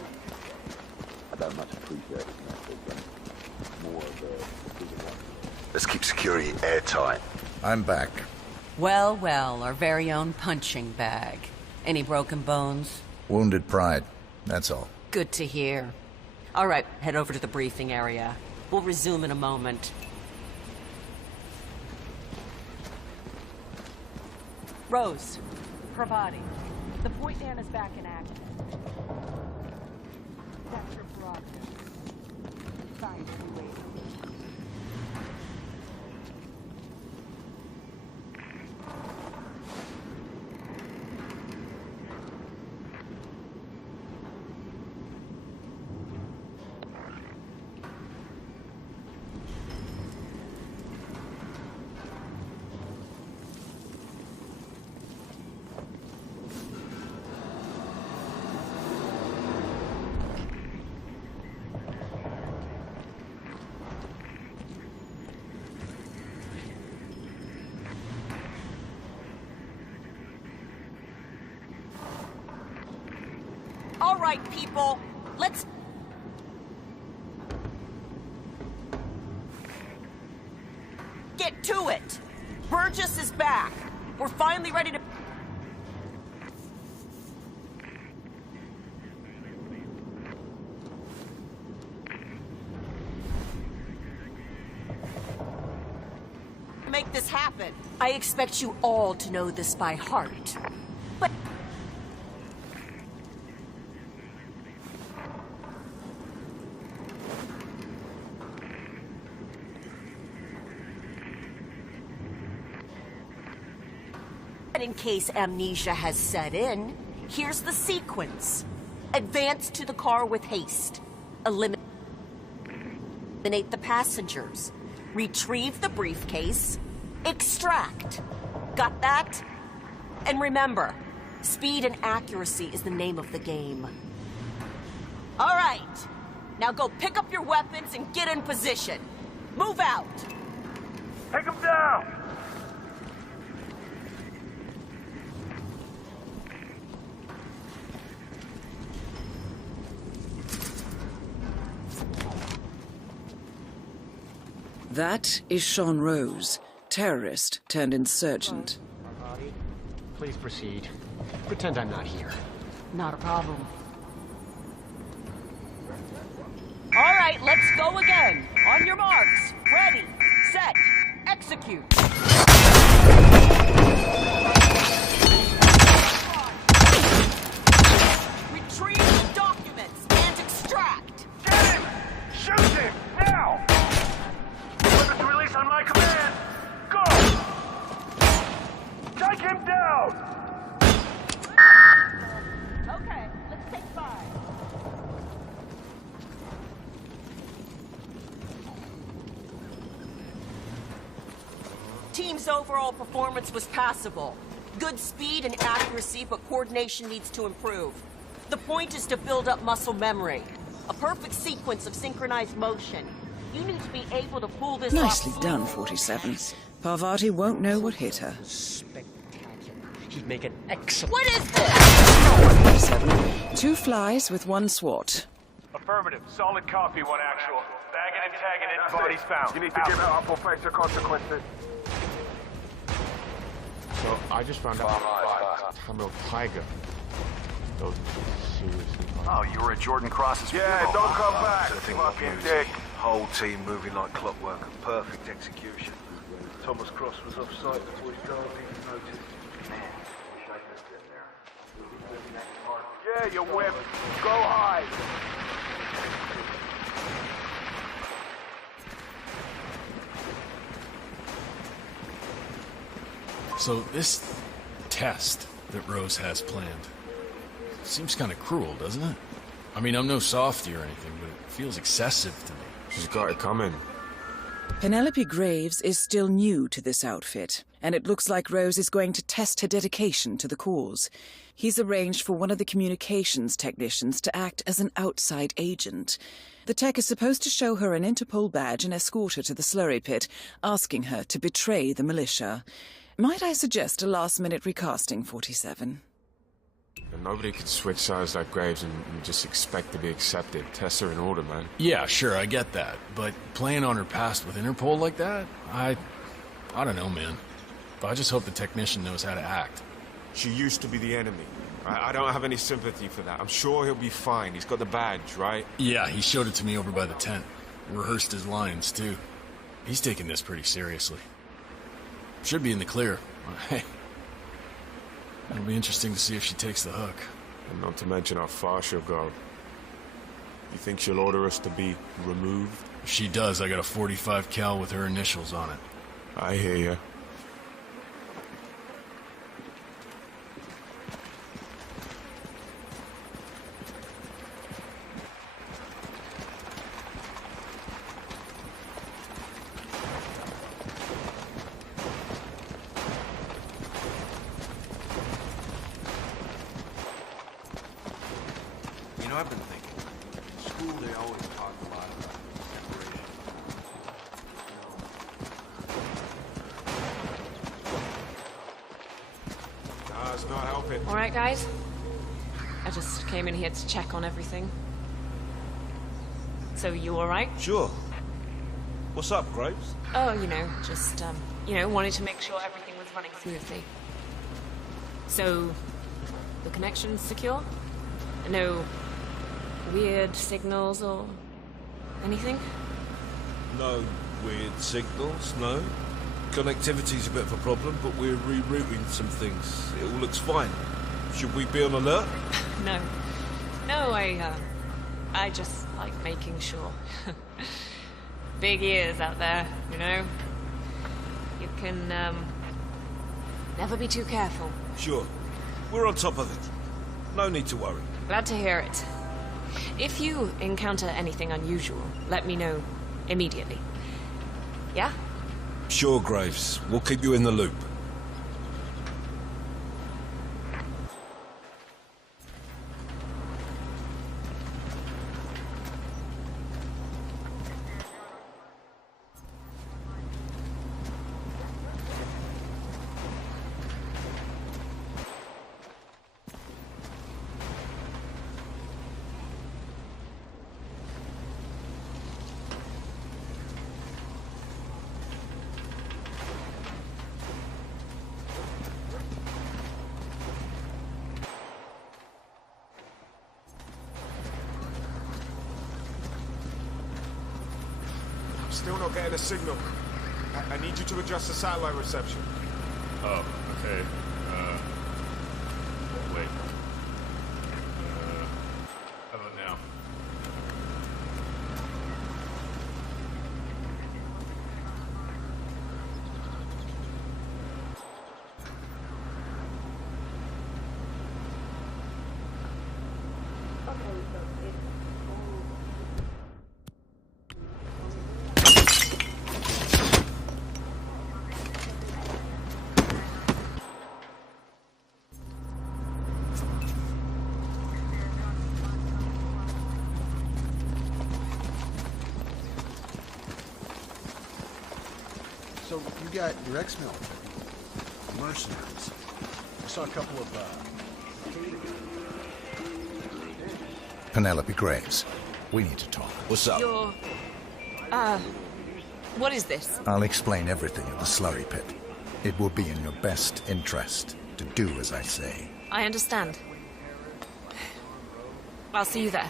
I don't much appreciate his method, but more of a... Let's keep security airtight. I'm back. Well, well, our very own punching bag. Any broken bones? Wounded pride, that's all. Good to hear. All right, head over to the briefing area. We'll resume in a moment. Rose, Pravati, the point man is back in action. That's your prerogative. Fine, we wait. All right, people, let's... get to it! Burgess is back. We're finally ready to... make this happen. I expect you all to know this by heart. But... in case amnesia has set in, here's the sequence. Advance to the car with haste. Eliminate the passengers. Retrieve the briefcase. Extract. Got that? And remember, speed and accuracy is the name of the game. All right. Now go pick up your weapons and get in position. Move out. Take him down! That is Sean Rose, terrorist turned insurgent. Please proceed. Pretend I'm not here. Not a problem. All right, let's go again. On your marks. Ready, set, execute. Retrieve the documents and extract. Get him! Shoot him! Now! Weapons release on my command! Go! Take him down! Okay, let's take 5. Team's overall performance was passable. Good speed and accuracy, but coordination needs to improve. The point is to build up muscle memory. A perfect sequence of synchronized motion. You need to be able to pull this off. Nicely done, 47. Parvati won't know what hit her. He'd make an excellent... What is this? 47. 2 flies with 1 swat. Affirmative. Solid copy, 1 actual. Bagging and tagging it. Bodies found. You need to give out for facts or consequences. So, I just found out from a tiger. So seriously. Oh, you were at Jordan Cross's Yeah, funeral, don't huh? come back, Something fucking amusing. dick. Whole team moving like clockwork. Perfect execution. Thomas Cross was off site before his guard even noticed. Man, wish I could have been there. Yeah, you whip. Go hide. So this test that Rose has planned seems kind of cruel, doesn't it? I mean, I'm no softy or anything, but it feels excessive to me. She's got it coming. Penelope Graves is still new to this outfit, and it looks like Rose is going to test her dedication to the cause. He's arranged for one of the communications technicians to act as an outside agent. The tech is supposed to show her an Interpol badge and escort her to the slurry pit, asking her to betray the militia. Might I suggest a last-minute recasting, 47? And nobody could switch sides like Graves and just expect to be accepted. Tests are in order, man. Yeah, sure, I get that. But playing on her past with Interpol like that? I don't know, man. But I just hope the technician knows how to act. She used to be the enemy. I don't have any sympathy for that. I'm sure he'll be fine. He's got the badge, right? Yeah, he showed it to me over by the tent. Rehearsed his lines, too. He's taking this pretty seriously. Should be in the clear. Hey. It'll be interesting to see if she takes the hook. And not to mention how far she'll go. You think she'll order us to be removed? If she does, I got a 45 cal with her initials on it. I hear ya. You know, I've been thinking. In school, they always talk a lot about separation. Nah, it's not helping. All right, guys. I just came in here to check on everything. So you all right? Sure. What's up, Graves? Oh, just, wanted to make sure everything was running smoothly. So, the connection's secure? No weird signals or anything? No weird signals, no. Connectivity's a bit of a problem, but we're rerouting some things. It all looks fine. Should we be on alert? No. No, I just like making sure. Big ears out there, you know? You can, never be too careful. Sure. We're on top of it. No need to worry. Glad to hear it. If you encounter anything unusual, let me know immediately. Yeah? Sure, Graves. We'll keep you in the loop. Still not getting a signal. I need you to adjust the satellite reception. Oh, okay. Wait. How about now? So you got your ex-military, mercenaries. I saw a couple of, Penelope Graves, we need to talk. What's up? What is this? I'll explain everything at the slurry pit. It will be in your best interest to do as I say. I understand. I'll see you there.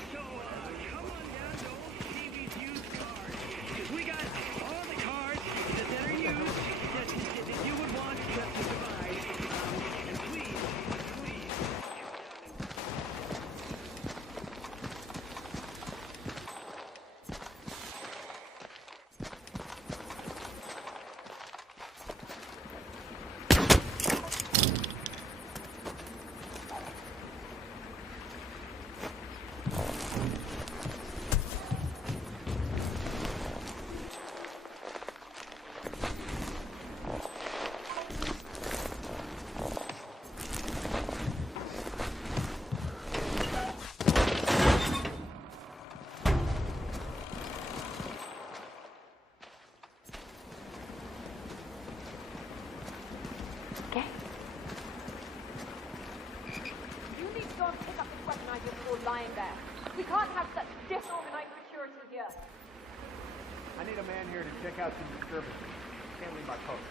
We can't have such disorganized security here. I need a man here to check out some disturbances. Can't leave my post.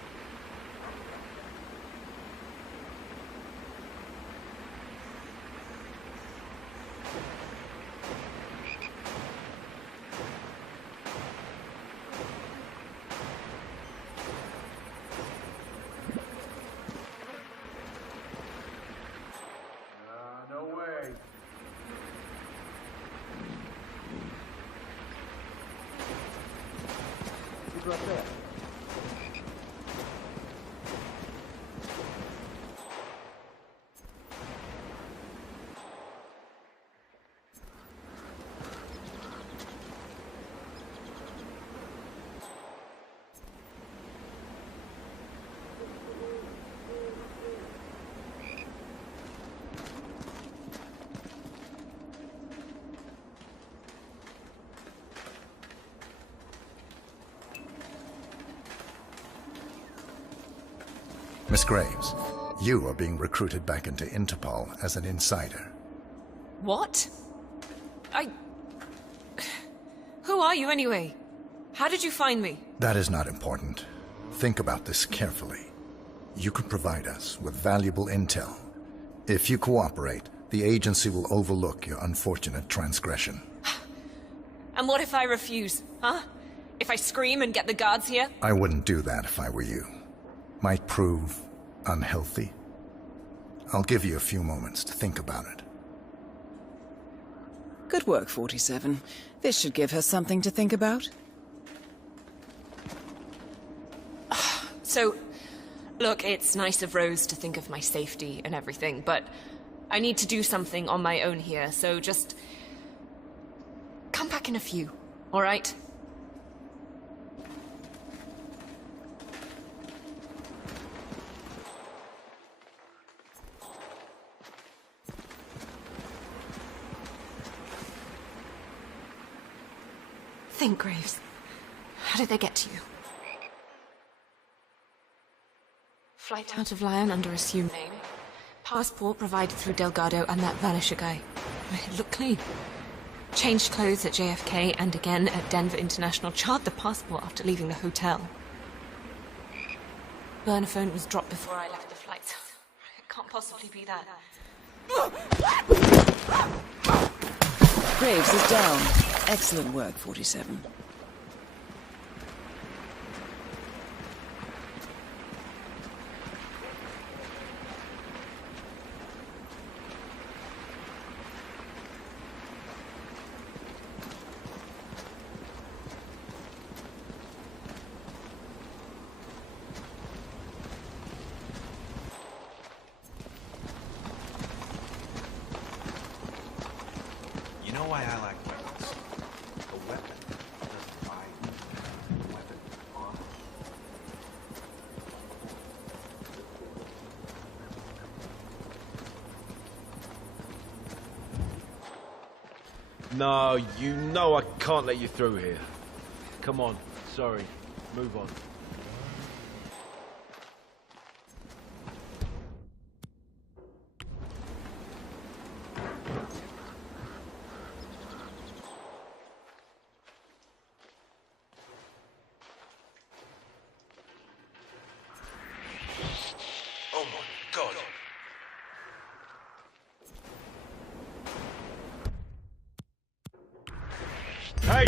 No way. He's right there. Miss Graves, you are being recruited back into Interpol as an insider. What? Who are you anyway? How did you find me? That is not important. Think about this carefully. You can provide us with valuable intel. If you cooperate, the agency will overlook your unfortunate transgression. And what if I refuse, huh? If I scream and get the guards here? I wouldn't do that if I were you. Might prove unhealthy. I'll give you a few moments to think about it. Good work, 47. This should give her something to think about. So, look, it's nice of Rose to think of my safety and everything, but I need to do something on my own here, so just come back in a few, all right? Think, Graves. How did they get to you? Flight out of Lyon under assumed name. Passport provided through Delgado and that Vanisher guy. It looked clean. Changed clothes at JFK and again at Denver International. Charred the passport after leaving the hotel. Burner phone was dropped before I left the flight. It can't possibly be that. Graves is down. Excellent work, 47. You know why I like weapons? A weapon doesn't buy you. A weapon honor. No, you know I can't let you through here. Come on, sorry. Move on. Oh my god. Hey!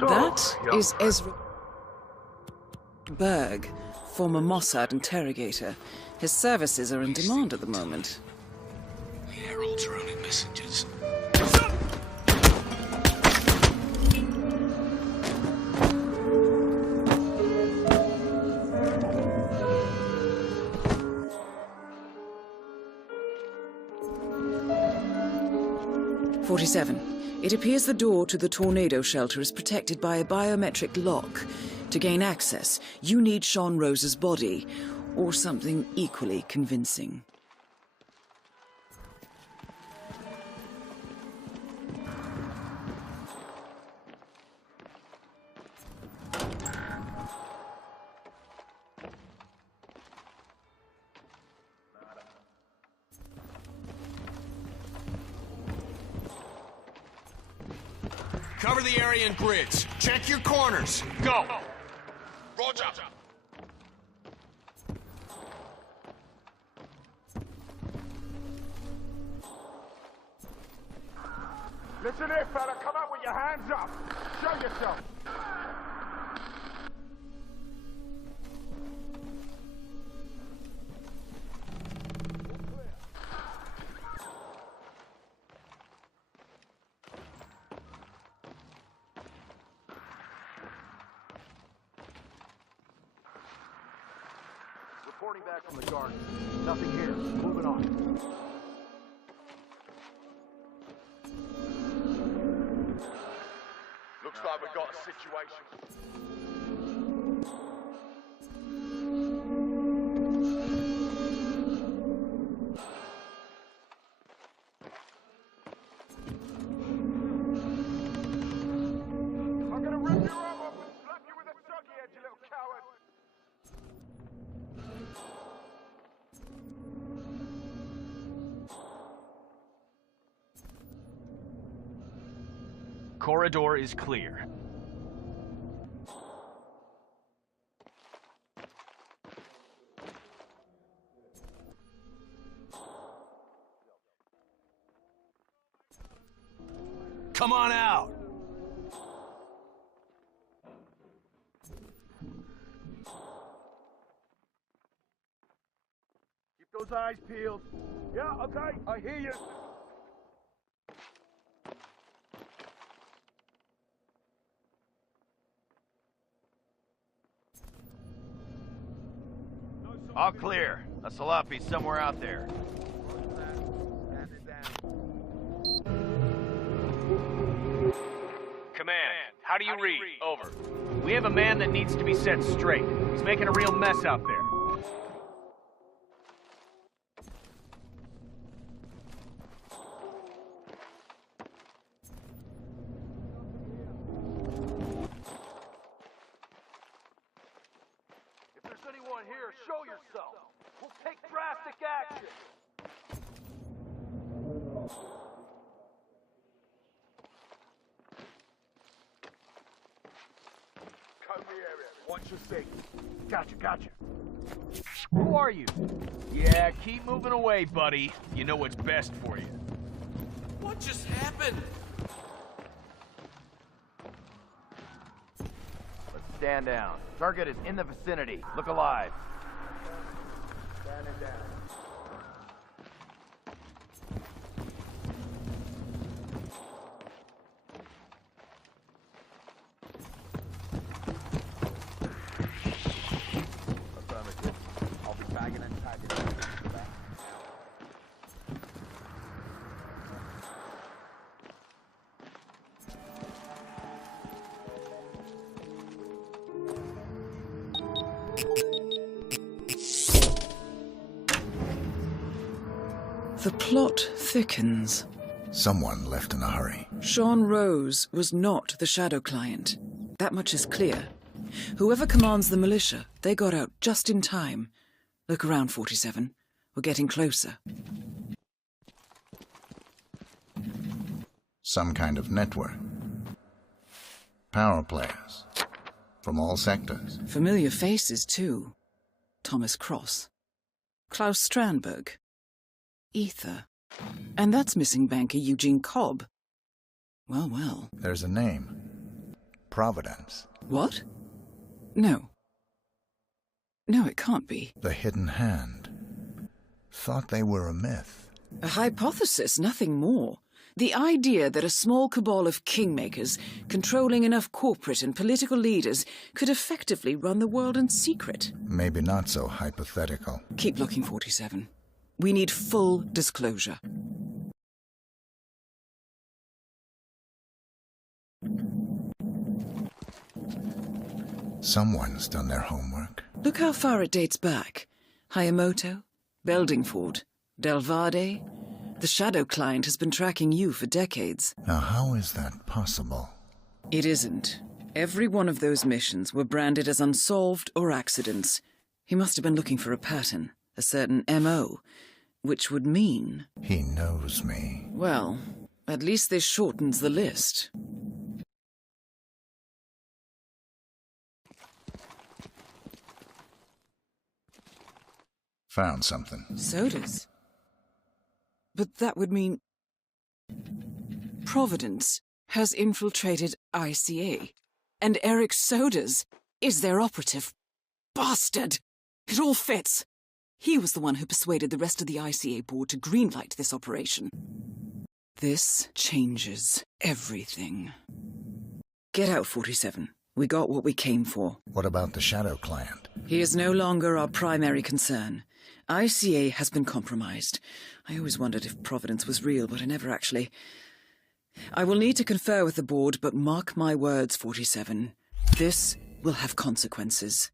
That is Ezra Berg, former Mossad interrogator. His services are in demand at the moment. Heralds running messages. 47. It appears the door to the tornado shelter is protected by a biometric lock. To gain access, you need Sean Rose's body, or something equally convincing. Cover the area in grids. Check your corners. Go. Roger. Listen here, fella. Come out with your hands up. Show yourself. Reporting back from the garden. Nothing here. Moving on. Looks like we've got a situation. I'm gonna rip your arm off and slap you with a sucky head, you little coward. Corridor is clear. Come on out. Keep those eyes peeled. Yeah, okay, I hear you. All clear. A Salafi's somewhere out there. Command, how do you read? Over. We have a man that needs to be set straight. He's making a real mess out there. If there's anyone here, show yourself. We'll take drastic action. Comb the area. Watch your safety. Gotcha. Who are you? Yeah, keep moving away, buddy. You know what's best for you. What just happened? Let's stand down. Target is in the vicinity. Look alive. Standing down. Affirmative. I'll be bagging and tagging. The plot thickens. Someone left in a hurry. Sean Rose was not the Shadow client. That much is clear. Whoever commands the militia, they got out just in time. Look around, 47. We're getting closer. Some kind of network. Power players. From all sectors. Familiar faces, too. Thomas Cross. Klaus Strandberg. Ether. And that's missing banker Eugene Cobb. Well, well. There's a name. Providence. What? No. No, it can't be. The Hidden Hand. Thought they were a myth. A hypothesis, nothing more. The idea that a small cabal of kingmakers, controlling enough corporate and political leaders, could effectively run the world in secret. Maybe not so hypothetical. Keep looking, 47. We need full disclosure. Someone's done their homework. Look how far it dates back. Hayamoto, Beldingford, Delvade. The Shadow client has been tracking you for decades. Now, how is that possible? It isn't. Every one of those missions were branded as unsolved or accidents. He must have been looking for a pattern, a certain MO, which would mean... He knows me. Well, at least this shortens the list. Found something. Sodas? But that would mean... Providence has infiltrated ICA, and Eric Sodas is their operative. Bastard! It all fits. He was the one who persuaded the rest of the ICA board to greenlight this operation. This changes everything. Get out, 47. We got what we came for. What about the Shadow client? He is no longer our primary concern. ICA has been compromised. I always wondered if Providence was real, but I never actually... I will need to confer with the board, but mark my words, 47. This will have consequences.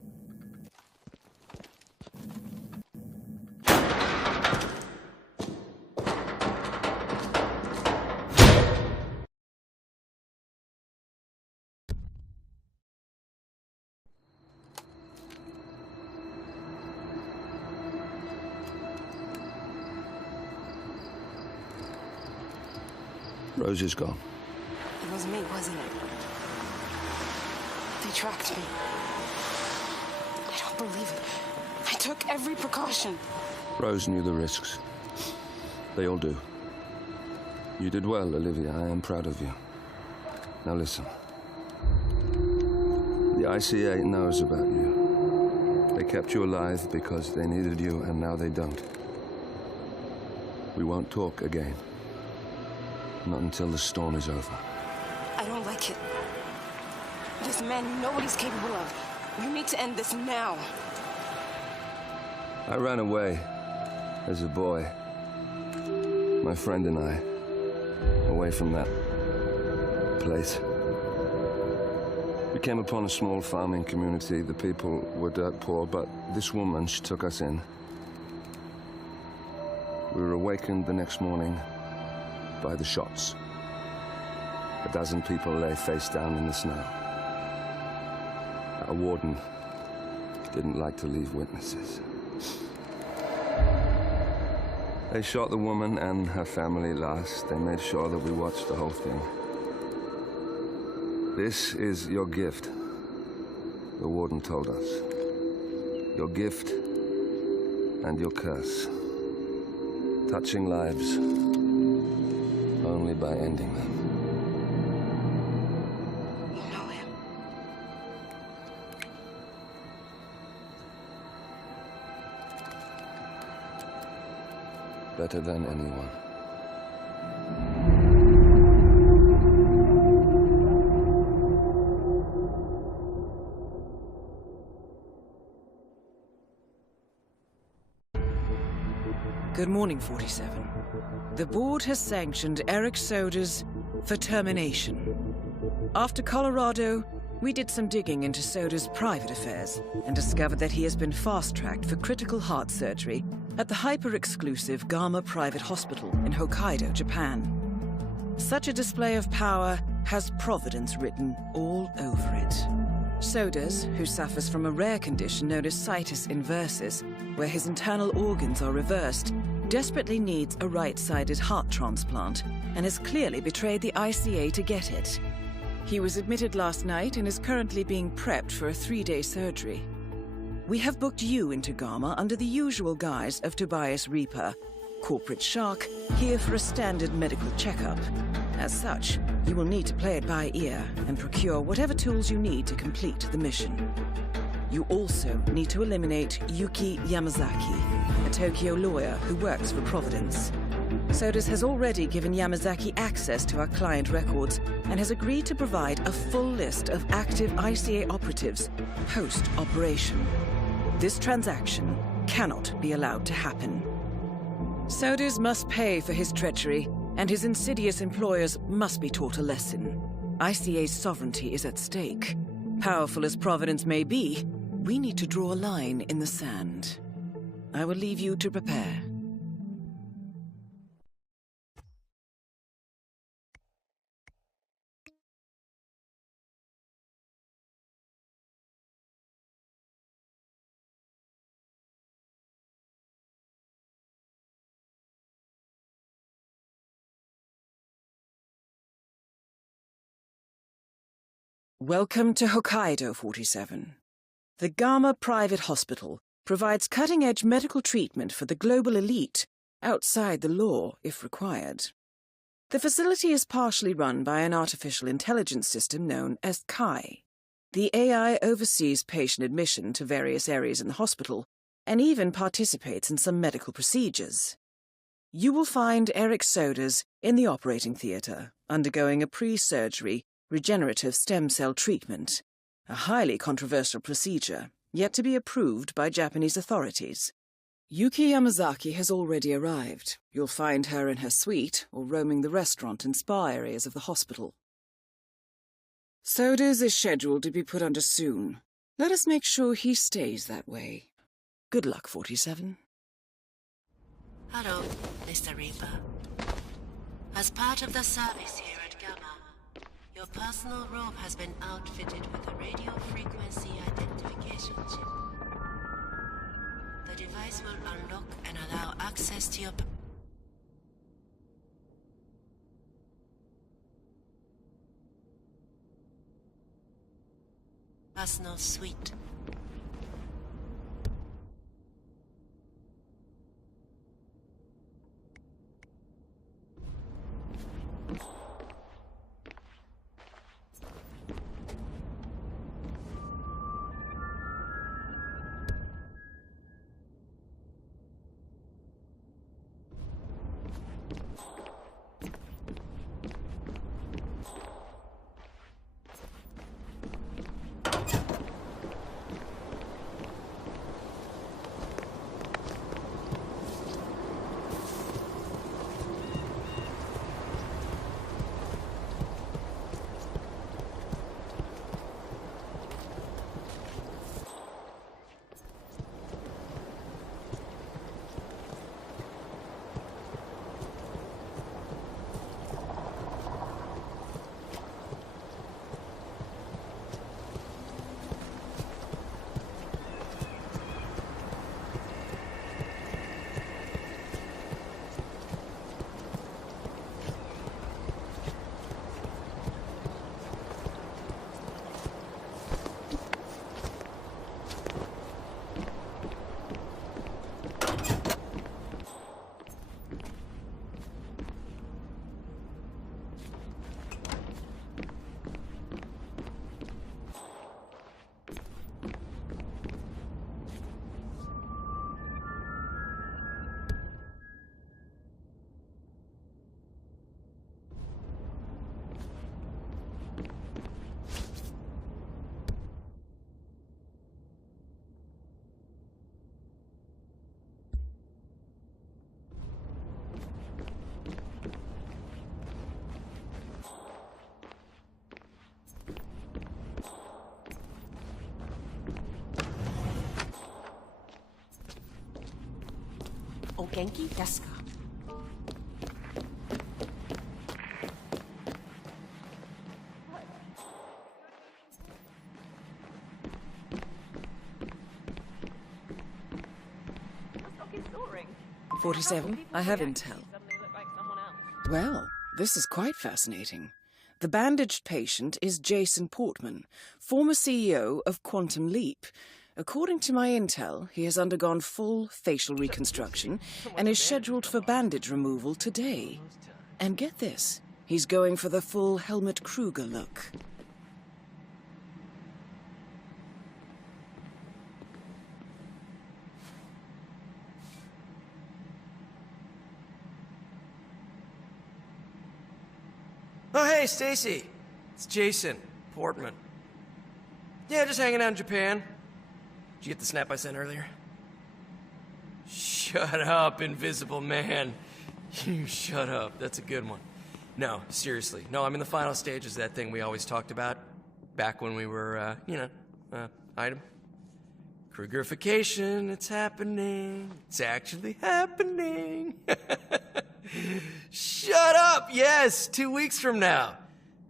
Rose is gone. It was me, wasn't it? They tracked me. I don't believe it. I took every precaution. Rose knew the risks. They all do. You did well, Olivia. I am proud of you. Now listen. The ICA knows about you. They kept you alive because they needed you, and now they don't. We won't talk again. Not until the storm is over. I don't like it. This man, nobody's capable of. You need to end this now. I ran away as a boy. My friend and I. Away from that place. We came upon a small farming community. The people were dirt poor, but this woman, she took us in. We were awakened the next morning by the shots. A dozen people lay face down in the snow. Our warden didn't like to leave witnesses. They shot the woman and her family last. They made sure that we watched the whole thing. This is your gift, the warden told us. Your gift and your curse. Touching lives only by ending them. You know him. Better than anyone. Good morning, 47. The board has sanctioned Eric Sodas for termination. After Colorado, we did some digging into Soda's private affairs and discovered that he has been fast-tracked for critical heart surgery at the hyper-exclusive Gama Private Hospital in Hokkaido, Japan. Such a display of power has Providence written all over it. Sodas, who suffers from a rare condition known as situs inversus, where his internal organs are reversed, desperately needs a right-sided heart transplant and has clearly betrayed the ICA to get it. He was admitted last night and is currently being prepped for a 3-day surgery. We have booked you into Gamma under the usual guise of Tobias Reaper, corporate shark, here for a standard medical checkup. As such, you will need to play it by ear and procure whatever tools you need to complete the mission. You also need to eliminate Yuki Yamazaki, a Tokyo lawyer who works for Providence. Sodas has already given Yamazaki access to our client records and has agreed to provide a full list of active ICA operatives post-operation. This transaction cannot be allowed to happen. Sodas must pay for his treachery, and his insidious employers must be taught a lesson. ICA's sovereignty is at stake. Powerful as Providence may be, we need to draw a line in the sand. I will leave you to prepare. Welcome to Hokkaido 47. The Gamma Private Hospital provides cutting-edge medical treatment for the global elite, outside the law if required. The facility is partially run by an artificial intelligence system known as Kai. The AI oversees patient admission to various areas in the hospital and even participates in some medical procedures. You will find Eric Sodas in the operating theater, undergoing a pre-surgery regenerative stem cell treatment, a highly controversial procedure, yet to be approved by Japanese authorities. Yuki Yamazaki has already arrived. You'll find her in her suite or roaming the restaurant and spa areas of the hospital. Sodas is scheduled to be put under soon. Let us make sure he stays that way. Good luck, 47. Hello, Mr. Reaper. As part of the service here at Gamma, your personal robe has been outfitted with a radio frequency identification chip. The device will unlock and allow access to your personal suite. O genki desu ka? 47, I have intel. Well, this is quite fascinating. The bandaged patient is Jason Portman, former CEO of Quantum Leap. According to my intel, he has undergone full facial reconstruction and is scheduled for bandage removal today. And get this, he's going for the full Helmut Kruger look. Oh, hey, Stacy. It's Jason Portman. Yeah, just hanging out in Japan. Did you get the snap I sent earlier? Shut up, Invisible Man. You shut up. That's a good one. No, seriously. No, I'm in the final stages of that thing we always talked about. Back when we were, item. Krugerification, it's happening. It's actually happening. Shut up! Yes, 2 weeks from now.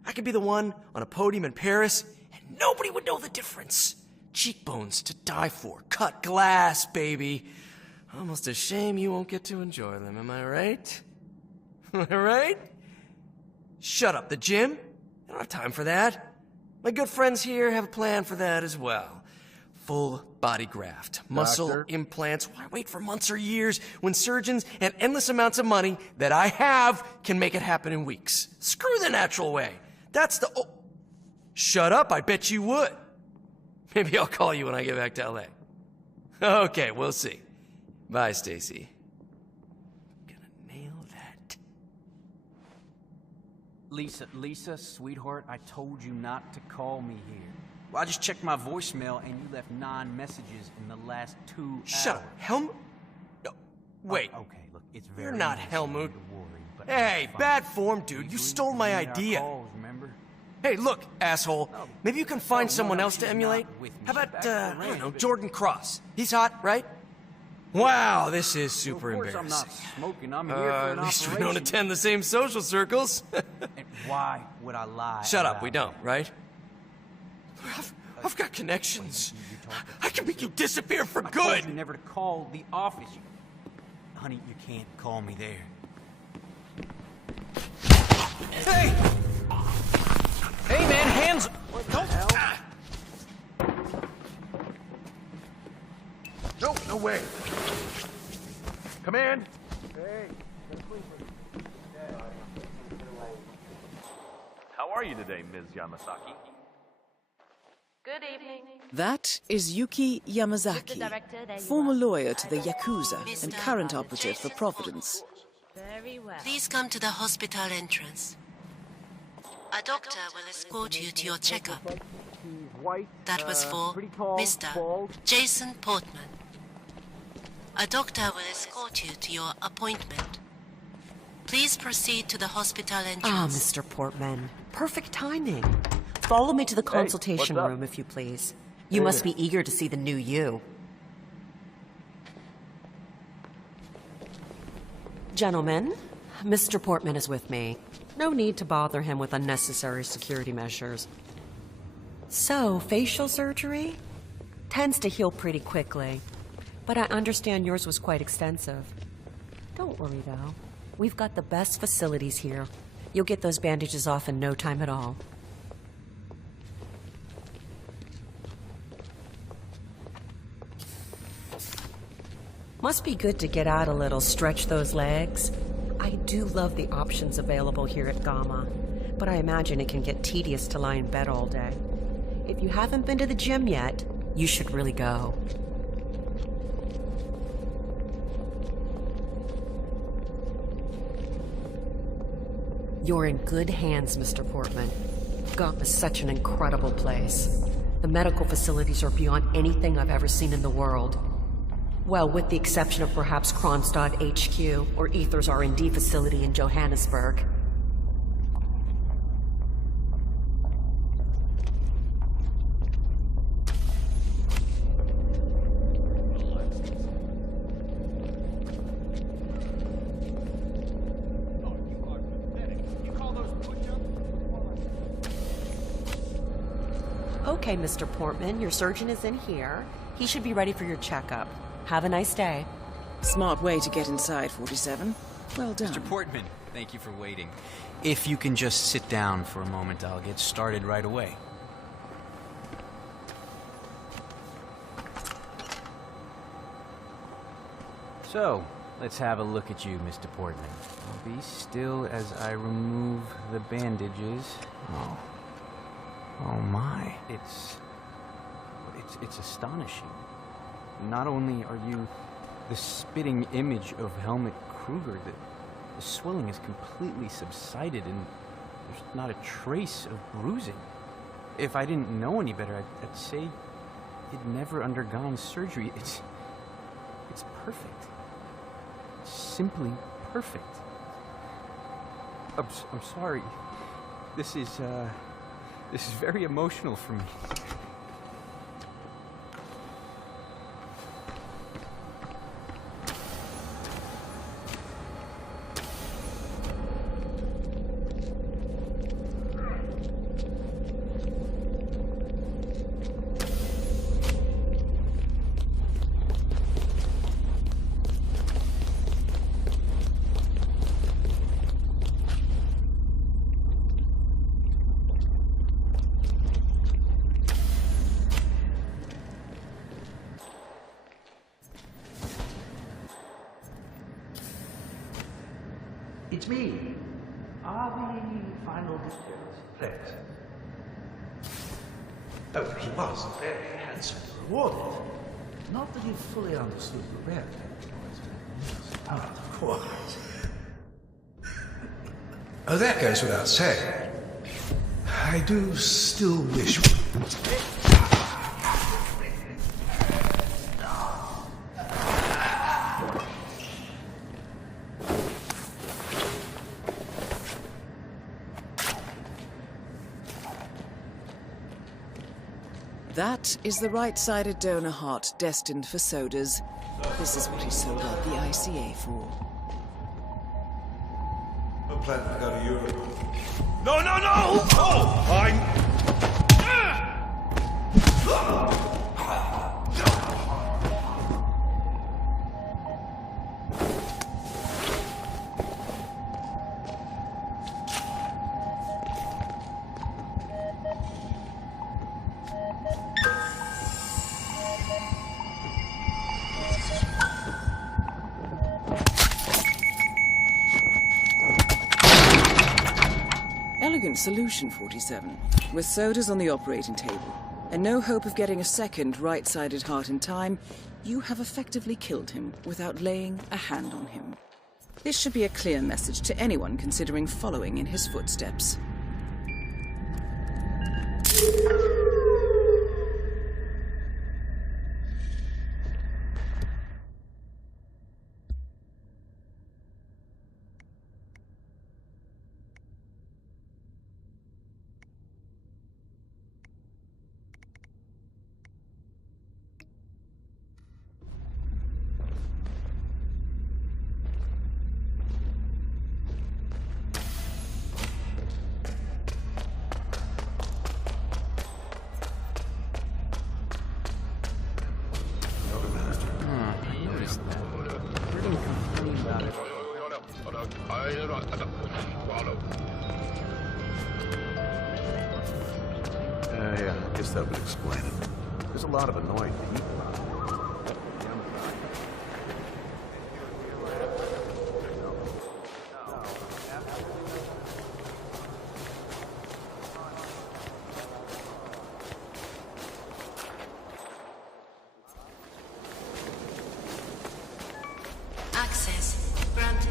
I could be the one on a podium in Paris, and nobody would know the difference. Cheekbones to die for. Cut glass, baby. Almost a shame you won't get to enjoy them, am I right? Am I right? Shut up, the gym? I don't have time for that. My good friends here have a plan for that as well. Full body graft, muscle Doctor? implants. Why wait for months or years when surgeons and endless amounts of money that I have can make it happen in weeks? Screw the natural way. That's the... Oh. Shut up, I bet you would. Maybe I'll call you when I get back to LA. Okay, we'll see. Bye, Stacy. Gonna nail that. Lisa, sweetheart, I told you not to call me here. Well, I just checked my voicemail, and you left 9 messages in the last 2 hours. Shut up, Helmut. No, wait. Okay, look, it's very You're not nice of Helmut. you to worry, but Hey, it's fine. bad form, dude. You stole my idea. Calls, remember? Hey, look, asshole. Maybe you can find someone else to emulate? How about, I don't know, Jordan Cross? He's hot, right? Wow, this is super Of course embarrassing. I'm not smoking. I'm here for an At least we operation. don't attend the same social circles. And why would I lie? Shut up, about we don't, right? I've got connections. I can make you disappear for I good. told you never to call the office. Honey, you can't call me there. Hey! Hey, man, hands... No way. Come in. How are you today, Ms. Yamasaki? Good evening. That is Yuki Yamazaki, former lawyer to the Yakuza and current operative for Providence. Very well. Please come to the hospital entrance. A doctor will escort you to your checkup. That was for Mr. Jason Portman. A doctor will escort you to your appointment. Please proceed to the hospital entrance. Mr. Portman. Perfect timing. Follow me to the consultation what's up? room, if you please. You must be eager to see the new you. Gentlemen, Mr. Portman is with me. No need to bother him with unnecessary security measures. So, facial surgery? Tends to heal pretty quickly. But I understand yours was quite extensive. Don't worry, though. We've got the best facilities here. You'll get those bandages off in no time at all. Must be good to get out a little, stretch those legs. I do love the options available here at Gamma, but I imagine it can get tedious to lie in bed all day. If you haven't been to the gym yet, you should really go. You're in good hands, Mr. Portman. Gamma is such an incredible place. The medical facilities are beyond anything I've ever seen in the world. Well, with the exception of perhaps Kronstadt HQ or Ether's R&D facility in Johannesburg. Okay, Mr. Portman, your surgeon is in here. He should be ready for your checkup. Have a nice day. Smart way to get inside, 47. Well done. Mr. Portman, thank you for waiting. If you can just sit down for a moment, I'll get started right away. So, let's have a look at you, Mr. Portman. I'll be still as I remove the bandages. Oh my. It's astonishing. Not only are you the spitting image of Helmut Kruger, the swelling has completely subsided and there's not a trace of bruising. If I didn't know any better, I'd say you'd never undergone surgery. It's perfect. It's simply perfect. I'm sorry. This is very emotional for me. It's me. Are the final details correct? Oh, he was very handsomely rewarded. Not that he fully understood the rare part, of course. Oh, that goes without saying. I do still wish... That is the right-sided donor heart destined for Sodas. This is what he sold out the ICA for. I'm planning to go to Europe. No! Oh! I'm... Elegant solution, 47. With Sodas on the operating table, and no hope of getting a second right-sided heart in time, you have effectively killed him without laying a hand on him. This should be a clear message to anyone considering following in his footsteps. Yeah, I guess that would explain it. There's a lot of annoying people out there. Access granted.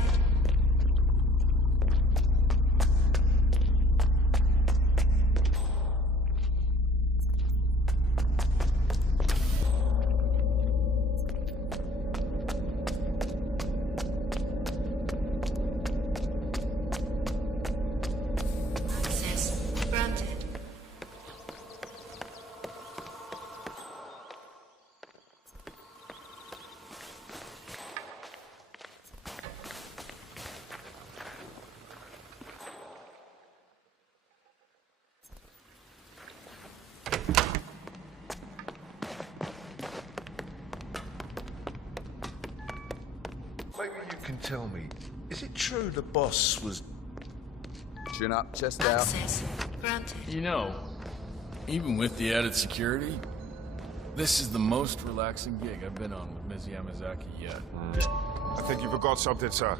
can tell me, is it true the boss was... Chin up, chest Access granted. You know, even with the added security, this is the most relaxing gig I've been on with Ms. Yamazaki yet. I think you forgot something, sir.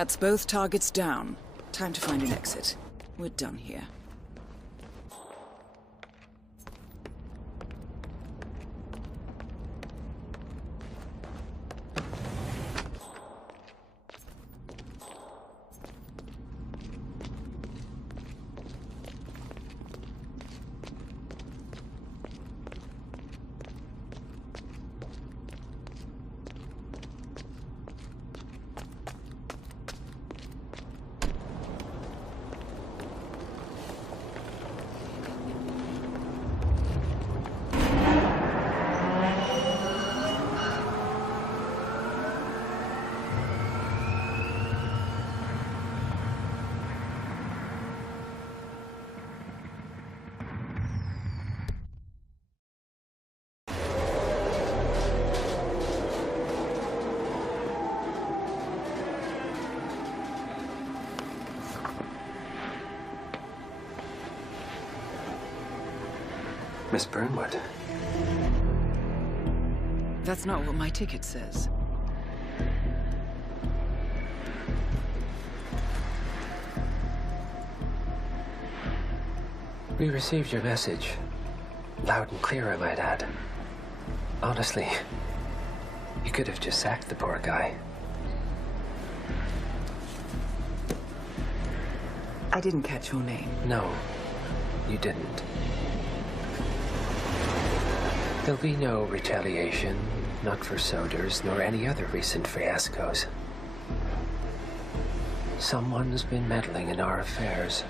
That's both targets down. Time to find an exit. We're done here. Miss Burnwood. That's not what my ticket says. We received your message. Loud and clear, I might add. Honestly, you could have just sacked the poor guy. I didn't catch your name. No, you didn't. There'll be no retaliation, not for Soders, nor any other recent fiascos. Someone's been meddling in our affairs,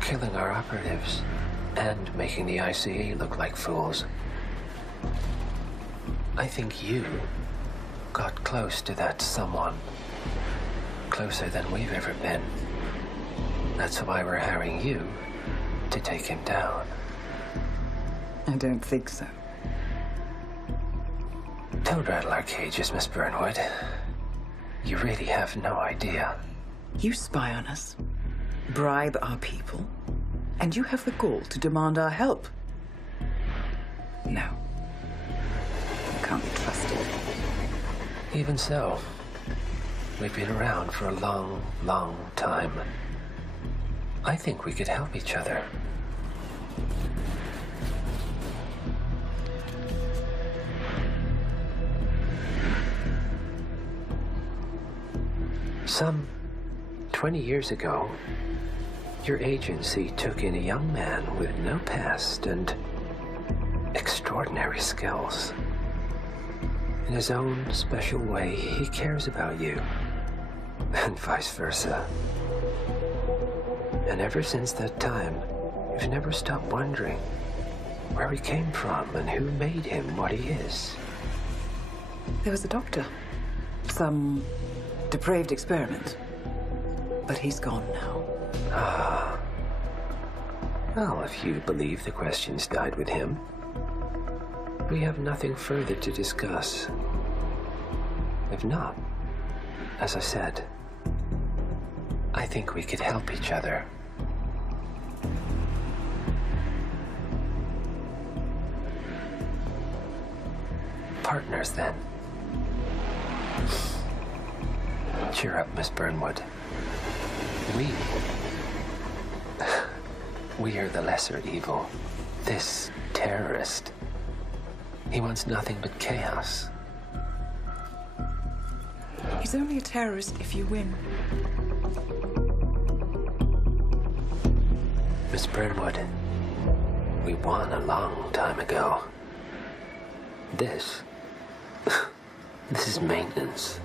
killing our operatives, and making the ICE look like fools. I think you got close to that someone. Closer than we've ever been. That's why we're hiring you to take him down. I don't think so. Don't rattle our cages, Miss Burnwood. You really have no idea. You spy on us, bribe our people, and you have the gall to demand our help. No. You can't be trusted. Even so, we've been around for a long, long time. I think we could help each other. Some 20 years ago, your agency took in a young man with no past and extraordinary skills. In his own special way, he cares about you, and vice versa. And ever since that time, you've never stopped wondering where he came from and who made him what he is. There was a doctor. Some depraved experiment. But he's gone now. Ah. Well, if you believe the questions died with him, we have nothing further to discuss. If not, as I said, I think we could help each other. Partners, then. Cheer up, Miss Burnwood. We are the lesser evil. This terrorist. He wants nothing but chaos. He's only a terrorist if you win. Miss Burnwood, we won a long time ago. This is maintenance.